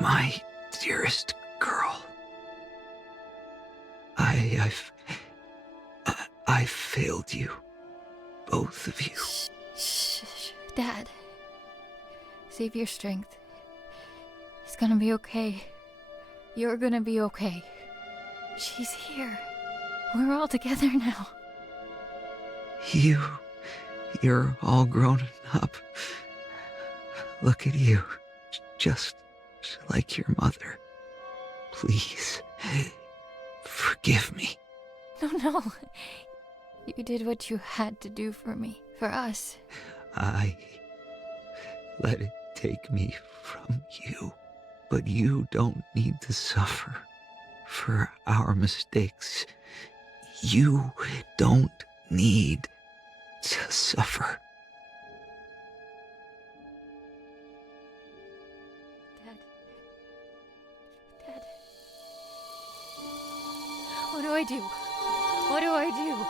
My dearest girl. I failed you. Both of you. Shh. Dad. Save your strength. It's gonna be okay. You're gonna be okay. She's here. We're all together now. You're all grown up. Look at you. Just like your mother. Please, forgive me. No. You did what you had to do for me, for us. I let it take me from you, but you don't need to suffer for our mistakes. You don't need to suffer. Dad. What do I do? What do I do?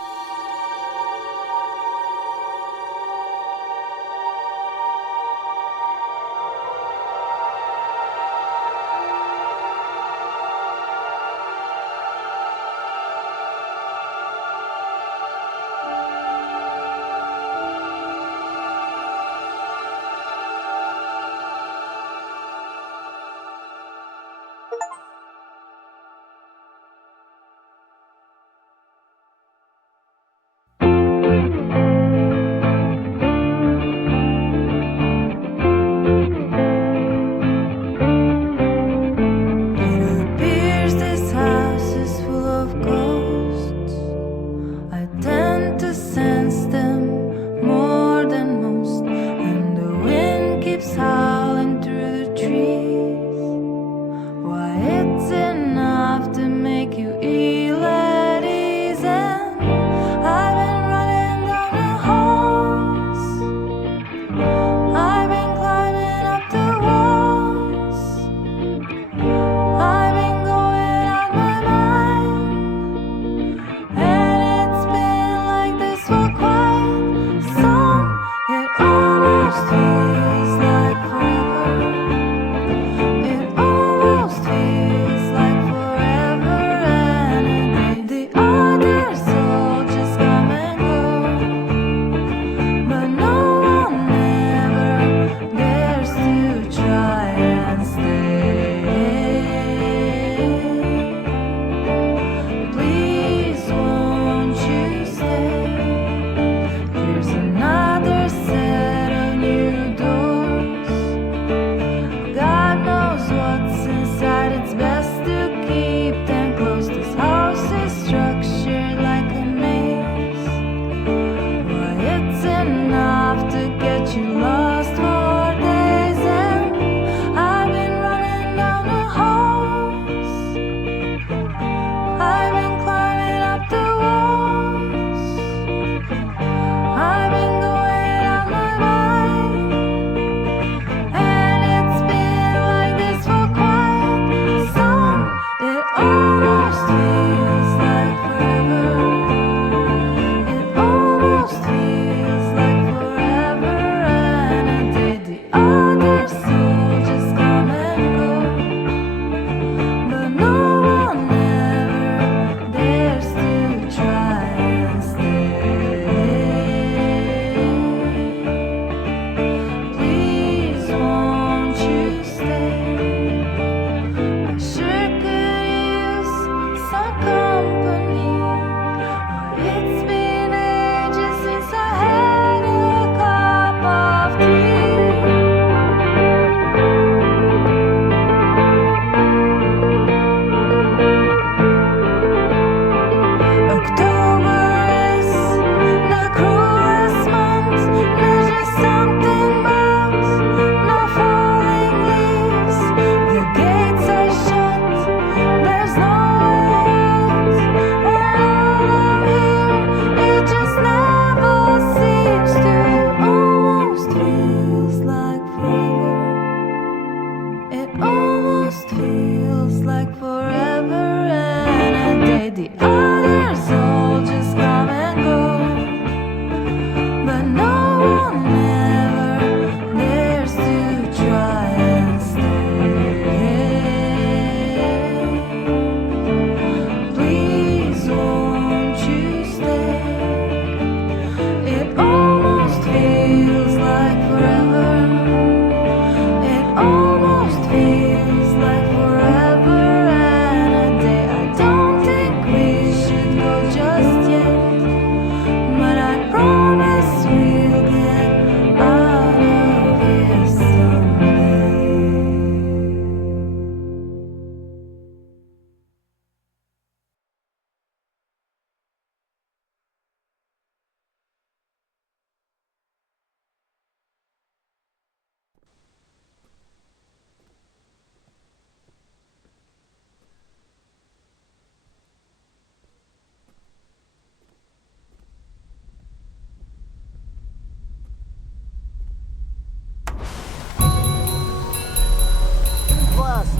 Stay.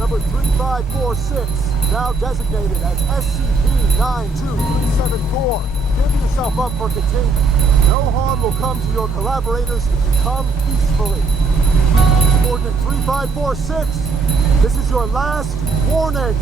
number 3546, now designated as SCP-92374. Give yourself up for containment. No harm will come to your collaborators if you come peacefully. Subordinate 3546, this is your last warning.